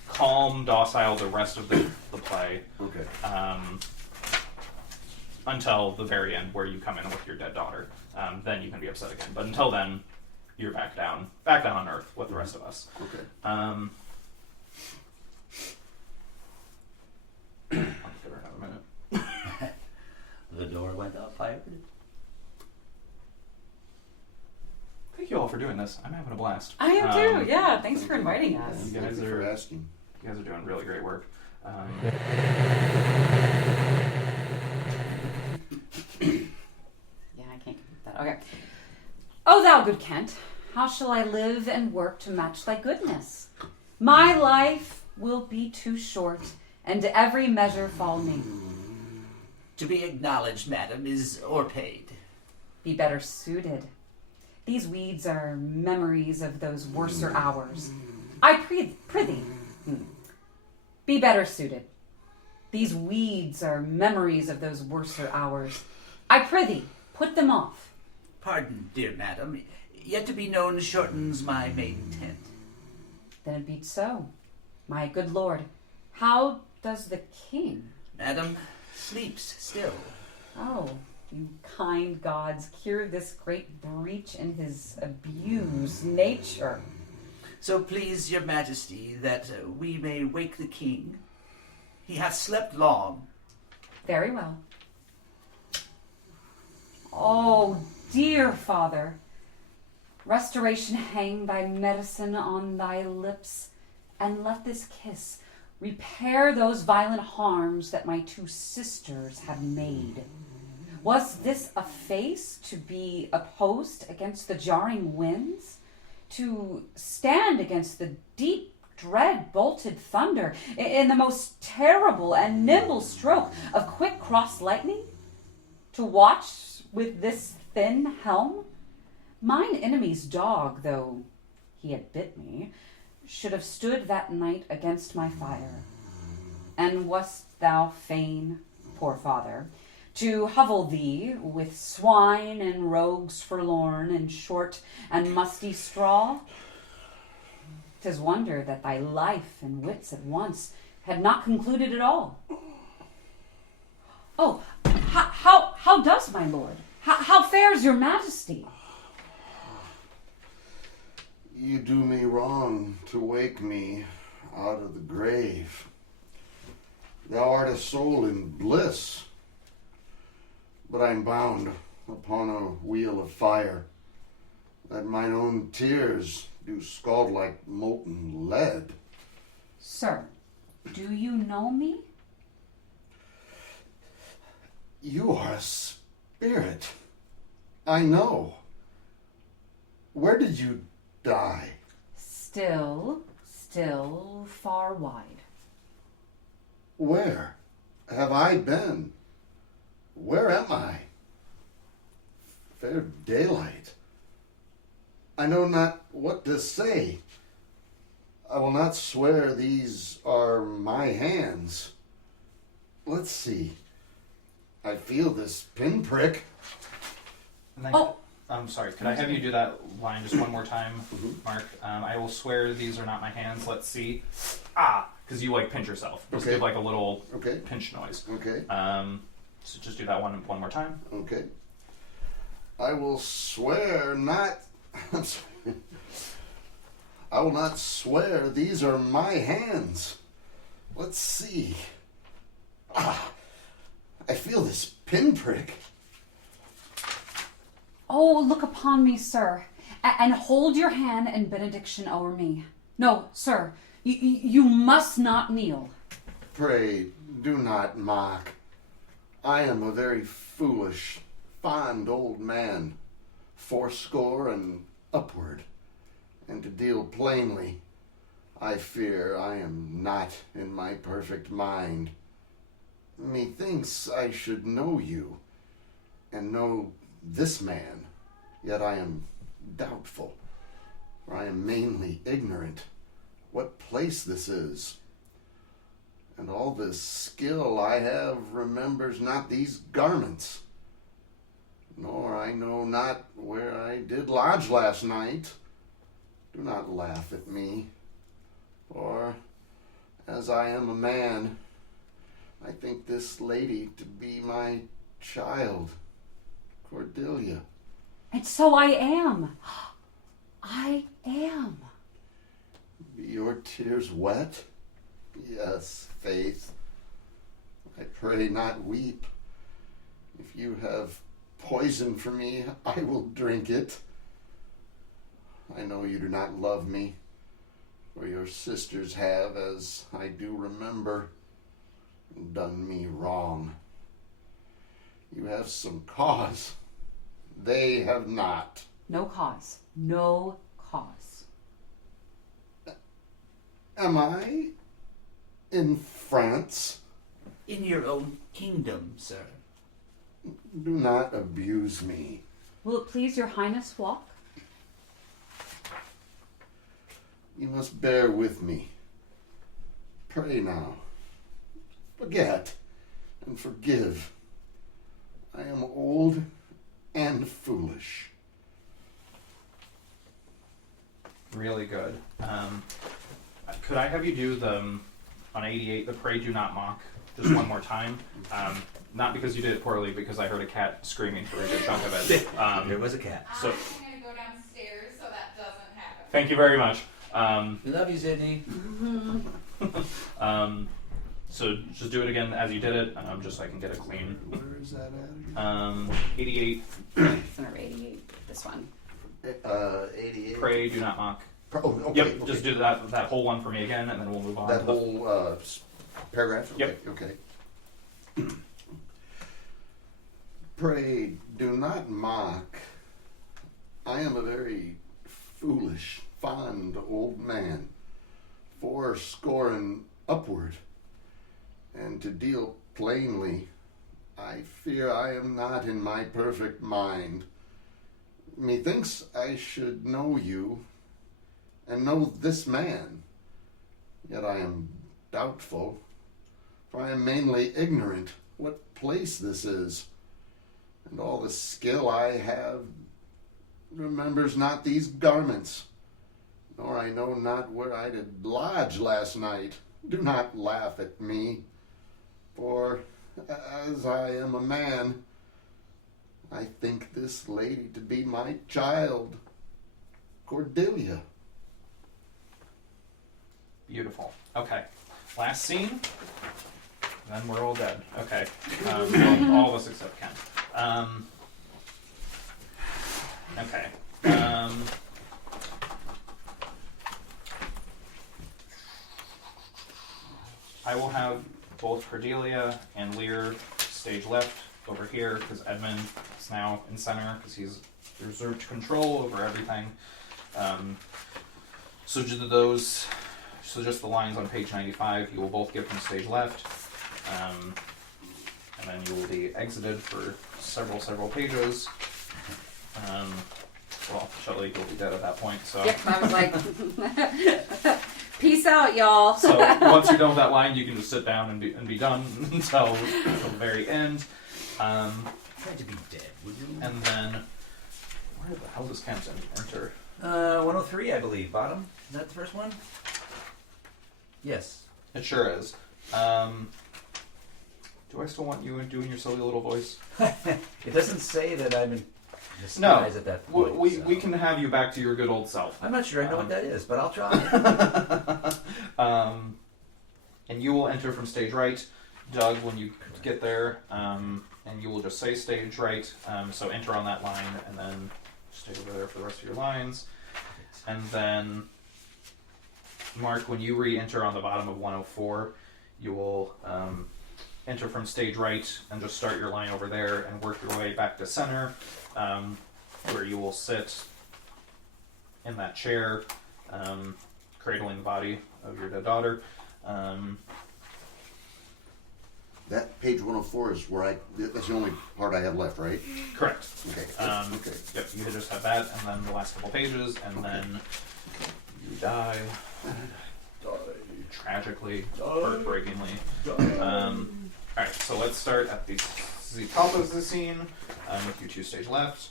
calm, docile the rest of the play. Okay. until the very end where you come in with your dead daughter. Then you can be upset again. But until then, you're back down on Earth with the rest of us. Okay. I'll give her another minute. The door went up, I heard. Thank you all for doing this. I'm having a blast. I am too. Yeah, thanks for inviting us. You Thank guys you for are asking. doing really great work. Yeah, I can't complete that. Okay. O thou good Kent, how shall I live and work to match thy goodness? My life will be too short, and every measure fall me. To be acknowledged, madam, is o'erpaid. Be better suited. These weeds are memories of those worser hours. I prithee, be better suited. These weeds are memories of those worser hours. I prithee, put them off. Pardon, dear madam, yet to be known shortens my maiden tent. Then it be so. My good lord, how does the king? Madam, sleeps still. Oh, you kind gods, cure this great breach in his abused nature. So please your majesty that we may wake the king. He hath slept long. Very well. Oh, dear father, restoration hang thy medicine on thy lips, and let this kiss repair those violent harms that my two sisters have made. Was this a face to be opposed against the jarring winds? To stand against the deep, dread, bolted thunder in the most terrible and nimble stroke of quick cross lightning? To watch with this thin helm? Mine enemy's dog, though he had bit me, should have stood that night against my fire. And wast thou fain, poor father, to hovel thee with swine and rogues forlorn in short and musty straw? 'Tis wonder that thy life and wits at once had not concluded at all. Oh, how does my lord? How fares your majesty? You do me wrong to wake me out of the grave. Thou art a soul in bliss, but I'm bound upon a wheel of fire, that mine own tears do scald like molten lead. Sir, do you know me? You are a spirit. I know. Where did you die? Still far wide. Where have I been? Where am I? Fair daylight. I know not what to say. I will not swear these are my hands. Let's see. I feel this pinprick. And then, Oh. I'm sorry, could I have you do that line just one more time, Mark? I will swear these are not my hands. Let's see. Because you pinch yourself. Just Okay. give a little Okay. pinch noise. Okay. So just do that one more time. Okay. I will swear not. I'm sorry. I will not swear these are my hands. Let's see. I feel this pinprick. Oh, look upon me, sir, and hold your hand in benediction o'er me. No, sir, you must not kneel. Pray, do not mock. I am a very foolish, fond old man, 80 and upward. And to deal plainly, I fear I am not in my perfect mind. Methinks I should know you, and know this man, yet I am doubtful, for I am mainly ignorant what place this is. And all this skill I have remembers not these garments, nor I know not where I did lodge last night. Do not laugh at me, for as I am a man, I think this lady to be my child, Cordelia. And so I am. I am. Be your tears wet? Yes, Faith. I pray not weep. If you have poison for me, I will drink it. I know you do not love me, for your sisters have, as I do remember, done me wrong. You have some cause. They have not. No cause. No cause. Am I in France? In your own kingdom, sir. Do not abuse me. Will it please your highness walk? You must bear with me. Pray now. Forget and forgive. I am old and foolish. Really good. Could I have you do the on 88 the pray do not mock just one more time? Not because you did it poorly, because I heard a cat screaming for a good chunk of it. There was a cat. So I'm going to go downstairs so that doesn't happen. thank you very much. We love you, Sydney. So just do it again as you did it, just so I can get it clean. Where is that at? 88 It's number 88. This one. 88. pray do not mock. Oh, okay. Yep, okay. just do that whole one for me again, and then we'll move on. That to the- whole paragraph? Yep. Okay. Pray do not mock. I am a very foolish, fond old man, 80 and upward. And to deal plainly, I fear I am not in my perfect mind. Methinks I should know you, and know this man. Yet I am doubtful, for I am mainly ignorant what place this is, and all the skill I have remembers not these garments, nor I know not where I did lodge last night. Do not laugh at me, for as I am a man, I think this lady to be my child, Cordelia. Beautiful. Okay. Last scene. Then we're all dead. Okay. Well, all of us except Ken. Okay. I will have both Cordelia and Lear stage left over here, because Edmund is now in center because he's reserved control over everything. So just the lines on page 95, you will both give them stage left, and then you will be exited for several pages. Well, Shelley, you'll be dead at that point, so. Yep, I was like, peace out, y'all. So once you're done with that line, you can just sit down and be done until the very end. Try to be dead, would you? And then, where the hell does Kenton enter? 103, I believe. Bottom? Is that the first one? Yes. It sure is. Do I still want you doing your silly little voice? It doesn't say that I'm in No, disguise at that point. we can have you back to your good old self. I'm not sure I know what that is, but I'll try. And you will enter from stage right, Doug, when you get there, and you will just say stage right. So enter on that line, and then stay over there for the rest of your lines. And then, Mark, when you re-enter on the bottom of 104, you will enter from stage right and just start your line over there and work your way back to center, where you will sit in that chair, cradling the body of your dead daughter. That page 104 is where that's the only part I have left, right? Correct. Okay. Okay. Yep, you just have that, and then the last couple pages, and then you die. Tragically, heartbreakingly. Alright, so let's start at the top of the scene with you two stage left.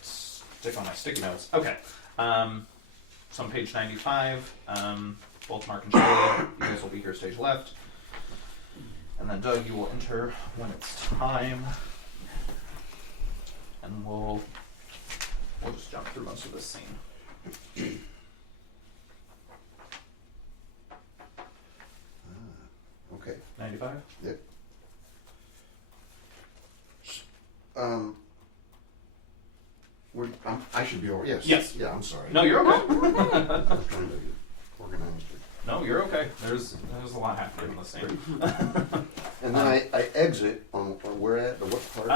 Stick on my sticky notes. Okay. So on page 95, both Mark and Shelley, you guys will be here stage left. And then Doug, you will enter when it's time. And we'll just jump through most of this scene. Okay. 95? Yep. I should be over. Yes. Yes. Yeah, I'm sorry. No, you're okay. I'm trying to organize it. No, you're okay. There's a lot happening in the scene. And then I exit on where at or what part?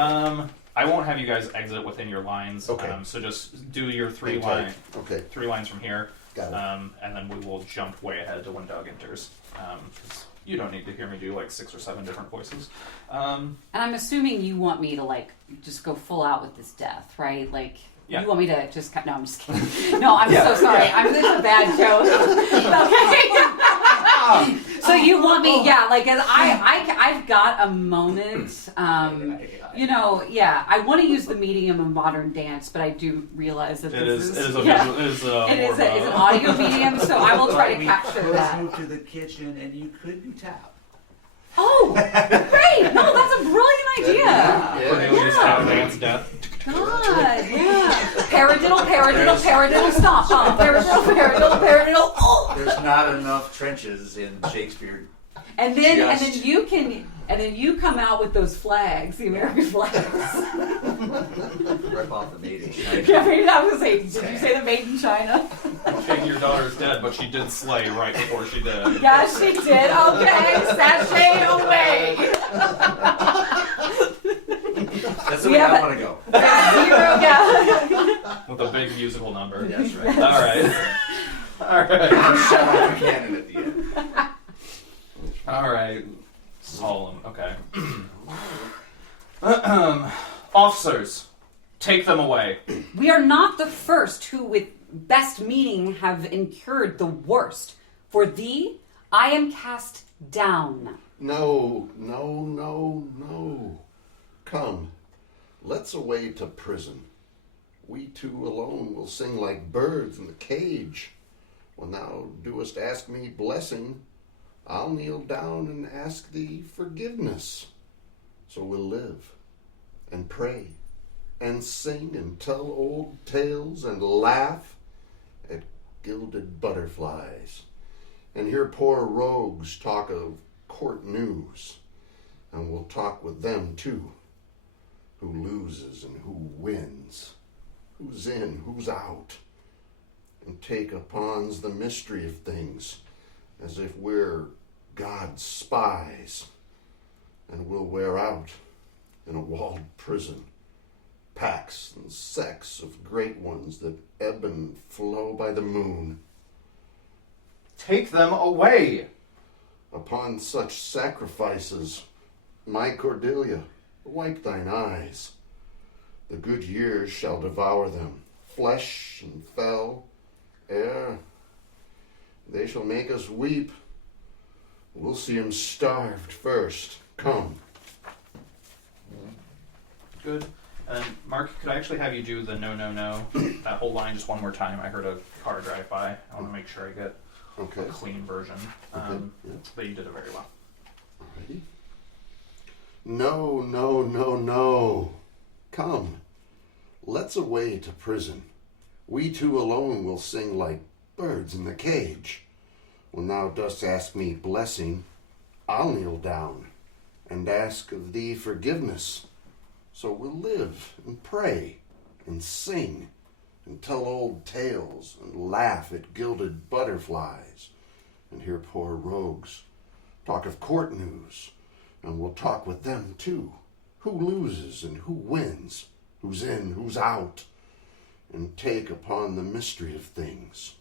I won't have you guys exit within your lines. Okay. So just do your three Hang tight. lines. Okay. 3 lines from here. Got it. And then we will jump way ahead to when Doug enters. 'Cause you don't need to hear me do like 6 or 7 different voices. And I'm assuming you want me to like just go full out with this death, right? Like Yeah. you want me to just cut? No, I'm just kidding. No, I'm so sorry. I'm this is a bad joke. Okay. So you want me? Yeah, like as I've got a moment. You know, yeah. I want to use the medium of modern dance, but I do realize that It is an audio medium. So I will try to capture Let's that. move to the kitchen, and you could be tapped. Oh, great! No, that's a brilliant idea. Cornelius tap dance death. God, yeah. Paradiddle, stomp, paradiddle. Oh. There's not enough trenches in Shakespeare. And then you come out with those flags, the American flags. Rip off the made in China. Yeah, I was gonna say, did you say the made in China? Shaking your daughter's dead, but she did slay right before she did. Yeah, she did. Okay, sashay away. That's the way I want to go. 0, yeah. With a big musical number. That's right. All right. All right. Shut off the cannon at the end. All right. Solemn. Okay. Officers, take them away. We are not the first who with best meaning have incurred the worst. For thee, I am cast down. No. Come, let's away to prison. We two alone will sing like birds in the cage. When thou doest ask me blessing, I'll kneel down and ask thee forgiveness. So we'll live and pray and sing and tell old tales and laugh at gilded butterflies and hear poor rogues talk of court news. And we'll talk with them too. Who loses and who wins, who's in, who's out, and take upons the mystery of things as if we're God's spies, and we'll wear out in a walled prison packs and sects of great ones that ebb and flow by the moon. Take them away. Upon such sacrifices, my Cordelia, wipe thine eyes. The good years shall devour them, flesh and fell, ere they shall make us weep. We'll see 'em starved first. Come. Good. And Mark, could I actually have you do the no, that whole line just one more time? I heard a car drive by. I want to make sure I get Okay. a clean version. Yeah. But you did it very well. Alrighty. No. Come, let's away to prison. We two alone will sing like birds in the cage. When thou dost ask me blessing, I'll kneel down and ask of thee forgiveness. So we'll live and pray and sing and tell old tales and laugh at gilded butterflies and hear poor rogues talk of court news. And we'll talk with them too. Who loses and who wins, who's in, who's out, and take upon the mystery of things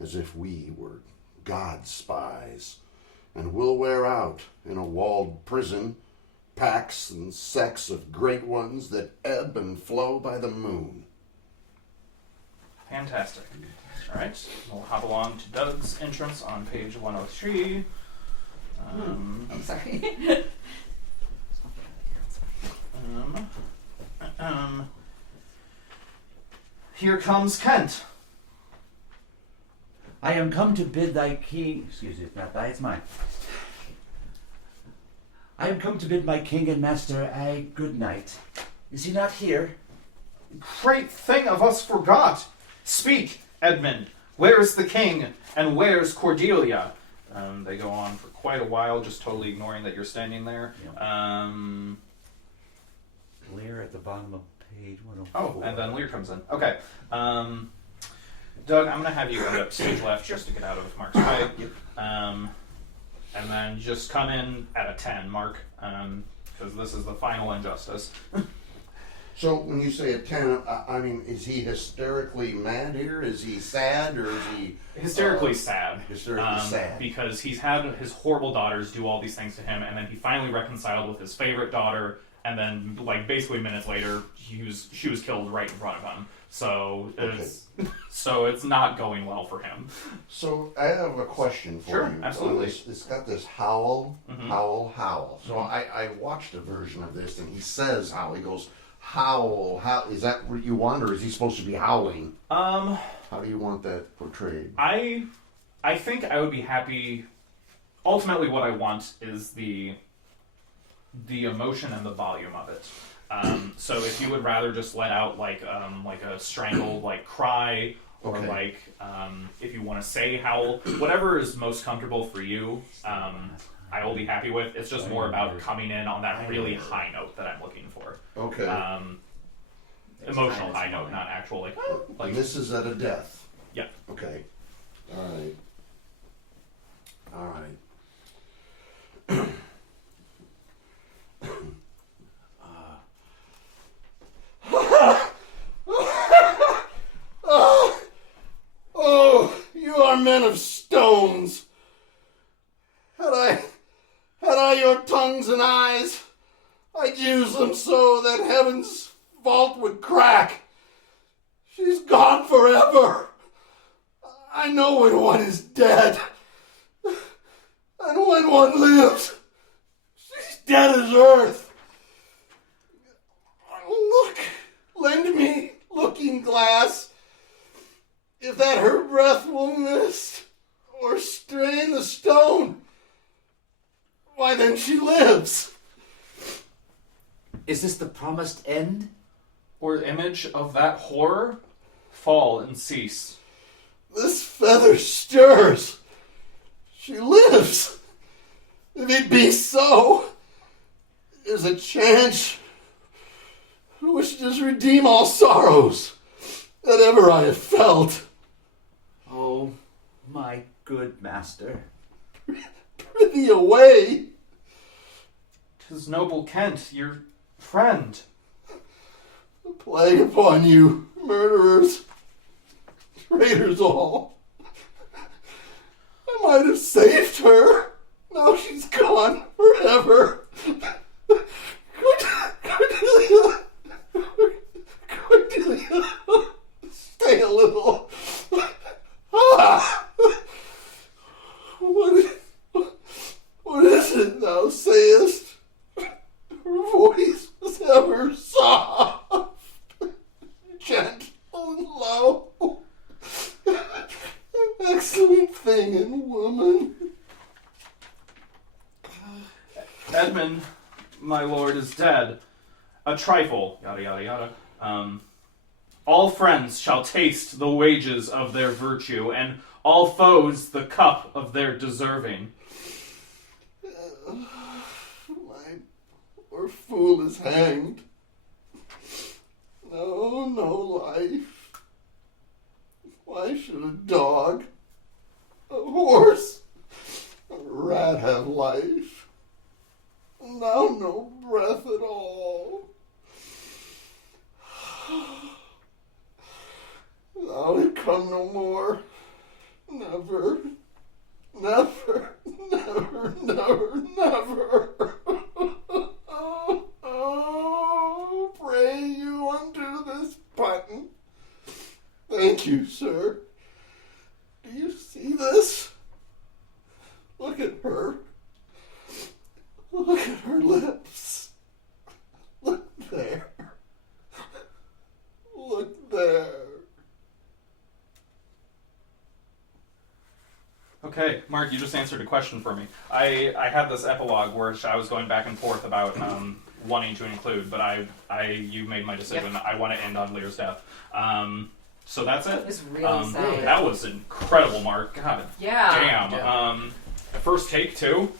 as if we were God's spies. And we'll wear out in a walled prison packs and sects of great ones that ebb and flow by the moon. Fantastic. All right. We'll hop along to Doug's entrance on page 103. I'm sorry. Here comes Kent. I am come to bid thy king. Excuse me, not thy, it's mine. I am come to bid my king and master a good night. Is he not here? Great thing of us forgot. Speak, Edmund. Where is the king, and where's Cordelia? They go on for quite a while, just totally ignoring that you're standing there. Lear at the bottom of page 104. Oh, and then Lear comes in. Okay. Doug, I'm going to have you end up stage left just to get out of Mark's way. And then just come in at a 10, Mark, because this is the final injustice. So when you say a 10, I mean, is he hysterically mad here? Is he sad, or is he Hysterically sad. Hysterically sad. Because he's had his horrible daughters do all these things to him, and then he finally reconciled with his favorite daughter, and then, like, basically minutes later, she was killed right in front of him. So it's not going well for him. So I have a question for Sure, you. absolutely. It's got this howl, howl. So I watched a version of this, and he says howl. He goes, howl. Is that what you want, or is he supposed to be howling? How do you want that portrayed? I think I would be happy. Ultimately, what I want is the emotion and the volume of it. So if you would rather just let out like a strangled like cry, or Okay. if you want to say howl, whatever is most comfortable for you, I will be happy with. It's just more about coming in on that really high note that I'm looking for. Okay. Emotional high note, not actual like. And this is at a death. Yeah. Okay. All right. All right. Oh, you are men of stones. Had I your tongues and eyes, I'd use them so that heaven's vault would crack. She's gone forever. I know when one is dead. And when one lives, she's dead as earth. Look, lend me looking glass. If that her breath will mist or strain the stone, why then she lives. Is this the promised end? Or the image of that horror fall and cease. This feather stirs. She lives. If it be so, there's a chance which does redeem all sorrows that ever I have felt. Oh, my good master. Prithee away. 'Tis noble Kent, your friend. A plague upon you, murderers, traitors all. I might have saved her. Now she's gone forever. Cordelia, stay a little. Ah! What is it thou sayest? Her voice was ever soft, gentle and low. An excellent thing in woman. Edmund, my lord, is dead. A trifle, yada yada yada. All friends shall taste the wages of their virtue, and all foes the cup of their deserving. My poor fool is hanged. No life. Why should a dog, a horse, a rat have life? Now no breath at all. Thou will come no more. Never. Never. Never. Never. Never. Oh, pray you unto this button. Thank you, sir. Do you see this? Look at her. Look at her lips. Look there. Look there. Okay, Okay, Mark, you just answered a question for me. I had this epilogue where I was going back and forth about wanting to include, but you made my decision. Yep. I want to end on Lear's death. So that's it. It was really sad. That was incredible, Mark. God Yeah. damn. Yeah. First take too.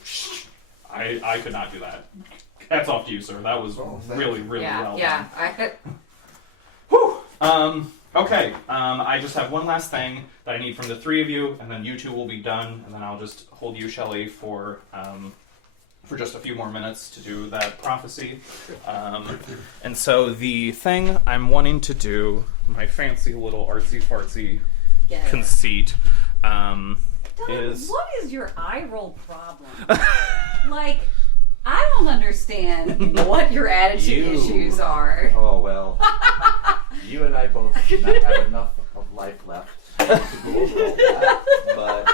I could not do that. Hats off to you, sir. That was really well done. Yeah. Whew. Okay. I just have one last thing that I need from the three of you, and then you two will be done, and then I'll just hold you, Shelley, for just a few more minutes to do that prophecy. And so the thing I'm wanting to do, my fancy little artsy-fartsy conceit, is... What is your eye roll problem? Like, I don't understand what your attitude issues are. Oh, well. You and I both do not have enough of life left to go over all that, but...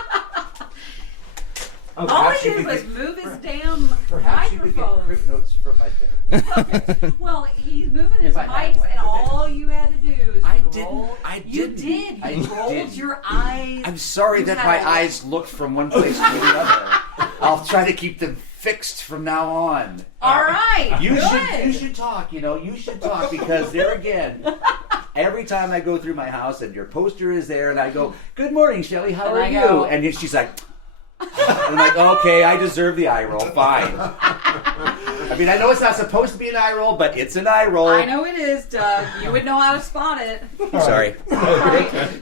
All I did was move his damn Perhaps you could get microphone. crib notes from my therapist. Okay. Well, he's moving his If I had mics, one. and all you had to do is roll. I You didn't. did. I You rolled did. your eyes. I'm sorry You that had my a- eyes looked from one place to the other. I'll try to keep them fixed from now on. All right. You good. should talk, you should talk, because there again, every time I go through my house and your poster is there and I go, "Good morning, Shelley, how And are I you?" go- And she's like, and I'm like, "Okay, I deserve the eye roll, fine." I mean, I know it's not supposed to be an eye roll, but it's an eye roll. I know it is, Doug. You would know how to spot it. Sorry.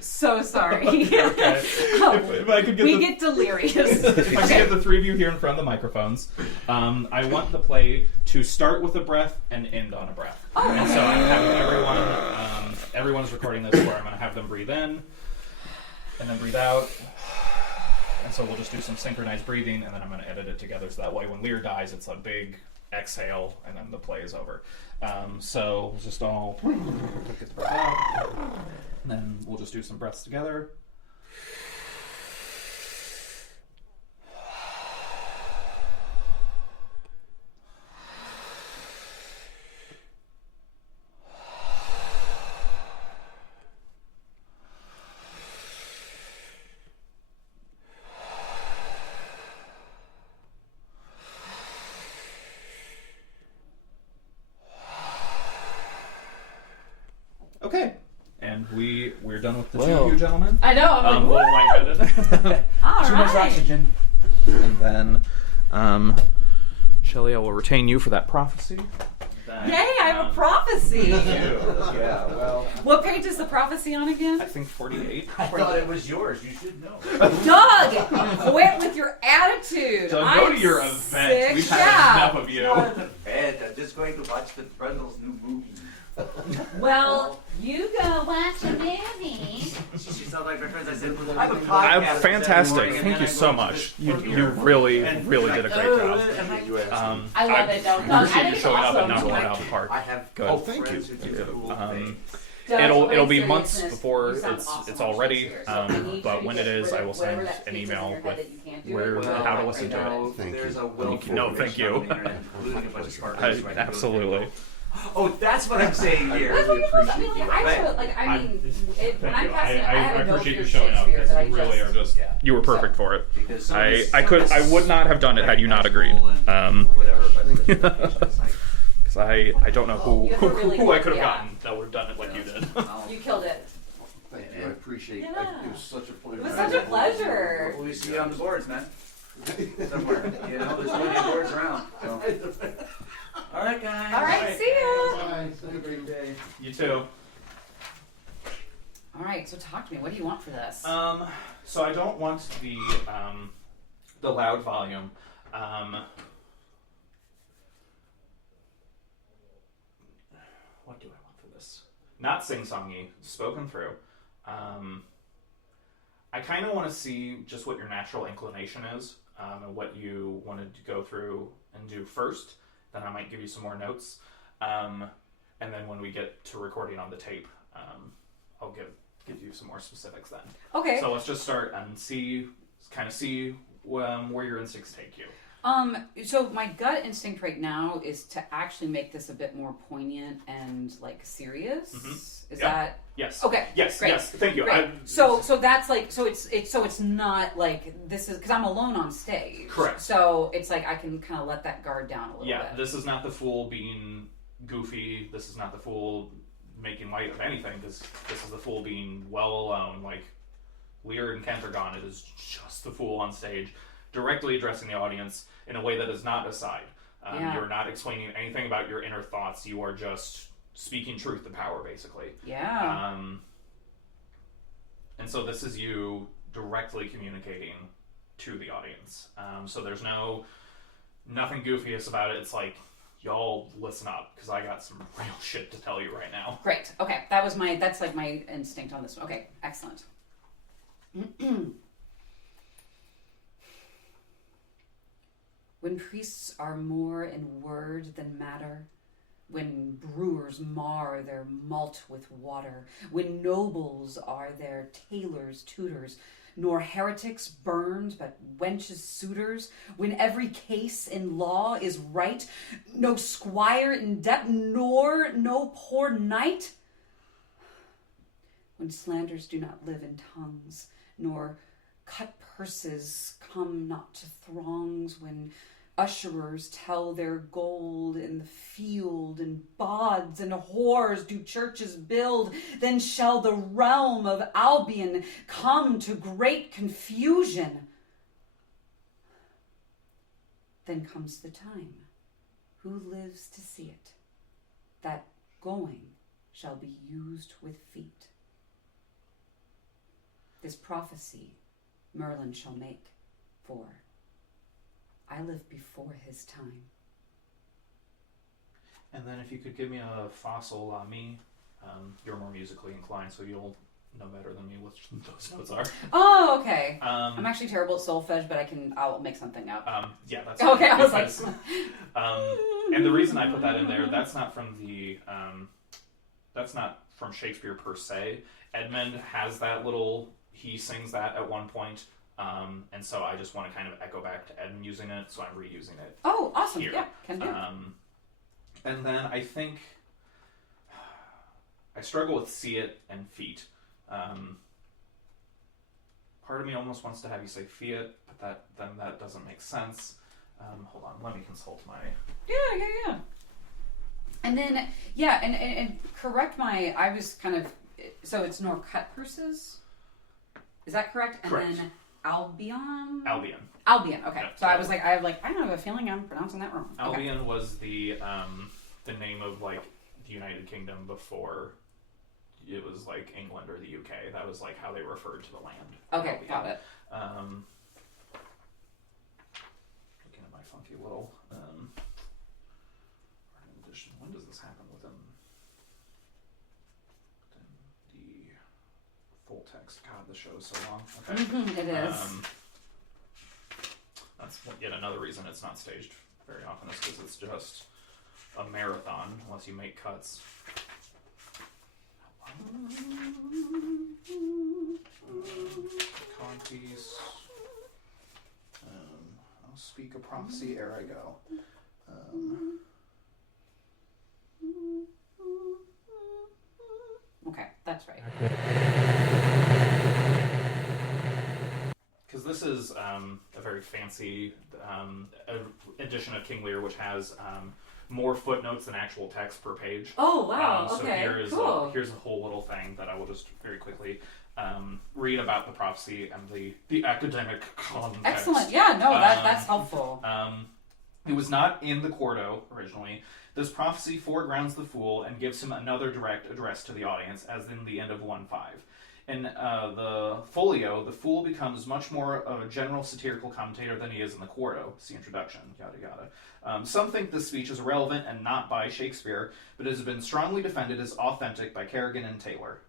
So sorry. Okay. If I could get We get delirious. If I could get the three of you here in front of the microphones, I want the play to start with a breath and end on a breath. Oh. And so I'm having everyone's recording this where I'm going to have them breathe in and then breathe out. And so we'll just do some synchronized breathing, and then I'm going to edit it together so that way when Lear dies, it's a big exhale, and then the play is over. So we'll just all get the breath out, and then we'll just do some breaths together. Okay, and we're done with the two of you gentlemen. I know. I'm Little like, lightheaded. all Too much right. oxygen. And then, Shelley, I will retain you for that prophecy. Then, Yay, I have a prophecy. Yeah, well, What page is the prophecy on again? I think 48. I thought it was yours. You should know. Doug, quit with your attitude. So go I'm to your event. sick. We've Yeah. had enough of you. Not in the bed. I'm just going to watch the Brundles' new movie. Well, you go watch a movie. She's not like my friends. I said, I have a podcast. Fantastic. Thank you so much. You really did a great job. I love it, though. I Doug, appreciate I you think showing it's up and awesome. not blowing it out of the park. I have Good. Oh, thank friends you. who do cool things. Doug, It'll in be all months seriousness, before you sound it's awesome all on ready. Shakespeare, so I need But you when to it get is, rid I of will whatever send that an teaches in email your head with that you can't do where it. how to listen to it. Thank There's you. a wealth No, of thank information you. on the internet, including a bunch of partners right now. Absolutely. Oh, that's what I'm saying here. That's what you're supposed to. I mean, like, Right. I wrote, like, I mean, when Thank I you. passed it, I I had a note appreciate for you showing up Shakespeare because that I you really are just Yeah. you were perfect for it. Because some of this- I would not have done it had you not agreed. Whatever, but Because I don't know who You have a really who I good- could have yeah. gotten that would have done it like you did. You killed it. Thank you. I appreciate it. Yeah. It was such a pleasure. It was such a pleasure. We see you on the boards, man. Somewhere. You know, there's plenty of boards around. So. All right, guys. All right, see ya. Bye. Have a great day. You too. All right, so talk to me. What do you want for this? So I don't want the loud volume. What do I want for this? Not sing-songy, spoken through. I kind of want to see just what your natural inclination is and what you wanted to go through and do first. Then I might give you some more notes. And then when we get to recording on the tape, I'll give you some more specifics then. Okay. So let's just start and see where your instincts take you. So my gut instinct right now is to actually make this a bit more poignant and like serious. Is that Yes. okay? Yes. Great. Yes. Thank you. Great. So that's like so it's not like this is because I'm alone on stage. Correct. So it's like I can kind of let that guard down a little bit. This is not the fool being goofy. This is not the fool making light of anything. This is the fool being well alone. Like Lear and Kent are gone. It is just the fool on stage, directly addressing the audience in a way that is not aside. You're not explaining anything about your inner thoughts. You are just speaking truth to power, basically. Yeah. And so this is you directly communicating to the audience. So there's nothing goofiest about it. It's like, y'all listen up, because I got some real shit to tell you right now. Great. Okay. That's like my instinct on this one. Okay. Excellent. When priests are more in word than matter, when brewers mar their malt with water, when nobles are their tailors' tutors, nor heretics burned but wenches' suitors, when every case in law is right, no squire in debt, nor no poor knight, when slanders do not live in tongues, nor cut purses come not to throngs, when usherers tell their gold in the field, and bawds and whores do churches build, then shall the realm of Albion come to great confusion. Then comes the time. Who lives to see it? That going shall be used with feet. This prophecy Merlin shall make, for I live before his time. And then if you could give me a fossil on me, you're more musically inclined, so you'll know better than me what those notes are. Oh, okay. I'm actually terrible at solfege, but I'll make something up. Yeah, that's okay. I was because, like, and the reason I put that in there, that's not from that's not from Shakespeare per se. Edmund has that little. He sings that at one point. And so I just want to kind of echo back to Edmund using it, so I'm reusing it. Oh, awesome. Here. Yeah, can do. And then I think I struggle with see it and feet. Part of me almost wants to have you say fiat, but that doesn't make sense. Hold on, let me consult my... Yeah. And then, and correct I was kind of, so it's nor cut purses? Is that correct? And Correct. then Albion. Albion. Okay. Yeah, So I was like, I have a feeling I'm pronouncing that wrong. Okay. Albion was the name of like the United Kingdom before it was like England or the UK. That was like how they referred to the land. Okay, Albion. got it. Looking at my funky little edition. When does this happen within the full text? God, the show is so long. Okay. It is. That's yet another reason it's not staged very often, is because it's just a marathon unless you make cuts. Conpiece. I'll speak a prophecy ere I go. Okay, that's right. Because this is a very fancy edition of King Lear, which has more footnotes than actual text per page. Oh, wow. So okay, here's here's a whole little thing that I will just very quickly read about the prophecy and the academic context. Excellent. Yeah, no, that's helpful. It was not in the Quarto originally. This prophecy foregrounds the fool and gives him another direct address to the audience, as in the end of 1-5. In the folio, the fool becomes much more of a general satirical commentator than he is in the Quarto. See introduction, yada yada. Some think this speech is irrelevant and not by Shakespeare, but it has been strongly defended as authentic by Kerrigan and Taylor.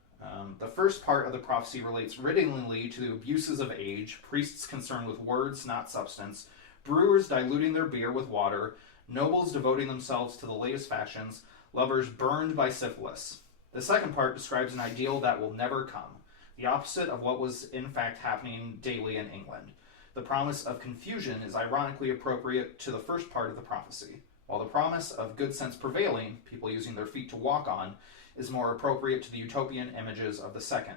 The first part of the prophecy relates riddlingly to the abuses of age, priests concerned with words, not substance, brewers diluting their beer with water, nobles devoting themselves to the latest fashions, lovers burned by syphilis. The second part describes an ideal that will never come, the opposite of what was in fact happening daily in England. The promise of confusion is ironically appropriate to the first part of the prophecy, while the promise of good sense prevailing, people using their feet to walk on, is more appropriate to the utopian images of the second.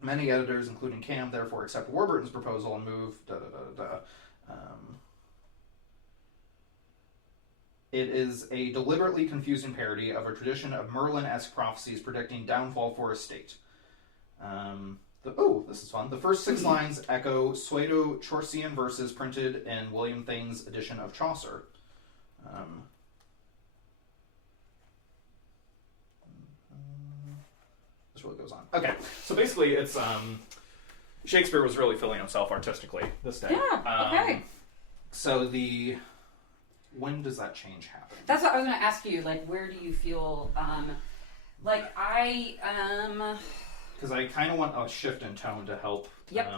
Many editors, including Cam, therefore accept Warburton's proposal and move It is a deliberately confusing parody of a tradition of Merlin-esque prophecies predicting downfall for a state. This is fun. The first 6 lines echo Pseudo-Chaucian verses printed in William Thane's edition of Chaucer. This really goes on. Okay, so basically it's Shakespeare was really feeling himself artistically this day. Yeah, okay. So when does that change happen? That's what I was going to ask you. Like, where do you feel? Because I kind of want a shift in tone to help Yep.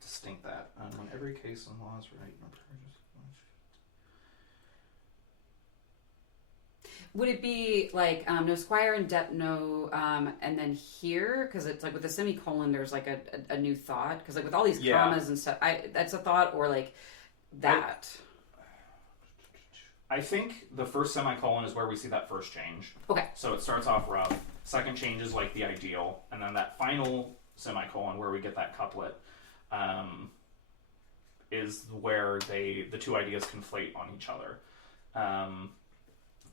distinct that. When every case and law is right. Would it be like no squire and debt, no, and then here? Because it's like with the semicolon, there's like a new thought. Because like with all these commas and stuff, that's a thought, or like that. I think the first semicolon is where we see that first change. Okay. So it starts off rough. Second change is like the ideal, and then that final semicolon where we get that couplet is where the two ideas conflate on each other.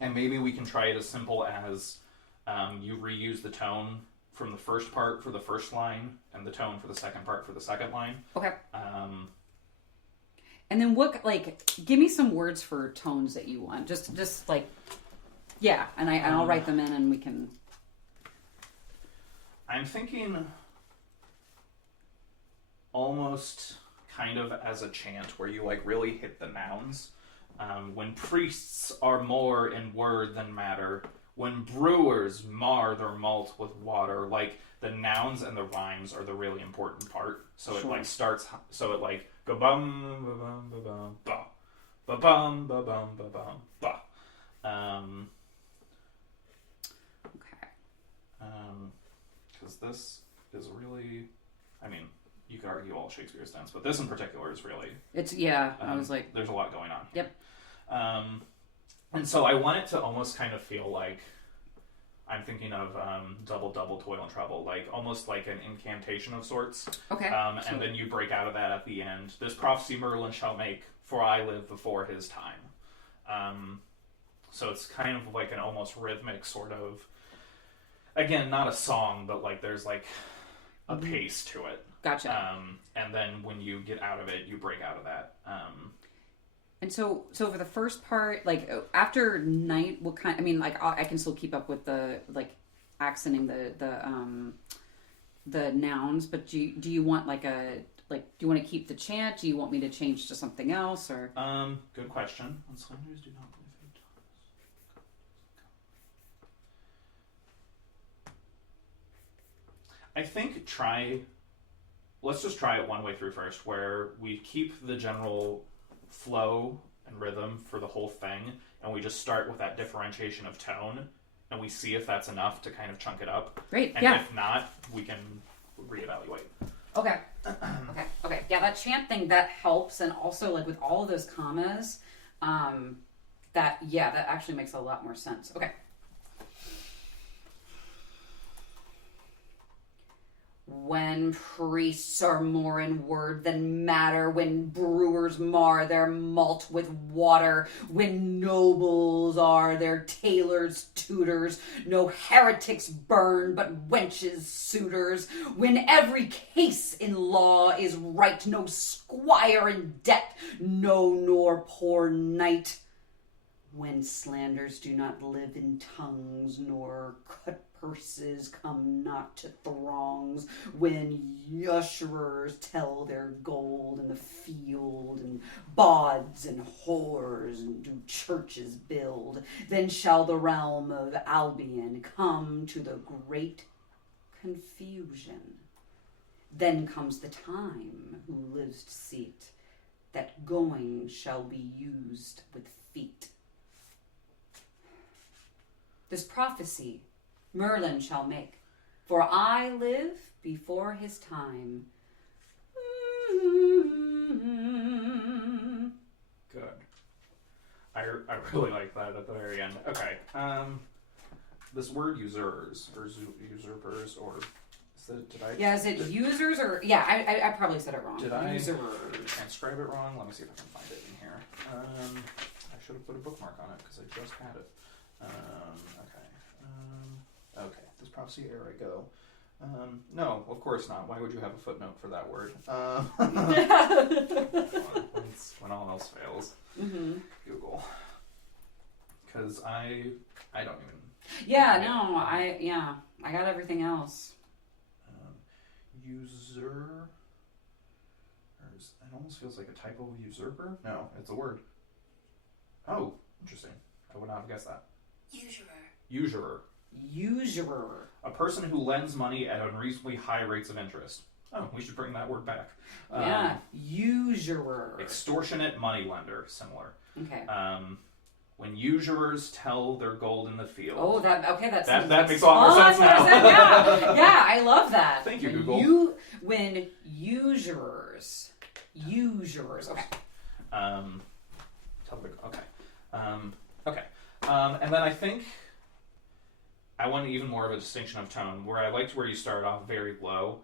And maybe we can try it as simple as you reuse the tone from the first part for the first line, and the tone for the second part for the second line. Okay. And then give me some words for tones that you want. Just like, yeah, and I'll write them in, and we can. I'm thinking almost kind of as a chant where you like really hit the nouns. When priests are more in word than matter, when brewers mar their malt with water, like the nouns and the rhymes are the really important part. So it like starts, so it like go bum ba bum ba bum ba ba bum ba bum ba bum ba. Okay. Because this is really, I mean, you could argue all Shakespeare's dance, but this in particular is really. It's I was like, there's a lot going on here. Yep. And so I want it to almost kind of feel like I'm thinking of double, toil and trouble, like almost like an incantation of sorts. Okay. And then you break out of that at the end. This prophecy Merlin shall make, for I live before his time. So it's kind of like an almost rhythmic sort of, again, not a song, but like there's like a pace to it. Gotcha. And then when you get out of it, you break out of that. And so for the first part, like after night, what kind? I mean, like I can still keep up with the like accenting the nouns, but do you want do you want to keep the chant? Do you want me to change to something else, or? Good question. Slanders do not believe in tongues. I think let's just try it one way through first, where we keep the general flow and rhythm for the whole thing, and we just start with that differentiation of tone, and we see if that's enough to kind of chunk it up. Great. And if not, we can reevaluate. Okay. Okay. Yeah, that chant thing, that helps, and also like with all of those commas, that actually makes a lot more sense. Okay. When priests are more in word than matter, when brewers mar their malt with water, when nobles are their tailors' tutors, no heretics burn but wenches' suitors, when every case in law is right, no squire in debt, no nor poor knight, when slanders do not live in tongues, nor cut purses come not to throngs, when usherers tell their gold in the field, and bawds and whores and do churches build, then shall the realm of Albion come to the great confusion. Then comes the time who lives to see't, that going shall be used with feet. This prophecy Merlin shall make, for I live before his time. I really like that at the very end. Okay. This word usurers or usurpers or did I? Yeah, is it users or I probably said it wrong. Did I Usurers. transcribe it wrong? Let me see if I can find it in here. I should have put a bookmark on it because I just had it. Okay. This prophecy, ere I go. No, of course not. Why would you have a footnote for that word? When all else fails, Google. Because I don't even. Yeah, no, I got everything else. User. It almost feels like a typo. Usurper? No, it's a word. Oh, interesting. I would not have guessed that. Usurer. Usurer. A person who lends money at unreasonably high rates of interest. Oh, we should bring that word back. Usurer. Extortionate moneylender, similar. Okay. When usurers tell their gold in the field. Oh, that makes a lot more sense now. Yeah, I love that. Thank you, Google. When usurers. Okay. And then I think I want even more of a distinction of tone, where I liked where you started off very low,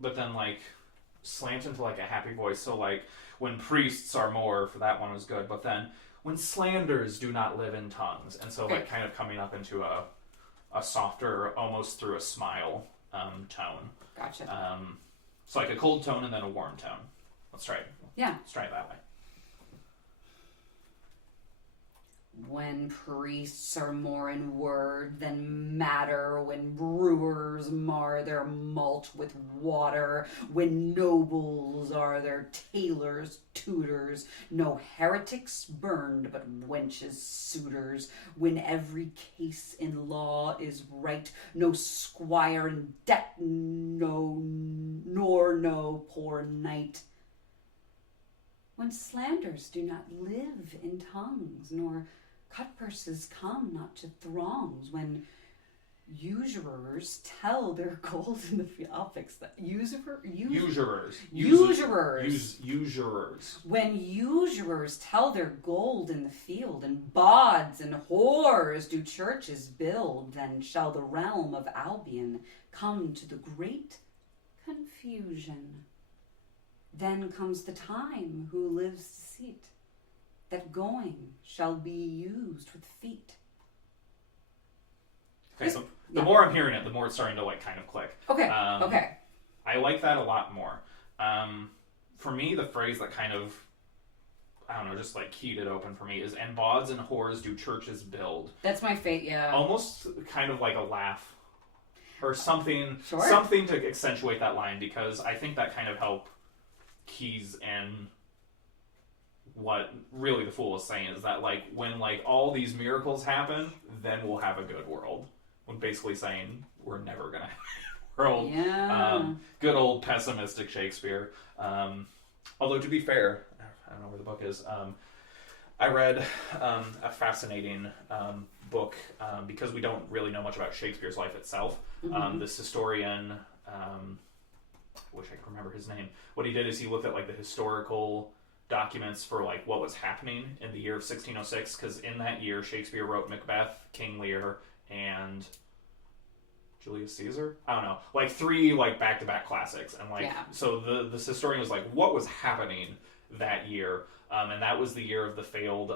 but then like slant into like a happy voice. So like when priests are more, for that one was good, but then when slanders do not live in tongues, and so like kind of coming up into a softer, almost through a smile tone. Gotcha. So like a cold tone and then a warm tone. Let's try it. Yeah. Let's try it that way. When priests are more in word than matter, when brewers mar their malt with water, when nobles are their tailors' tutors, no heretics burned but wenches' suitors, when every case in law is right, no squire in debt, nor no poor knight. When slanders do not live in tongues, nor cutpurses come not to throngs, when usurers tell their gold in the field. I'll fix that. Usurers. When usurers tell their gold in the field, and bawds and whores do churches build, then shall the realm of Albion come to the great confusion. Then comes the time who lives deceit, that going shall be used with feet. Okay, so the more I'm hearing it, the more it's starting to like kind of click. Okay. I like that a lot more. For me, the phrase that kind of, I don't know, just like keyed it open for me is, and bawds and whores do churches build. That's my fate, yeah. Almost kind of like a laugh or something, Sure. something to accentuate that line, because I think that kind of help keys in what really the fool is saying, is that like when like all these miracles happen, then we'll have a good world. When basically saying we're never gonna have a world. Yeah. Good old pessimistic Shakespeare. Although to be fair, I don't know where the book is. I read a fascinating book because we don't really know much about Shakespeare's life itself. This historian, wish I could remember his name. What he did is he looked at like the historical documents for like what was happening in the year of 1606, because in that year Shakespeare wrote Macbeth, King Lear, and Julius Caesar. I don't know, like 3 like back-to-back classics, and like so this historian was like, what was happening that year? And that was the year of the failed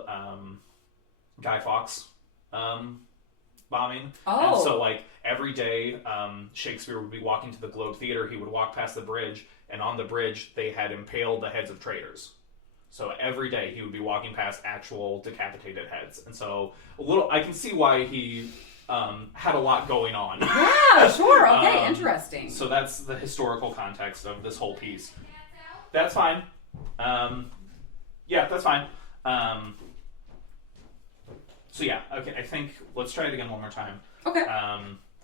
Guy Fawkes bombing. Oh. And so like every day Shakespeare would be walking to the Globe Theater, he would walk past the bridge, and on the bridge they had impaled the heads of traitors. So every day he would be walking past actual decapitated heads. And so I can see why he had a lot going on. Yeah, sure. Okay, interesting. So that's the historical context of this whole piece. That's fine. Yeah, that's fine. So yeah, okay, I think let's try it again one more time. Okay.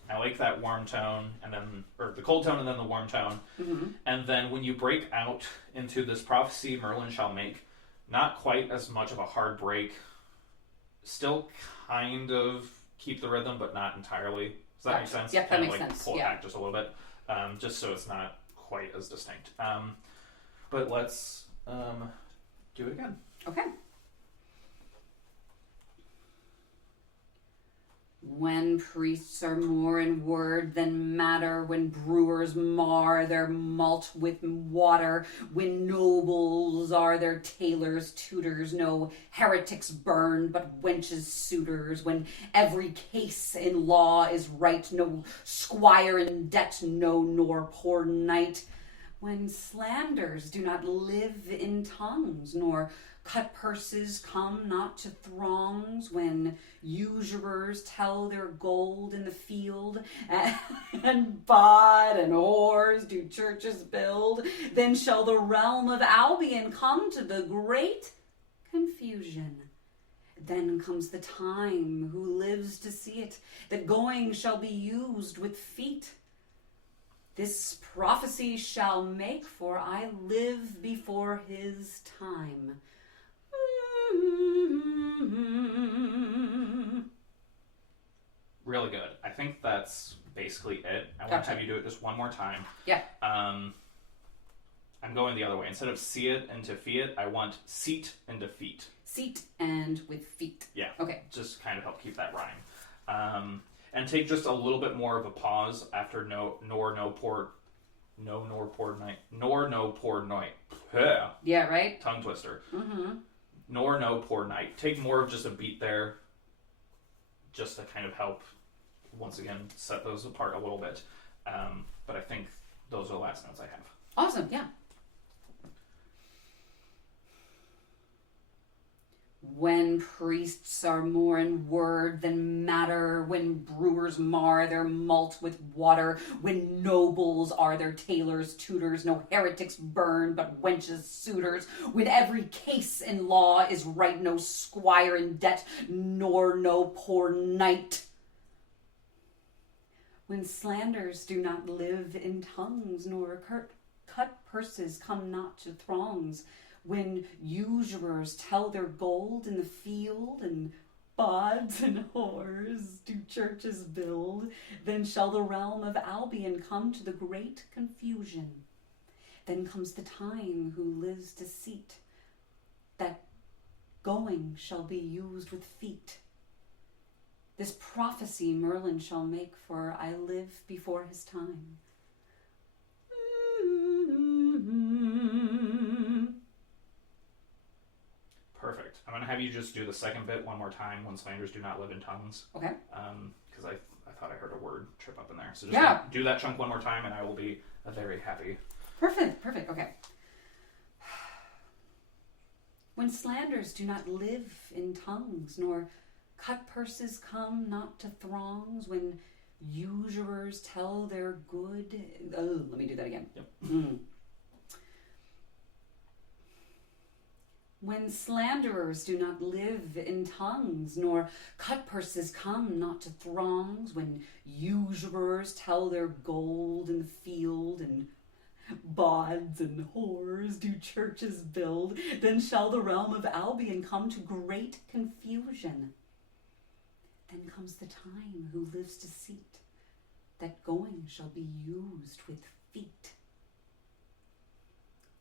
I like that warm tone, or the cold tone and then the warm tone. And then when you break out into this prophecy Merlin shall make, not quite as much of a hard break, still kind of keep the rhythm, but not entirely. Does that make sense? Yep, that Kind of makes like sense. Pull it Yeah. back just a little bit, just so it's not quite as distinct. But let's do it again. Okay. When priests are more in word than matter, when brewers mar their malt with water, when nobles are their tailors' tutors, no heretics burned but wenches' suitors, when every case in law is right, no squire in debt, no nor poor knight, when slanders do not live in tongues, nor cut purses come not to throngs, when usurers tell their gold in the field, and bawd and whores do churches build, then shall the realm of Albion come to the great confusion. Then comes the time who lives to see it, that going shall be used with feet. This prophecy shall make, for I live before his time. Really good. I think that's basically it. I want to have you do it just one more time. Yeah. I'm going the other way. Instead of see it and defeat it, I want seat and defeat. Seat and with feet. Yeah. Okay. Just kind of help keep that rhyme. And take just a little bit more of a pause after no poor night. Yeah, right? Tongue twister. Mm-hmm. Nor no poor night. Take more of just a beat there, just to kind of help, once again, set those apart a little bit. But I think those are the last notes I have. Awesome, yeah. When priests are more in word than matter, when brewers mar their malt with water, when nobles are their tailors' tutors, no heretics burn but wenches' suitors, when every case in law is right, no squire in debt, nor no poor knight. When slanders do not live in tongues, nor cut purses come not to throngs, when usurers tell their gold in the field, and bawds and whores do churches build, then shall the realm of Albion come to the great confusion. Then comes the time who lives to seat, that going shall be used with feet. This prophecy Merlin shall make, for I live before his time. Perfect. I'm going to have you just do the second bit one more time, when slanders do not live in tongues. Okay. Because I thought I heard a word trip up in there. So just do that chunk one more time, and I will be very happy. Perfect, okay. When slanders do not live in tongues, nor cut purses come not to throngs, when usurers tell their good... Oh, let me do that again. Yep. When slanderers do not live in tongues, nor cut purses come not to throngs, when usurers tell their gold in the field, and bawds and whores do churches build, then shall the realm of Albion come to great confusion. Then comes the time who lives to seat, that going shall be used with feet.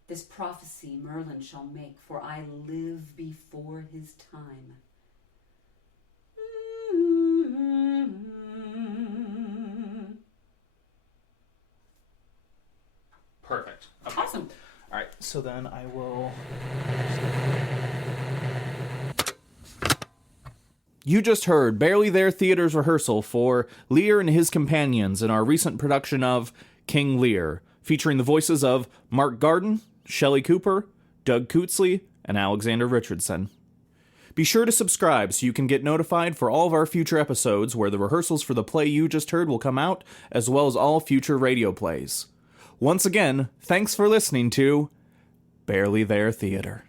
This prophecy Merlin shall make, for I live before his time. Perfect. Okay. Awesome. All right, so then I will... You just heard Barely There Theater's rehearsal for Lear and His Companions in our recent production of King Lear, featuring the voices of Mark Garden, Shelley Cooper, Doug Kutzli, and Alexander Richardson. Be sure to subscribe so you can get notified for all of our future episodes where the rehearsals for the play you just heard will come out, as well as all future radio plays. Once again, thanks for listening to Barely There Theater.